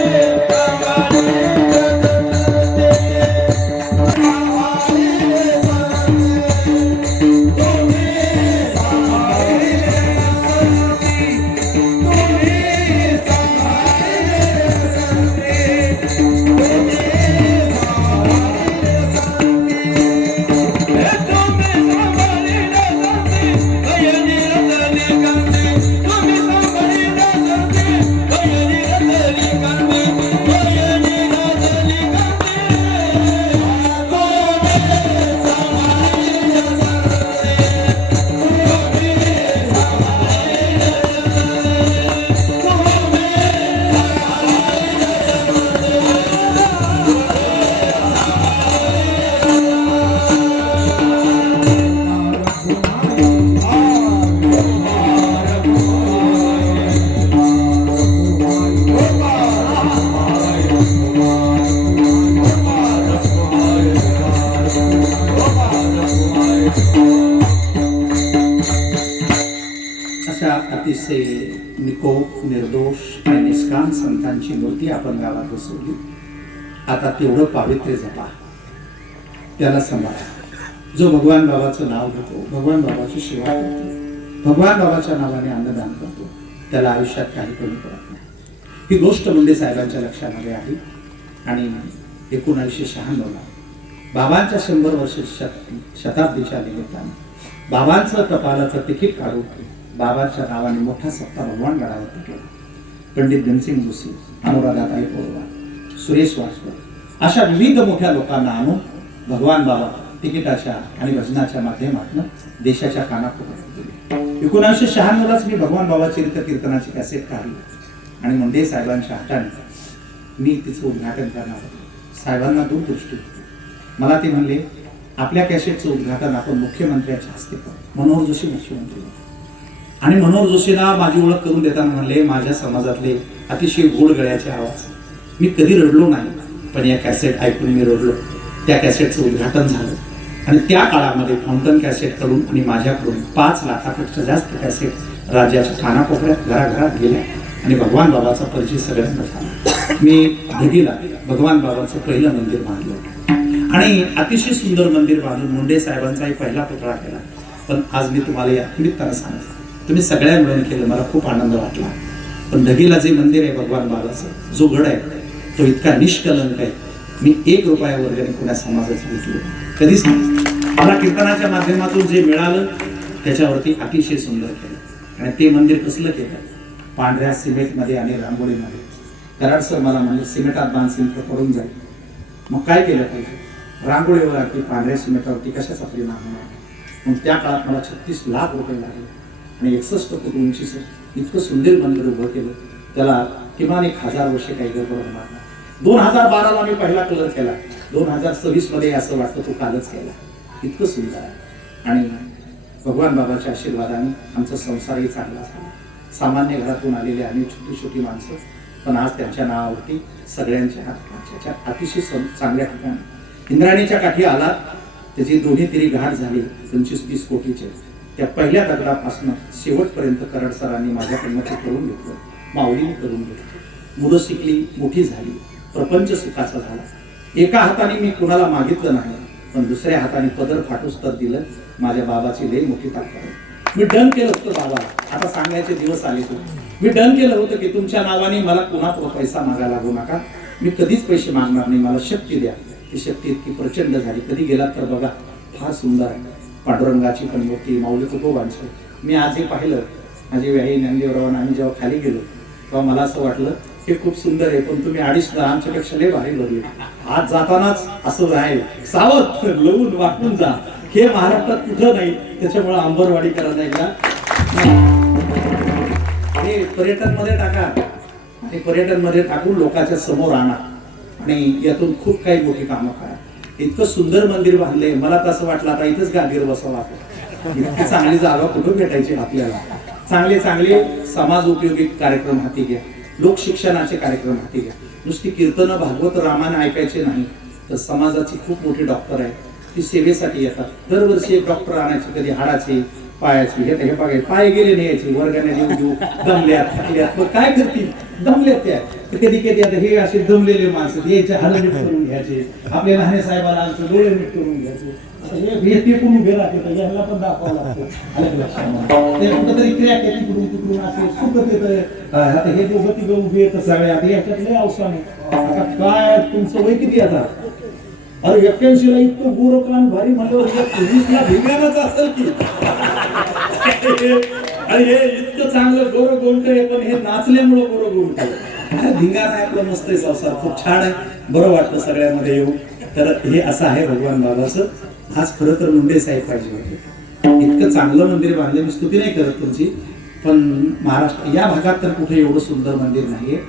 चांदे, सांभाळिले चांदे, तुम्ही सांभाळिले चांदे, तुम्ही सांभाळिले चांदे, तुम्ही अतिशय निकोप निर्दोष आणि निष्काम संतांची मूर्ती आपण गावात बसवली आता तेवढं पावित्र्य जपा त्याला सांभाळा जो भगवान बाबाचं नाव घेतो भगवान बाबाची सेवा करतो भगवान बाबाच्या नावाने अन्नदान करतो त्याला आयुष्यात काही कमी पडत नाही ही गोष्ट मुंडे साहेबांच्या लक्षामध्ये आली आणि 1996 बाबांच्या 100 वर्ष शताब्दीच्या निमित्ताने बाबांचं कपालाचं तिकीट काढून बाबांच्या नावाने मोठा सप्ताह भगवान गडावरती केला पंडित भीमसिंग जोशी अनुराधाताई पौरवार सुरेश वासकर अशा विविध मोठ्या लोकांना आणून भगवान बाबा तिकिटाच्या आणि भजनाच्या माध्यमातून देशाच्या कानाकोपऱ्यात गेले 1996 मी भगवान बाबा चरित्र कीर्तनाची कॅसेट काढली आणि मुंडे साहेबांच्या हाताने मी तिचं उद्घाटन करणार होतो साहेबांना दूरदृष्टी होती मला ते म्हणले आपल्या कॅसेटचं उद्घाटन आपण मुख्यमंत्र्याच्या हस्ते करू मनोहर जोशी मुख्यमंत्री आणि मनोहर जोशीला माझी ओळख करून देताना म्हणले माझ्या समाजातले अतिशय गोड गळ्याचे आवाज मी कधी रडलो नाही पण या कॅसेट ऐकून मी रडलो त्या कॅसेटचं उद्घाटन झालं आणि त्या काळामध्ये फाउंटन कॅसेटकडून आणि माझ्याकडून 5 लाखापेक्षा जास्त कॅसेट राज्याच्या कानाकोपऱ्यात घराघरात गेल्या आणि भगवान बाबाचा परिचय सगळ्यांना झाला मी धगीला भगवान बाबाचं पहिलं मंदिर बांधलं आणि अतिशय सुंदर मंदिर बांधून मुंडे साहेबांचाही पहिला पुतळा केला पण आज मी तुम्हाला या निमित्तानं सांगतो तुम्ही सगळ्या मिळून केलं मला खूप आनंद वाटला पण धगीला जे मंदिर आहे भगवान बाबाचं जो गड आहे तो इतका निष्कलंक आहे मी 1 रुपया वर्गाने कुणा समाजाचं घेतलं कधीच नाही मला कीर्तनाच्या माध्यमातून जे मिळालं त्याच्यावरती अतिशय सुंदर केलं आणि ते मंदिर कसलं केलं पांढऱ्या सिमेंटमध्ये आणि रांगोळीमध्ये कराड सर मला म्हणले सिमेंटात बांधशील तर पडून जाईल. मग काय केलं पाहिजे? रांगोळीवर अगदी पांढऱ्या सिमेंटावरती कशाचा परिणाम होणार? मग त्या काळात मला 36 लाख रुपये लागले आणि 61 फूट उंचीचं इतकं सुंदर मंदिर उभं केलं. त्याला किमान 1000 वर्षे काही गडबड होणार नाही. 2012ला मी पहिला कलर केला. 2026 मध्ये असं वाटतं तो कालच केला. इतकं सुंदर आहे. आणि भगवान बाबाच्या आशीर्वादाने आमचा संसारही चांगला झाला. सामान्य घरातून आलेली आम्ही छोटी छोटी माणसं, पण आज त्यांच्या नावावरती सगळ्यांच्या हाताच्या अतिशय चांगल्या ठिकाणी इंद्रायणीच्या काठी आला. त्याची दोन्ही तिरी घाट झाली 25-30 कोटीचे. त्या पहिल्या दगडापासून शेवटपर्यंत कराड सरांनी माझ्याकडनं ते करून घेतलं, माऊलीने करून घेतलं. मुलं शिकली, मोठी झाली, प्रपंच सुखाचा झाला. एका हाताने मी कुणाला मागितलं नाही, पण दुसऱ्या हाताने पदर फाटूस तर दिलं. माझ्या बाबाची लई मोठी ताकद आहे. मी डन केलं होतं बाबा, आता सांगायचे दिवस आले होते. मी डन केलं होतं की तुमच्या नावाने मला पुन्हा पैसा मागायला लागू नका. मी कधीच पैसे मागणार नाही, मला शक्ती द्या. ती शक्ती इतकी प्रचंड झाली. कधी गेलात तर बघा, फार सुंदर आहे. पांडुरंगाची पण मूर्ती, माऊली तुकोबांची. मी आजही पाहिलं, माझी व्याही ज्ञानदेवरावांना आम्ही जेव्हा खाली गेलो तेव्हा मला असं वाटलं हे खूप सुंदर आहे, पण तुम्ही 2.5 आमच्यापेक्षा लय भारी बघले. आज जातानाच असं राहील, सावध लवून वाटून जा. हे महाराष्ट्रात कुठं नाही, त्याच्यामुळे अंबरवाडीकरांना एकदा हे पर्यटन मध्ये टाका. हे पर्यटन मध्ये टाकून लोकांच्या समोर आणा आणि यातून खूप काही मोठी कामं करा. इतकं सुंदर मंदिर बांधले, मला तर असं वाटलं आता इथंच गादीवर बसावं आपण. इतकी चांगली जागा कुठं भेटायची आपल्याला? चांगले चांगले समाज उपयोगी कार्यक्रम हाती घ्या, लोकशिक्षणाचे कार्यक्रम हाती घ्या. नुसती कीर्तनं भागवत रामाने ऐकायचे नाही, तर समाजाची खूप मोठी डॉक्टर आहे, ती सेवेसाठी येतात. दरवर्षी एक डॉक्टर आणायची, कधी हाडाची, पायाची. हे बघाय पाय गेले नाही यायची, वर्गाने देऊ देऊ दमल्यात थकल्यात. मग काय करतील? दमल्यात त्या. तर कधी कधी आता हे असे दमलेले माणसं यायचे हाडं नीट करून घ्यायचे. आपल्या लहान साहेबाला आमचे डोळे नीट करून घ्यायचे. हे पण उभे राहते, तर यांना पण दाखवावं लागतं. कुठंतरी क्रॅक आहे, तिकडून तिकडून असे सुकत येतं. आता हे दोघं तिघं उभे येतं सगळे. आता याच्यात लय अवसान आहे. आता काय तुमचं वय किती आता? अरे 81 ला इतकं गोरं कान भारी म्हणल्यावर 20 ला भिंगानाच असेल की. अरे हे इतकं चांगलं गोरं गोमट आहे, पण हे नाचल्यामुळं गोरं गोमट आहे. धिंगाणा आहे आपलं, मस्त आहे संसार, खूप छान आहे. बरं वाटतं सगळ्यामध्ये येऊ. तर हे असं आहे भगवान बाबाचं. आज खरं तर मुंडे साहेब पाहिजे होते. इतकं चांगलं मंदिर बांधले. मी स्तुती नाही करत तुमची, पण महाराष्ट्र या भागात तर कुठे एवढं सुंदर मंदिर नाहीये.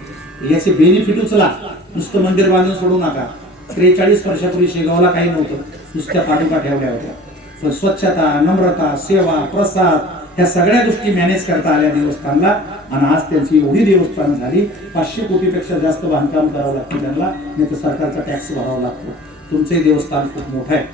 याचे बेनिफिट उचला. नुसतं मंदिर बांधून सोडू नका. 43 वर्षापूर्वी शेगावला काही नव्हतं, नुसत्या पाठोपाठ ठेवल्या होत्या. पण स्वच्छता, नम्रता, सेवा, प्रसाद ह्या सगळ्या गोष्टी मॅनेज करता आल्या देवस्थानला. आणि आज त्यांची एवढी देवस्थान झाली, 500 कोटीपेक्षा जास्त बांधकाम करावं लागतं त्यांना, नाही तर सरकारचा टॅक्स भरावा लागतो. तुमचे देवस्थान खूप मोठं आहे,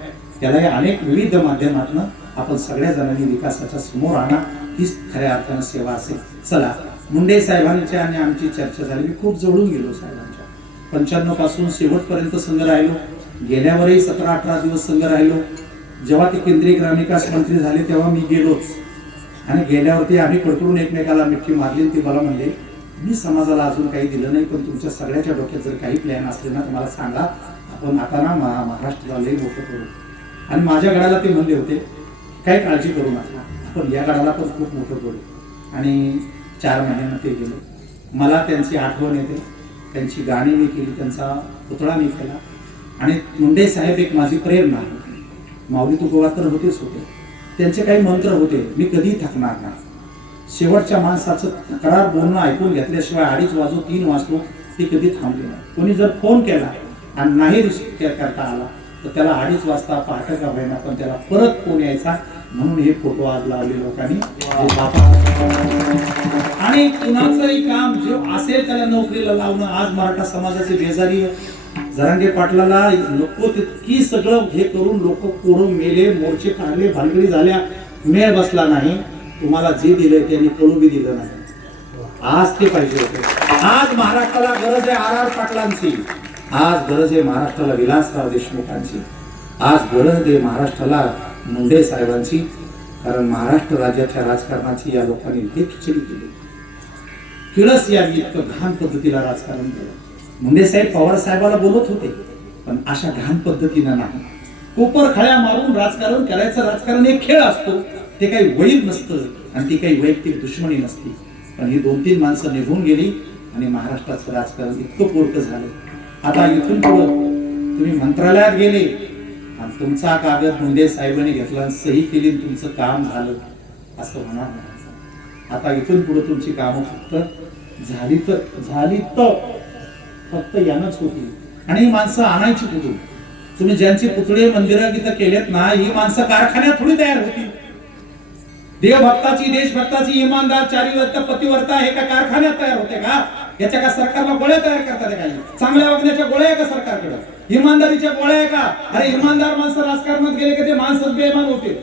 त्यालाही अनेक विविध माध्यमातून आपण सगळ्या जणांनी विकासाच्या समोर आणा. हीच खऱ्या अर्थानं सेवा असेल. चला, मुंडे साहेबांची आणि आमची चर्चा झाली. मी खूप जवळून गेलो साहेबांच्या. 95 पासून शेवटपर्यंत संघ राहिलो. गेल्यावरही 17-18 दिवस संघ राहिलो. जेव्हा ते केंद्रीय ग्रामविकास मंत्री झाले तेव्हा मी गेलोच. आणि गेल्यावरती आम्ही कडकडून एकमेकाला मिठी मारली. ती मला म्हणले, मी समाजाला अजून काही दिलं नाही, पण तुमच्या सगळ्याच्या डोक्यात जर काही प्लॅन असले ना तर मला सांगा. आपण आता ना महाराष्ट्राला लई मोठं करू. आणि माझ्या गडाला ते म्हणले होते, काही काळजी करू नका, आपण या गडाला पण खूप मोठं करू. आणि 4 महिन्यानं ते गेले. मला त्यांची आठवण येते. त्यांची गाणी मी केली, त्यांचा पुतळा मी केला. आणि मुंडे साहेब एक माझी प्रेरणा आहे. माऊली तुकोबा तर होतेच होते, त्यांचे काही मंत्र होते, मी कधीही थकणार नाही. शेवटच्या माणसाचं तक्रार बोलणं ऐकून घेतल्याशिवाय 2:30 वाजो 3 वाजतो ती कधी थांबली नाही. कोणी जर फोन केला आणि नाही रिसीव्ह करता आला तर त्याला 2:30 वाजता पहाटे का होईना पण त्याला परत फोन यायचा. म्हणून हे फोटो आज लावले लोकांनी. आणि कुणाचंही काम जे असेल त्याला नोकरीला लावणं. आज मराठा समाजाची बेजारी जरांगे पाटलाला नको तितकी सगळं हे करून लोक पोरं मेले, मोर्चे काढले, भानगडी झाल्या, मेळ बसला नाही. तुम्हाला जे दिलंय त्यांनी कळू बी दिलं नाही. आज ते पाहिजे होते. आज महाराष्ट्राला गरज आहे RR पाटलांची. आज गरज आहे महाराष्ट्राला विलासराव देशमुखांची. आज गरज आहे महाराष्ट्राला मुंडे साहेबांची. कारण महाराष्ट्र राज्याच्या राजकारणाची या लोकांनी हे खिचडी केली. किळस यावी इतकं घाण पद्धतीला राजकारण केलं. मुंडे साहेब पवार साहेबाला बोलत होते, पण अशा घाण पद्धतीनं नाही. कोपर खळ्या मारून राजकारण करायचं. राजकारण एक खेळ असतो, ते काही वैर नसतं आणि ती काही वैयक्तिक दुश्मनी नसती. पण ही 2-3 माणसं निघून गेली. आणि महाराष्ट्राचं राजकारण इतकं पोरकं झालं. आता इथून पुढं तुम्ही मंत्रालयात गेले आणि तुमचा कागद मुंडे साहेबांनी घेतला आणि सही केली आणि तुमचं काम झालं असं होणार नाही. आता इथून पुढे तुमची कामं फक्त झाली तर फक्त यानंच होती. आणि ही माणसं आणायची कुठून? तुम्ही ज्यांचे पुतळे मंदिरं तिथं केलेत ना, ही माणसं कारखान्यात थोडी तयार होती. देवभक्ताची देशभक्ताची इमानदार चारिवर्त पतिवर्ता हे का कारखान्यात तयार होते का? याच्या का सरकारला गोळ्या तयार करतात काही? चांगल्या वागण्याच्या गोळ्या आहे का सरकारकडे? इमानदारीच्या गोळ्या आहे का? अरे इमानदार माणसं राजकारणात गेले की ते माणसं बेईमान होते.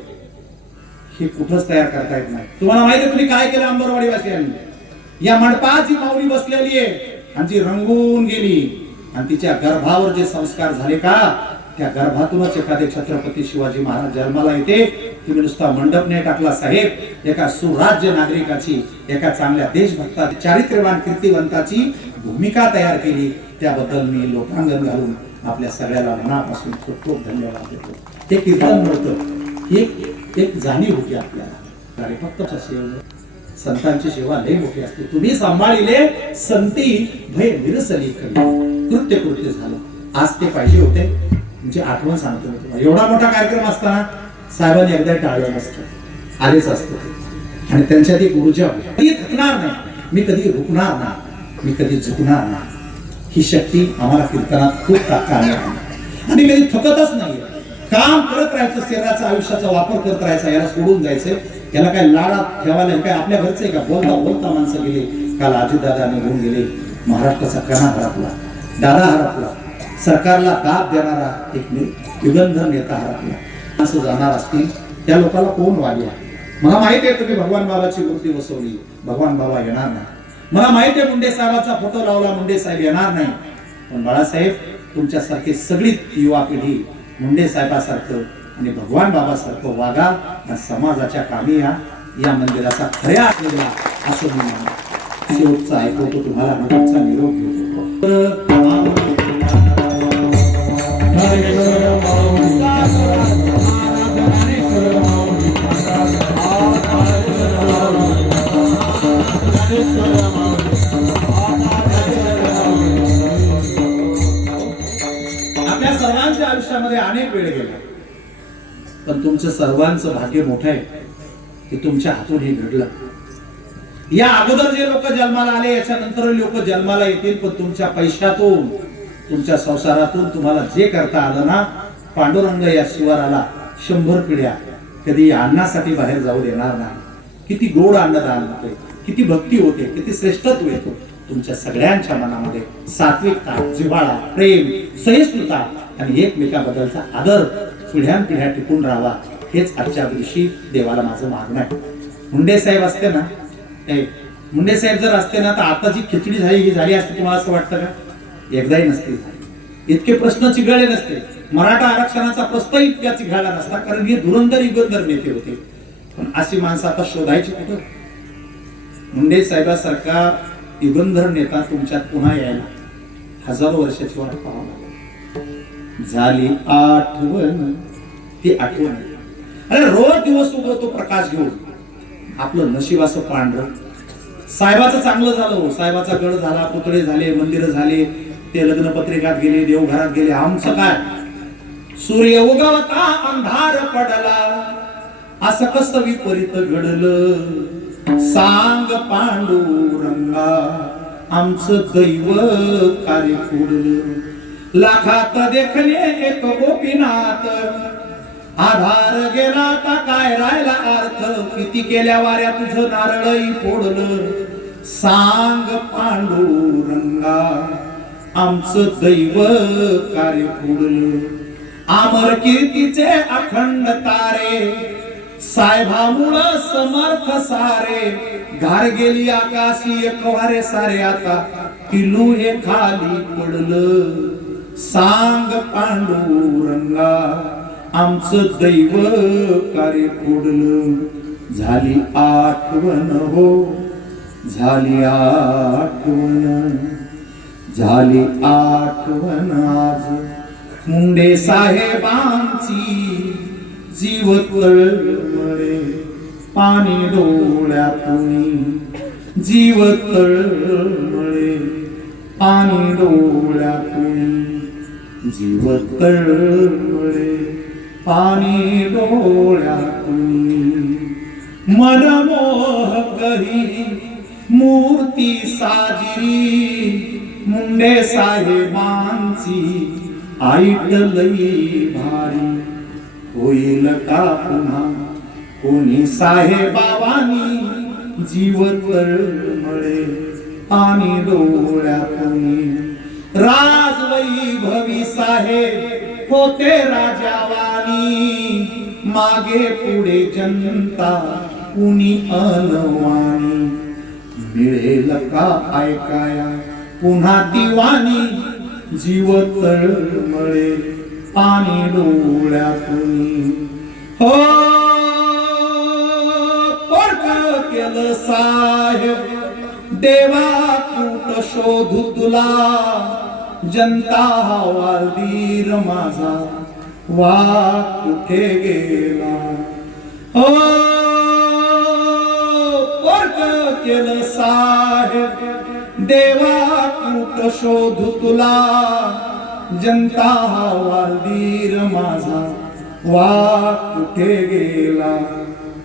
हे कुठंच तयार करता येत नाही. तुम्हाला माहिती आहे तुम्ही काय केलं अंबरवाडी वासियांनी? या मंडपात जी माऊली बसलेली आहे आणि जी रंगून गेली आणि तिच्या गर्भावर जे संस्कार झाले का, त्या गर्भातूनच एखादे छत्रपती शिवाजी महाराज जन्माला येते. तुम्ही नुसता मंडप नाही टाकला साहेब, एका सुराज्य नागरिकाची, एका चांगल्या देशभक्ताची, चारित्र्यवान कीर्तिवंताची भूमिका तयार केली. त्याबद्दल मी लोकांगण घालून आपल्या सगळ्याला मनापासून खूप खूप धन्यवाद देतो. हे कीर्तन नव्हतं, एक जाणीव होती आपल्याला. अरे फक्त संतांची सेवा लय मोठी असते. तुम्ही सांभाळिले संती भय निरसली कृत्य झालं. आज ते पाहिजे होते. म्हणजे आठवण सांगतो मी तुम्हाला, एवढा मोठा कार्यक्रम असताना साहेबांनी एकदा टाळलं नसतं, आलेच असतं. आणि त्यांच्यात एक ऊर्जा कधी थकणार नाही, मी कधी रुकणार नाही, मी कधी झुकणार नाही. ही शक्ती आम्हाला कीर्तनात खूप ताकद आहे. आणि कधी थकतच नाहीये. काम करत राहायचं, शरीराचा आयुष्याचा वापर करत राहायचा, याला सोडून जायचं. याला काय लाडात ठेवायला काय आपल्या घरचं आहे का? बोलता बोलता माणसं गेले. काल अजितदादा निघून गेले. महाराष्ट्राचा कणा हरपला, दादा हरपला, सरकारला दाब देणारा एक युगंधर नेता हरपला. असं जाणार असतील त्या लोकांना कोण वाली आहे? मला माहिती आहे तुम्ही भगवान बाबाची मूर्ती बसवली, भगवान बाबा येणार नाही. मला माहिती आहे मुंडे साहेबाचा फोटो लावला, मुंडे साहेब येणार नाही. पण बाळासाहेब, तुमच्यासारखी सगळी युवा पिढी मुंडे साहेबासारखं आणि भगवान बाबासारखं वागा आणि समाजाच्या कामी या मंदिराचा खऱ्या असलेला असं मी म्हणतो. शेवटचा ऐकवतो तुम्हाला, नंतरचा निरोप घेतो. आपल्या सर्वांच्या आयुष्यामध्ये अनेक वेळ गेला, पण तुमचं सर्वांचं भाग्य मोठं आहे की तुमच्या हातून हे घडलं. या अगोदर जे लोक जन्माला आले, याच्यानंतर लोक जन्माला येतील, पण तुमच्या पैशातून, तुमच्या संसारातून तुम्हाला जे करता आलं ना, पांडुरंग या शिवाराला 100 पिढ्या कधी अन्नासाठी बाहेर जाऊ देणार नाही. किती गोड अन्नदान होते, किती भक्ती होते, किती श्रेष्ठत्व येतो. तुमच्या सगळ्यांच्या मनामध्ये सात्विकता, जिव्हाळा, प्रेम, सहिष्णुता आणि एकमेकाबद्दलचा आदर पिढ्यानपिढ्या टिकून राहावा, हेच आजच्या दिवशी देवाला माझं मागणं आहे. मुंडे साहेब असते ना, मुंडे साहेब जर असते ना, तर आता जी खिचडी झाली ही झाली असते. तुम्हाला असं वाटतं का? एकदाही नसते झाली. इतके प्रश्न चिघळले नसते. मराठा आरक्षणाचा प्रश्न इतक्या चिघळला नसता, कारण हे धुरंधर युगंधर नेते होते. पण अशी माणसं आता शोधायची कुठं? मुंडे साहेबासारखा युगंधर नेता तुमच्यात पुन्हा यायला हजारो वर्षाची वाट पाहावं लागेल. झाली आठवण, ती आठवण. अरे रोज दिवस उगवतो प्रकाश घेऊन. आपलं नशीब असं पांढरं. साहेबाचं चांगलं झालं हो, साहेबाचा गड झाला, पुतळे झाले, मंदिरं झाले, ते लग्न पत्रिकात गेले, देवघरात गेले. आमचं काय? सूर्य उगवता अंधार पडला, असं कसं विपरीत घडलं. सांग पांडुरंगा, आमचं दैव कार्य पुढलं. लाखात देखले एक गोपीनाथ, आधार गेला आता काय राहिला अर्थ. किती केल्या वाऱ्या तुझं नारळही फोडलं. सांग पांडुरंगा, आमचं दैव कार्य पुढलं. अमर कीर्तीचे अखंड तारे, साहेबामुळं समर्थ सारे. घार गेली आकाशी एक वारे सारे, आता पिलू हे खाली पडलं. सांग पांडुरंगा, आमचं दैव कार्य पुढलं. झाली आठवण हो, झाली आठवण, झाली आठवण आज मुंडे साहेबांची. जीव तळमळे पाणी डोळ्यातून, जीव तळमळे पाणी डोळ्यातून, जीव तळमळे पाणी डोळ्यातून, मनमोहकही मूर्ती साजरी, मुंडे साहेबांची आईटलई भारी, होईल का पुन्हा कोणी साहेबावानी, जीव तळमळे पाणी डोळ्यातून, राजवैभवी साहेब होते राजावानी, मागे पुढे जनता कुणी अनवानी, मिळेल का ऐकाया पुन्हा दिवाणी, जीव तळमळे पाणी डोळ्यातून. हो पर्क केलं साहेब देवा कुठ शोधू तुला, जनता हवालदीर माझा वा कुठे गेला. हो पर्क केलं साहेब देवा कुठ शोधू तुला, जनता हवालदीर माझा वा कुठे गेला.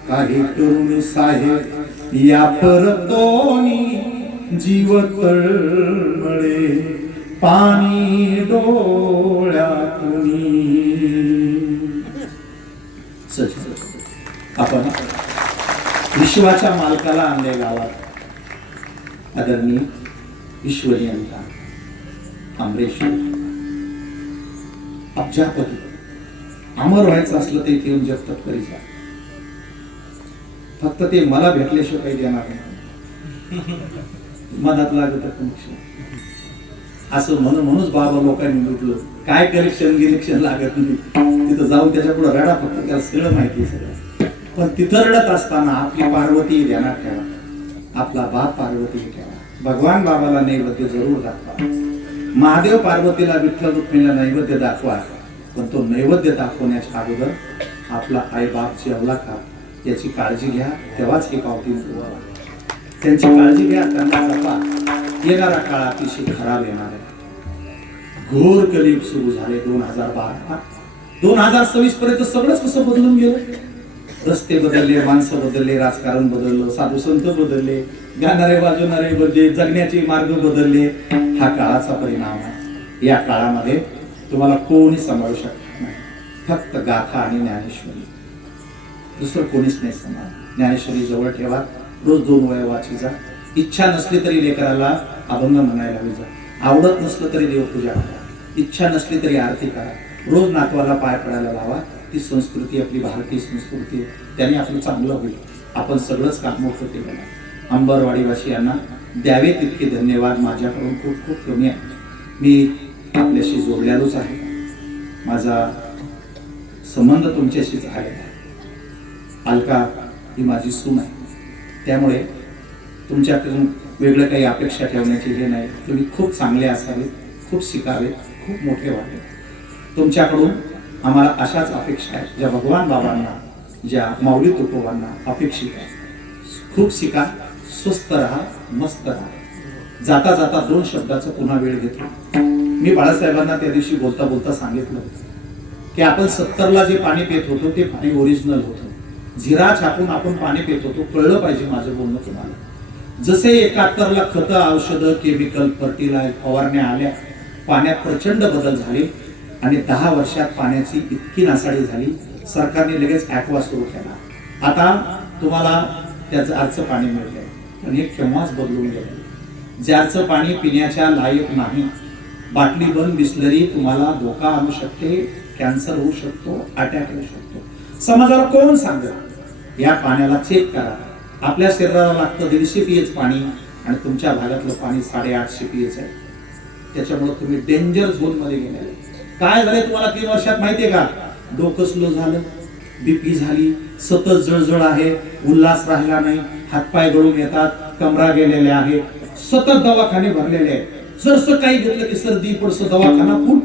काही तरुण साहेब या परतोनी, जीव तळमळे पाणी डोळ्यातून. आपण विश्वाच्या मालकाला आणले गावात, आदरणीय ईश्वरीयंता अमरेश अब्जापती. अमर व्हायचं असलं तर इथे येऊन जगतात करी जा, फक्त ते मला भेटल्याशिवाय काही देणार नाही, मनात लागत असं म्हणूनच बाबा लोकांनी लुटलं. काय कलेक्शन गिलेक्शन लागत नाही, तिथं जाऊन त्याच्या पुढे रडा, फक्त त्याला सगळं माहिती सगळं. पण तिथं रडत असताना आपली पार्वती ध्यानात ठेवा, आपला बाप पार्वती ठेवा, भगवान बाबाला नैवेद्य जरूर दाखवा. महादेव पार्वतीला विठ्ठल रुक्मिणीला नैवेद्य दाखवा, पण तो नैवेद्य दाखवण्याच्या अगोदर आपला आई बाप जेवला का याची काळजी घ्या, तेव्हाच हे पावती उठवा. त्यांची काळजी घ्या, त्यांना जपा. येणारा काळ अतिशय खराब येणार आहे. घोर कलियुग सुरू झाले 2012 2026 पर्यंत सगळंच कसं बदलून गेलं. रस्ते बदलले, माणसं बदलले, राजकारण बदललं, साधू संत बदलले, गाणारे वाजवणारे बदलले, जगण्याचे मार्ग बदलले. हा काळाचा परिणाम आहे. या काळामध्ये तुम्हाला कोणी सांभाळू शकत नाही, फक्त गाथा आणि ज्ञानेश्वरी, दुसरं कोणीच नाही सांभाळ. ज्ञानेश्वरी जवळ ठेवा, रोज 2 वेळा वाची जा. इच्छा नसली तरी लेकराला अभंग म्हणायला जा, आवडत नसलं तरी देवपूजा करा, इच्छा नसली तरी आरती करा, रोज नातवाला पाय पडायला लावा. ती संस्कृती आपली भारतीय संस्कृती, त्याने आपलं चांगलं होईल. आपण सगळंच काम मोठं केलं. अंबरवाडीवासियांना द्यावे तितके धन्यवाद माझ्याकडून खूप खूप कमी आहे. मी आपल्याशी जोडलेलोच आहे, माझा संबंध तुमच्याशीच आहे. अलका ही माझी सून आहे, त्यामुळे तुमच्याकडून वेगळं काही अपेक्षा ठेवण्याची हे नाही. तुम्ही खूप चांगले असावे, खूप शिकावे, खूप मोठे व्हावे. तुमच्याकडून आम्हाला अशाच अपेक्षा आहेत, ज्या भगवान बाबांना, ज्या माऊली तुकोबांना अपेक्षित आहे. खूप शिका, स्वस्त राहा, मस्त राहा. जाता जाता 2 शब्दाचा पुन्हा वेळ घेतो. मी बाळासाहेबांना त्या दिवशी बोलता बोलता सांगितलं की आपण 70ला जे पाणी पित होतो ते पाणी ओरिजिनल होतं. जिरा छापून आपण पाणी पित होतो. कळलं पाहिजे माझं बोलणं तुम्हाला. जसे 71ला खतं, औषधं, केमिकल, फर्टिलायझर फवारण्या आल्या, पाण्यात प्रचंड बदल झाले आणि 10 वर्षात पाण्याची इतकी नासाडी झाली, सरकारने लगेच ॲक्वा सुरू केला. आता तुम्हाला त्याचं आरचं पाणी मिळतंय, पण हे केव्हाच बदलून गेलं. ज्याचं पाणी पिण्याच्या लायक नाही. बाटली बंद बिस्लरी तुम्हाला धोका आणू शकते, कॅन्सर होऊ शकतो, अटॅक येऊ शकतो. समाजाला कोण सांगत? या पाण्याला चेक करा. आपल्या शरीराला लागतं 150 pH पाणी आणि तुमच्या भागातलं पाणी 850 pH आहे. त्याच्यामुळे तुम्ही डेंजर झोन मध्ये गेले. काय झालंय तुम्हाला 3 वर्षात माहितीये का? डोकं स्लो झालं, बीपी झाली, सतत जळजळ आहे, उल्हास राहिला नाही, हातपाय गळून येतात, कमरा गेलेल्या आहे, सतत दवाखाने भरलेले आहेत. जरसं काही घेतलं की सर्दी पडसं दवाखाना फुल,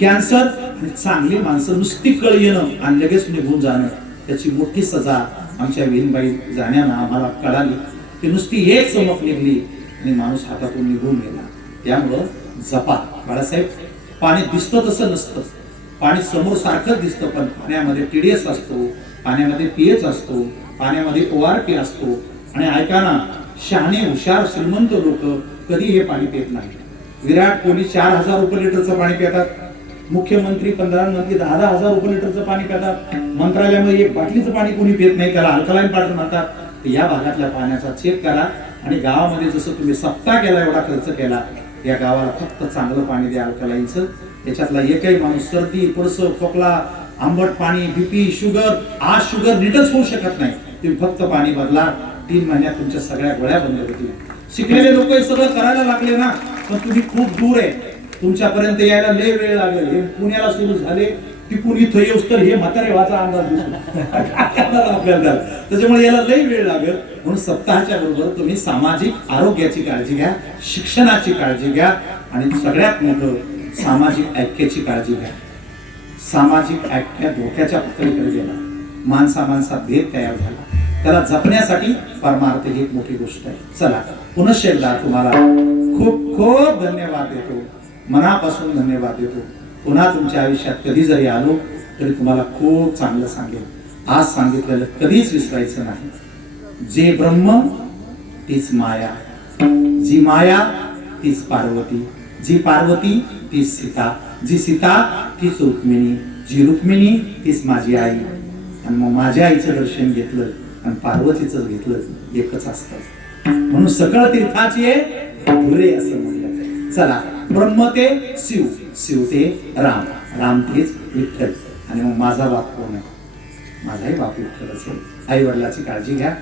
कॅन्सर. आणि चांगली माणसं नुसती कळ येणं आणि लगेच निघून जाणं, त्याची मोठी सजा आमच्या विहीनबाई जाण्यानं आम्हाला कळाली. ती नुसती एक चमक निघली आणि माणूस हातातून निघून गेला. त्यामुळं जपा बाळासाहेब, पाणी दिसतं तसं नसतं. पाणी समोर सारखं दिसतं, पण पाण्यामध्ये TDS असतो, पाण्यामध्ये pH असतो, पाण्यामध्ये ORP असतो. आणि ऐका ना, शहाणे हुशार श्रीमंत लोक कधी हे पाणी पित नाही. विराट कोहली 4000 रुपये लिटरचं पाणी पितात, मुख्यमंत्री प्रधानमंत्री 10,000 रुपये लिटरचं पाणी पितात, मंत्रालयामध्ये एक बाटलीचं पाणी कोणी पित नाही, त्याला अल्कलाईन पाणी म्हणतात. तर या भागातल्या पाण्याचा चेक करा आणि गावामध्ये जसं तुम्ही सप्ताह केला एवढा खर्च केला, या गावाला फक्त चांगलं पाणी द्या अल्कलाईनचं. त्याच्यातला एकही माणूस सर्दी, पडसं, खोकला, आंबट पाणी, BP, शुगर, आज शुगर नीटच होऊ शकत नाही. तुम्ही फक्त पाणी बदला, 3 महिन्यात तुमच्या सगळ्या गोळ्या बंद होतील. शिकलेले लोक हे सगळं करायला लागले ना, पण तुम्ही खूप दूर आहे, तुमच्यापर्यंत यायला लय वेळ लागेल. हे पुण्याला सुरू झाले, तिकून इथं येऊस तर हे म्हातारे व्हायचा अंदाज दिसतो आपल्याला. त्याच्यामुळे याला लय वेळ लागेल. म्हणून सप्ताहाच्या बरोबर तुम्ही सामाजिक आरोग्याची काळजी घ्या, शिक्षणाची काळजी घ्या आणि सगळ्यात मोठं सामाजिक ऐक्याची काळजी घ्या. सामाजिक ऐक्य धोक्याच्या पलीकडे गेला, माणसात भेद तयार झाला. त्याला जपण्यासाठी परमार्थ ही एक मोठी गोष्ट आहे. चला, पुनश्च एकदा तुम्हाला खूप खूप धन्यवाद देतो, मनापासून धन्यवाद देतो. पुन्हा तुमच्या आयुष्यात कधी जरी आलो तरी तुम्हाला खूप चांगलं सांगेल. आज सांगितलेलं कधीच विसरायचं नाही. जे ब्रह्म तीच माया, जी माया तीच पार्वती, जी पार्वती तीच सीता, जी सीता तीच रुक्मिणी, जी रुक्मिणी तीच माझी आई. आणि मग माझ्या आईचं दर्शन घेतलं आणि पार्वतीचं घेतलं, एकच असतं. म्हणून सकळ तीर्थाची धुरे असं म्हटलं. चला, ब्रह्म ते शिव, शिव ते राम, राम तेच विठ्ठल. आणि मग माझा बाप कोण आहे? माझाही बाप विठ्ठलच आहे. आई वडिलाची काळजी घ्या.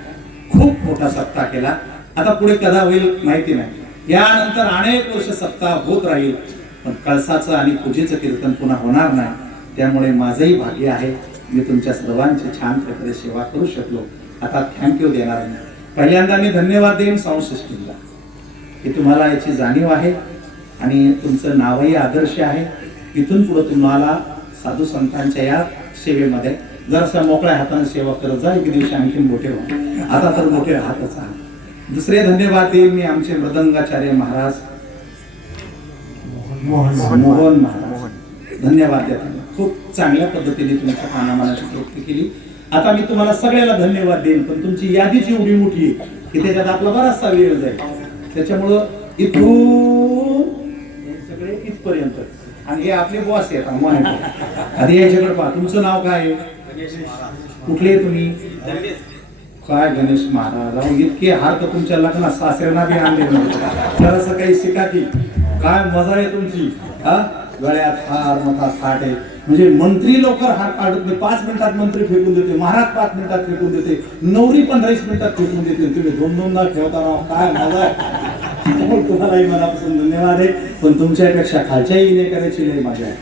खूप मोठा सप्ताह केला, आता पुढे कदा होईल माहिती नाही. यानंतर अनेक वर्ष सप्ताह होत राहील, पण कळसाचं आणि पूजेचं कीर्तन पुन्हा होणार नाही. त्यामुळे माझंही भाग्य आहे, मी तुमच्या सर्वांची छान प्रकारे सेवा करू शकलो. आता थँक्यू देणार नाही. पहिल्यांदा मी धन्यवाद देईन साऊंड की तुम्हाला याची जाणीव आहे आणि तुमचं नावही आदर्श आहे. इथून पुढे तुम्हाला साधू संतांच्या या सेवेमध्ये जरासा मोकळ्या हाताने सेवा करत जा. एक दिवशी आणखीन मोठे व्हा, आता तर मोठे राहतच आहात. दुसरे धन्यवाद देईन मी आमचे मृदंगाचार्य महाराज मोहन महाराज, धन्यवाद द्या. खूप चांगल्या पद्धतीने तुमच्या कानामानाची तृप्ती केली. आता मी तुम्हाला सगळ्याला धन्यवाद देईन, पण तुमची यादीच एवढी मोठी आहे की त्याच्यात आपला बराचसा वेळ जाईल. त्याच्यामुळं इथून सगळे इथपर्यंत, आणि हे आपले बॉस आहेत. आधी याच्याकडे पहा, तुमचं नाव काय आहे? कुठले तुम्ही? काय गणेश महाराज? अहो, इतके हार तर तुमच्या लग्नात सासऱ्यांना बी आणले नव्हते. जरासं काही शिका की. काय मजा आहे तुमची. हा, गळ्यात हार, मठात थाट आहे. म्हणजे मंत्री लवकर हार काढत नाही, 5 मिनिटात मंत्री फेकून देते, महाराज 5 मिनिटात फेकून देते, नवरी 15 मिनिटात फेकून देते. तुम्ही 2-2दा ठेवता राहा, काय मजा आहे. तुम्हालाही मनापासून धन्यवाद आहे. पण तुमच्यापेक्षा खालच्या येणेकऱ्याची लई मजा आहे.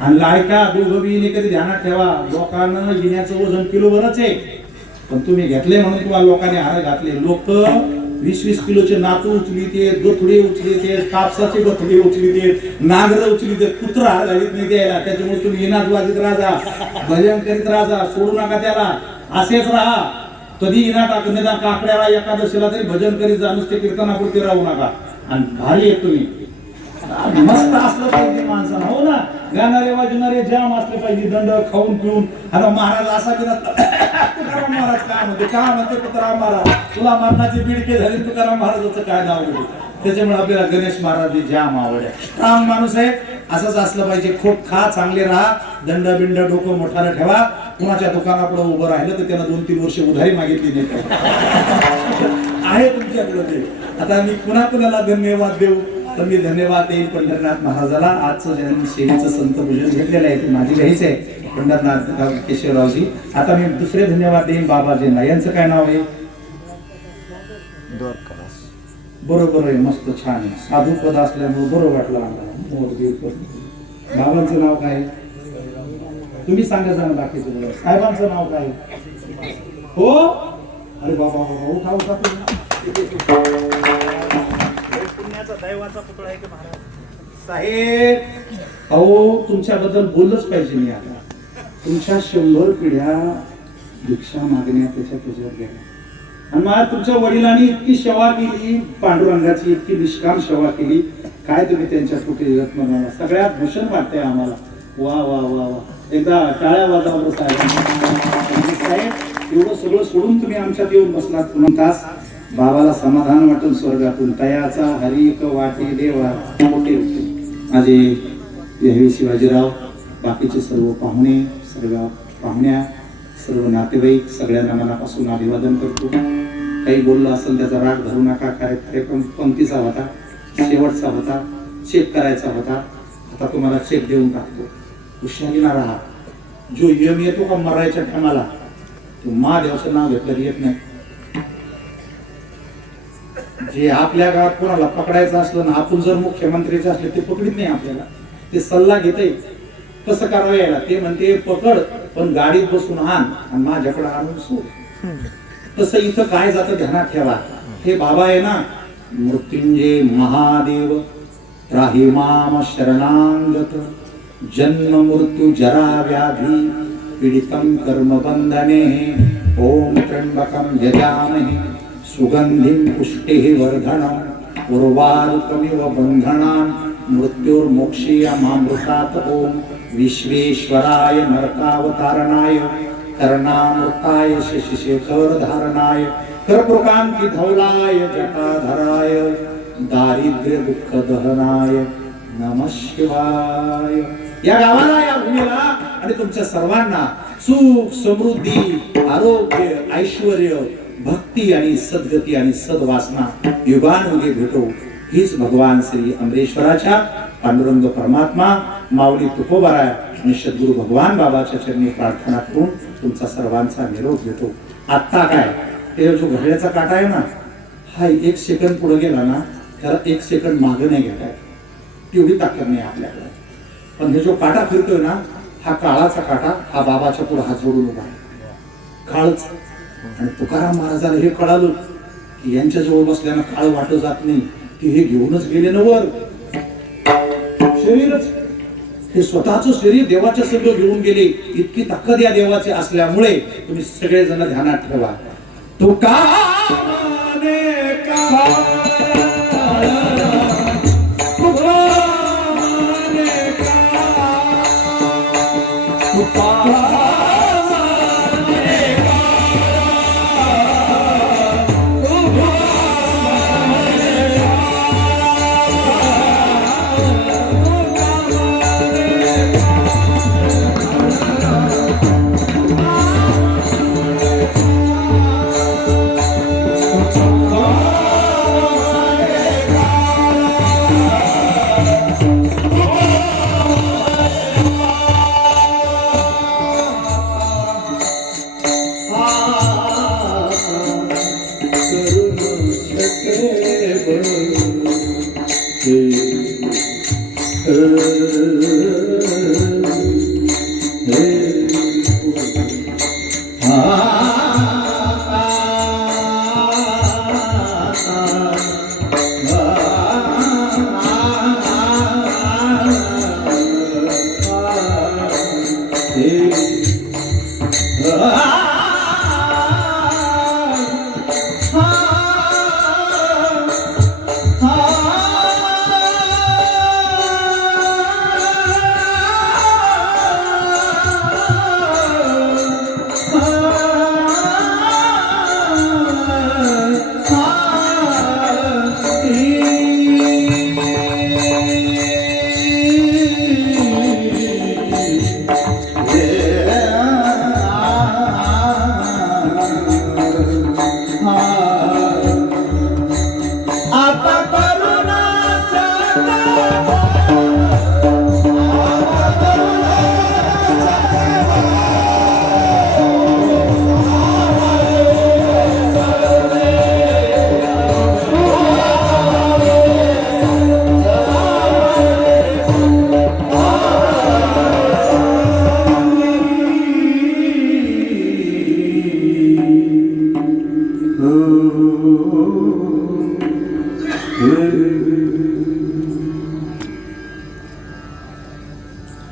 आणि लायका दोघं बी येणेकरी ध्यानात ठेवा, लोकांना येण्याचं वजन किलोभरच आहे, पण तुम्ही घेतले म्हणून तुम्हाला लोकांनी हार घातले. लोक 20-20 किलोचे नातू उचलीते, गथुडे उचलीते, कापसाचे गथुडे उचलीते, नागर उचलीते, कुत्रा हार घालीत नाही द्यायला. त्याच्यामुळे तुम्ही येणार वाजत राहा, भजन करीत राहा, सोडू नका त्याला. असेच राहा, कधी येणार टाकण्याचा काकड्याला एकादशीला तरी भजन करीत जा, नुसते कीर्तनापुरते राहू नका. आणि भारी आहे तुम्ही, मस्त असलं पाहिजे माणसाला, हो ना. गाणारे वाजणारे जाम असले पाहिजे, दंड खाऊन पिऊन. आता महाराज असा बिना तुकाराम महाराज काय म्हणते, काय म्हणते तुकाराम महाराज, तुला मरणाची बिडके झाली, तुकाराम महाराजाचं काय नाव घेते. त्याच्यामुळे आपल्याला गणेश महाराज जाम आवड आहे. स्ट्रॉंग माणूस आहे, असंच असलं पाहिजे. खूप खा, चांगले राहा, दंड बिंड डोकं मोठाला ठेवा. कुणाच्या दुकानापुढे उभं राहिलं तर त्यानं 2-3 वर्ष उधारी मागितली नाही आहे तुमच्याकडे ते. आता मी कुणाला धन्यवाद देऊ, तर मी धन्यवाद देईन पंढरनाथ महाराजाला. आजचं ज्यांनी सेवेचं संत भोजन घेतलेलं आहे ते माझी घ्यायचं आहे, पंढरनाथ केशवरावजी. आता मी दुसरे धन्यवाद देईन बाबाजींना. यांचं काय नाव आहे? बरोबर आहे, मस्त छान आहे. साधू पद असल्यामुळे बरं वाटलं आम्हाला. बाबांचं नाव काय? तुम्ही सांगा ना बाकीचं. साहेबांचं नाव काय? हो, अरे बाबा उठा उठा. दैवाचा पुतळा आहे की महाराज साहेब. अहो, तुमच्याबद्दल बोललंच पाहिजे मी. आता तुमच्या 100 पिढ्या भिक्षा मागण्या त्याच्यात गेल्या. आणि मग तुमच्या वडिलांनी इतकी सेवा केली, पांडुरंगाची इतकी निष्काम सेवा केली, काय तुम्ही त्यांच्या कुठे रत्न म्हणा. सगळ्यात भूषण वाटतंय आम्हाला. वा वा वा वा, एकदा टाळ्या वाजवा साहेब. एवढं सगळं सोडून तुम्ही आमच्यात येऊन बसलात पुन्हा तास. बाबाला समाधान वाटून स्वर्गातून तयाचा हरिक वाटे देवा मोठे होते. माझे यावेळी शिवाजीराव, बाकीचे सर्व पाहुणे, सर्व पाहुण्या, सर्व नातेवाईक, सगळ्यांना मनापासून अभिवादन करतो. काही बोललं असेल त्याचा राग धरू नका. कार्यक्रम पंक्तीचा होता, शेवटचा होता, चेक करायचा होता. आता तुम्हाला चेक देऊन टाकतो. हुशारीला राहा. जो यम येतो का मरायच्या टायमाला, तो महादेवाचं नाव घेतलं येत नाही. जे आपल्या गावात कोणाला पकडायचं असलं ना, आपण जर मुख्यमंत्रीचे असले ते पकडीत नाही आपल्याला. ते सल्ला घेते कसं करावं यायला. ते म्हणते पकड पण गाडीत बसून आण आणि माझ्याकडे आणून सोड. तसं इथं काय जातं ध्यानात ठेवा. हे बाबा आहे ना, मृत्युंजय महादेव त्राहि माम शरणांगत, जन्म मृत्यू जरा व्याधी पीडितं कर्म बंधने. ओम त्र्यंबकं यजामहे सुगंधिं पुष्टिः वर्धनम् उर्वारुकमिव बन्धनान् मृत्युर्मोक्षीयमामृतात्. ओम विश्वेश्वराय नरकावतारणाय कर्णामृताय शशिशेखर धारणाय कर्पूरकांती धौलाय जटाधराय दारिद्र्य दुःख दहनाय नमः शिवाय. या गावाला, या भूमीला आणि तुमच्या सर्वांना सुख, समृद्धी, आरोग्य, ऐश्वर्य, भक्ती आणि सद्गती आणि सद्वासना युगानुयुगे भेटो. हीच भगवान श्री अमरेश्वराच्या, पांडुरंग परमात्मा, माऊली तुकोबाराय आणि सद्गुरू भगवान बाबाच्या चरणी प्रार्थना करून तुमचा सर्वांचा निरोप घेतो. आत्ता काय, ते जो घड्याळाचा काटा आहे ना, हा 1 सेकंद पुढे गेला ना, त्याला 1 सेकंद मागे नाही घेता येत. तेवढी ताकद नाही आपल्याकडे. पण हे जो काटा फिरतोय ना, हा काळाचा काटा, हा बाबाच्या पुढे हात जोडून उभा आहे. काळच. आणि तुकाराम महाराजाला हे कळालं की यांच्या जवळ बसल्यानं काळ वाटत जात नाही, की हे घेऊनच गेले ना वर. शरीरच, हे स्वतःच शरीर देवाच्या संग घेऊन गेले. इतकी ताकद या देवाची असल्यामुळे तुम्ही सगळेजण ध्यानात ठेवा. तुकारामाने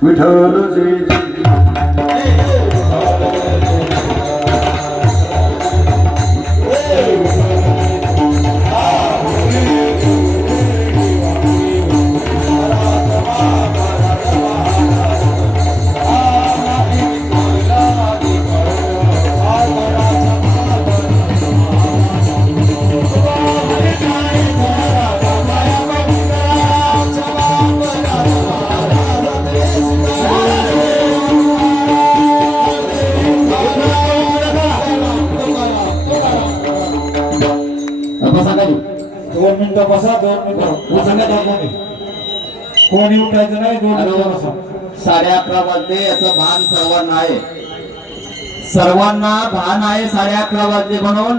विठ्ठल जय जय करू. 2 मिनिटं बसा. 2 मिनिटं बसा नका कोणी उठायचं नाही. 2 मिनिटं बसा. 11:30 वाजले याचं भान सर्वांना आहे. सर्वांना भान आहे 11:30 वाजले म्हणून.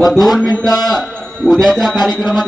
व 2 मिनिटं उद्याच्या कार्यक्रमाच्या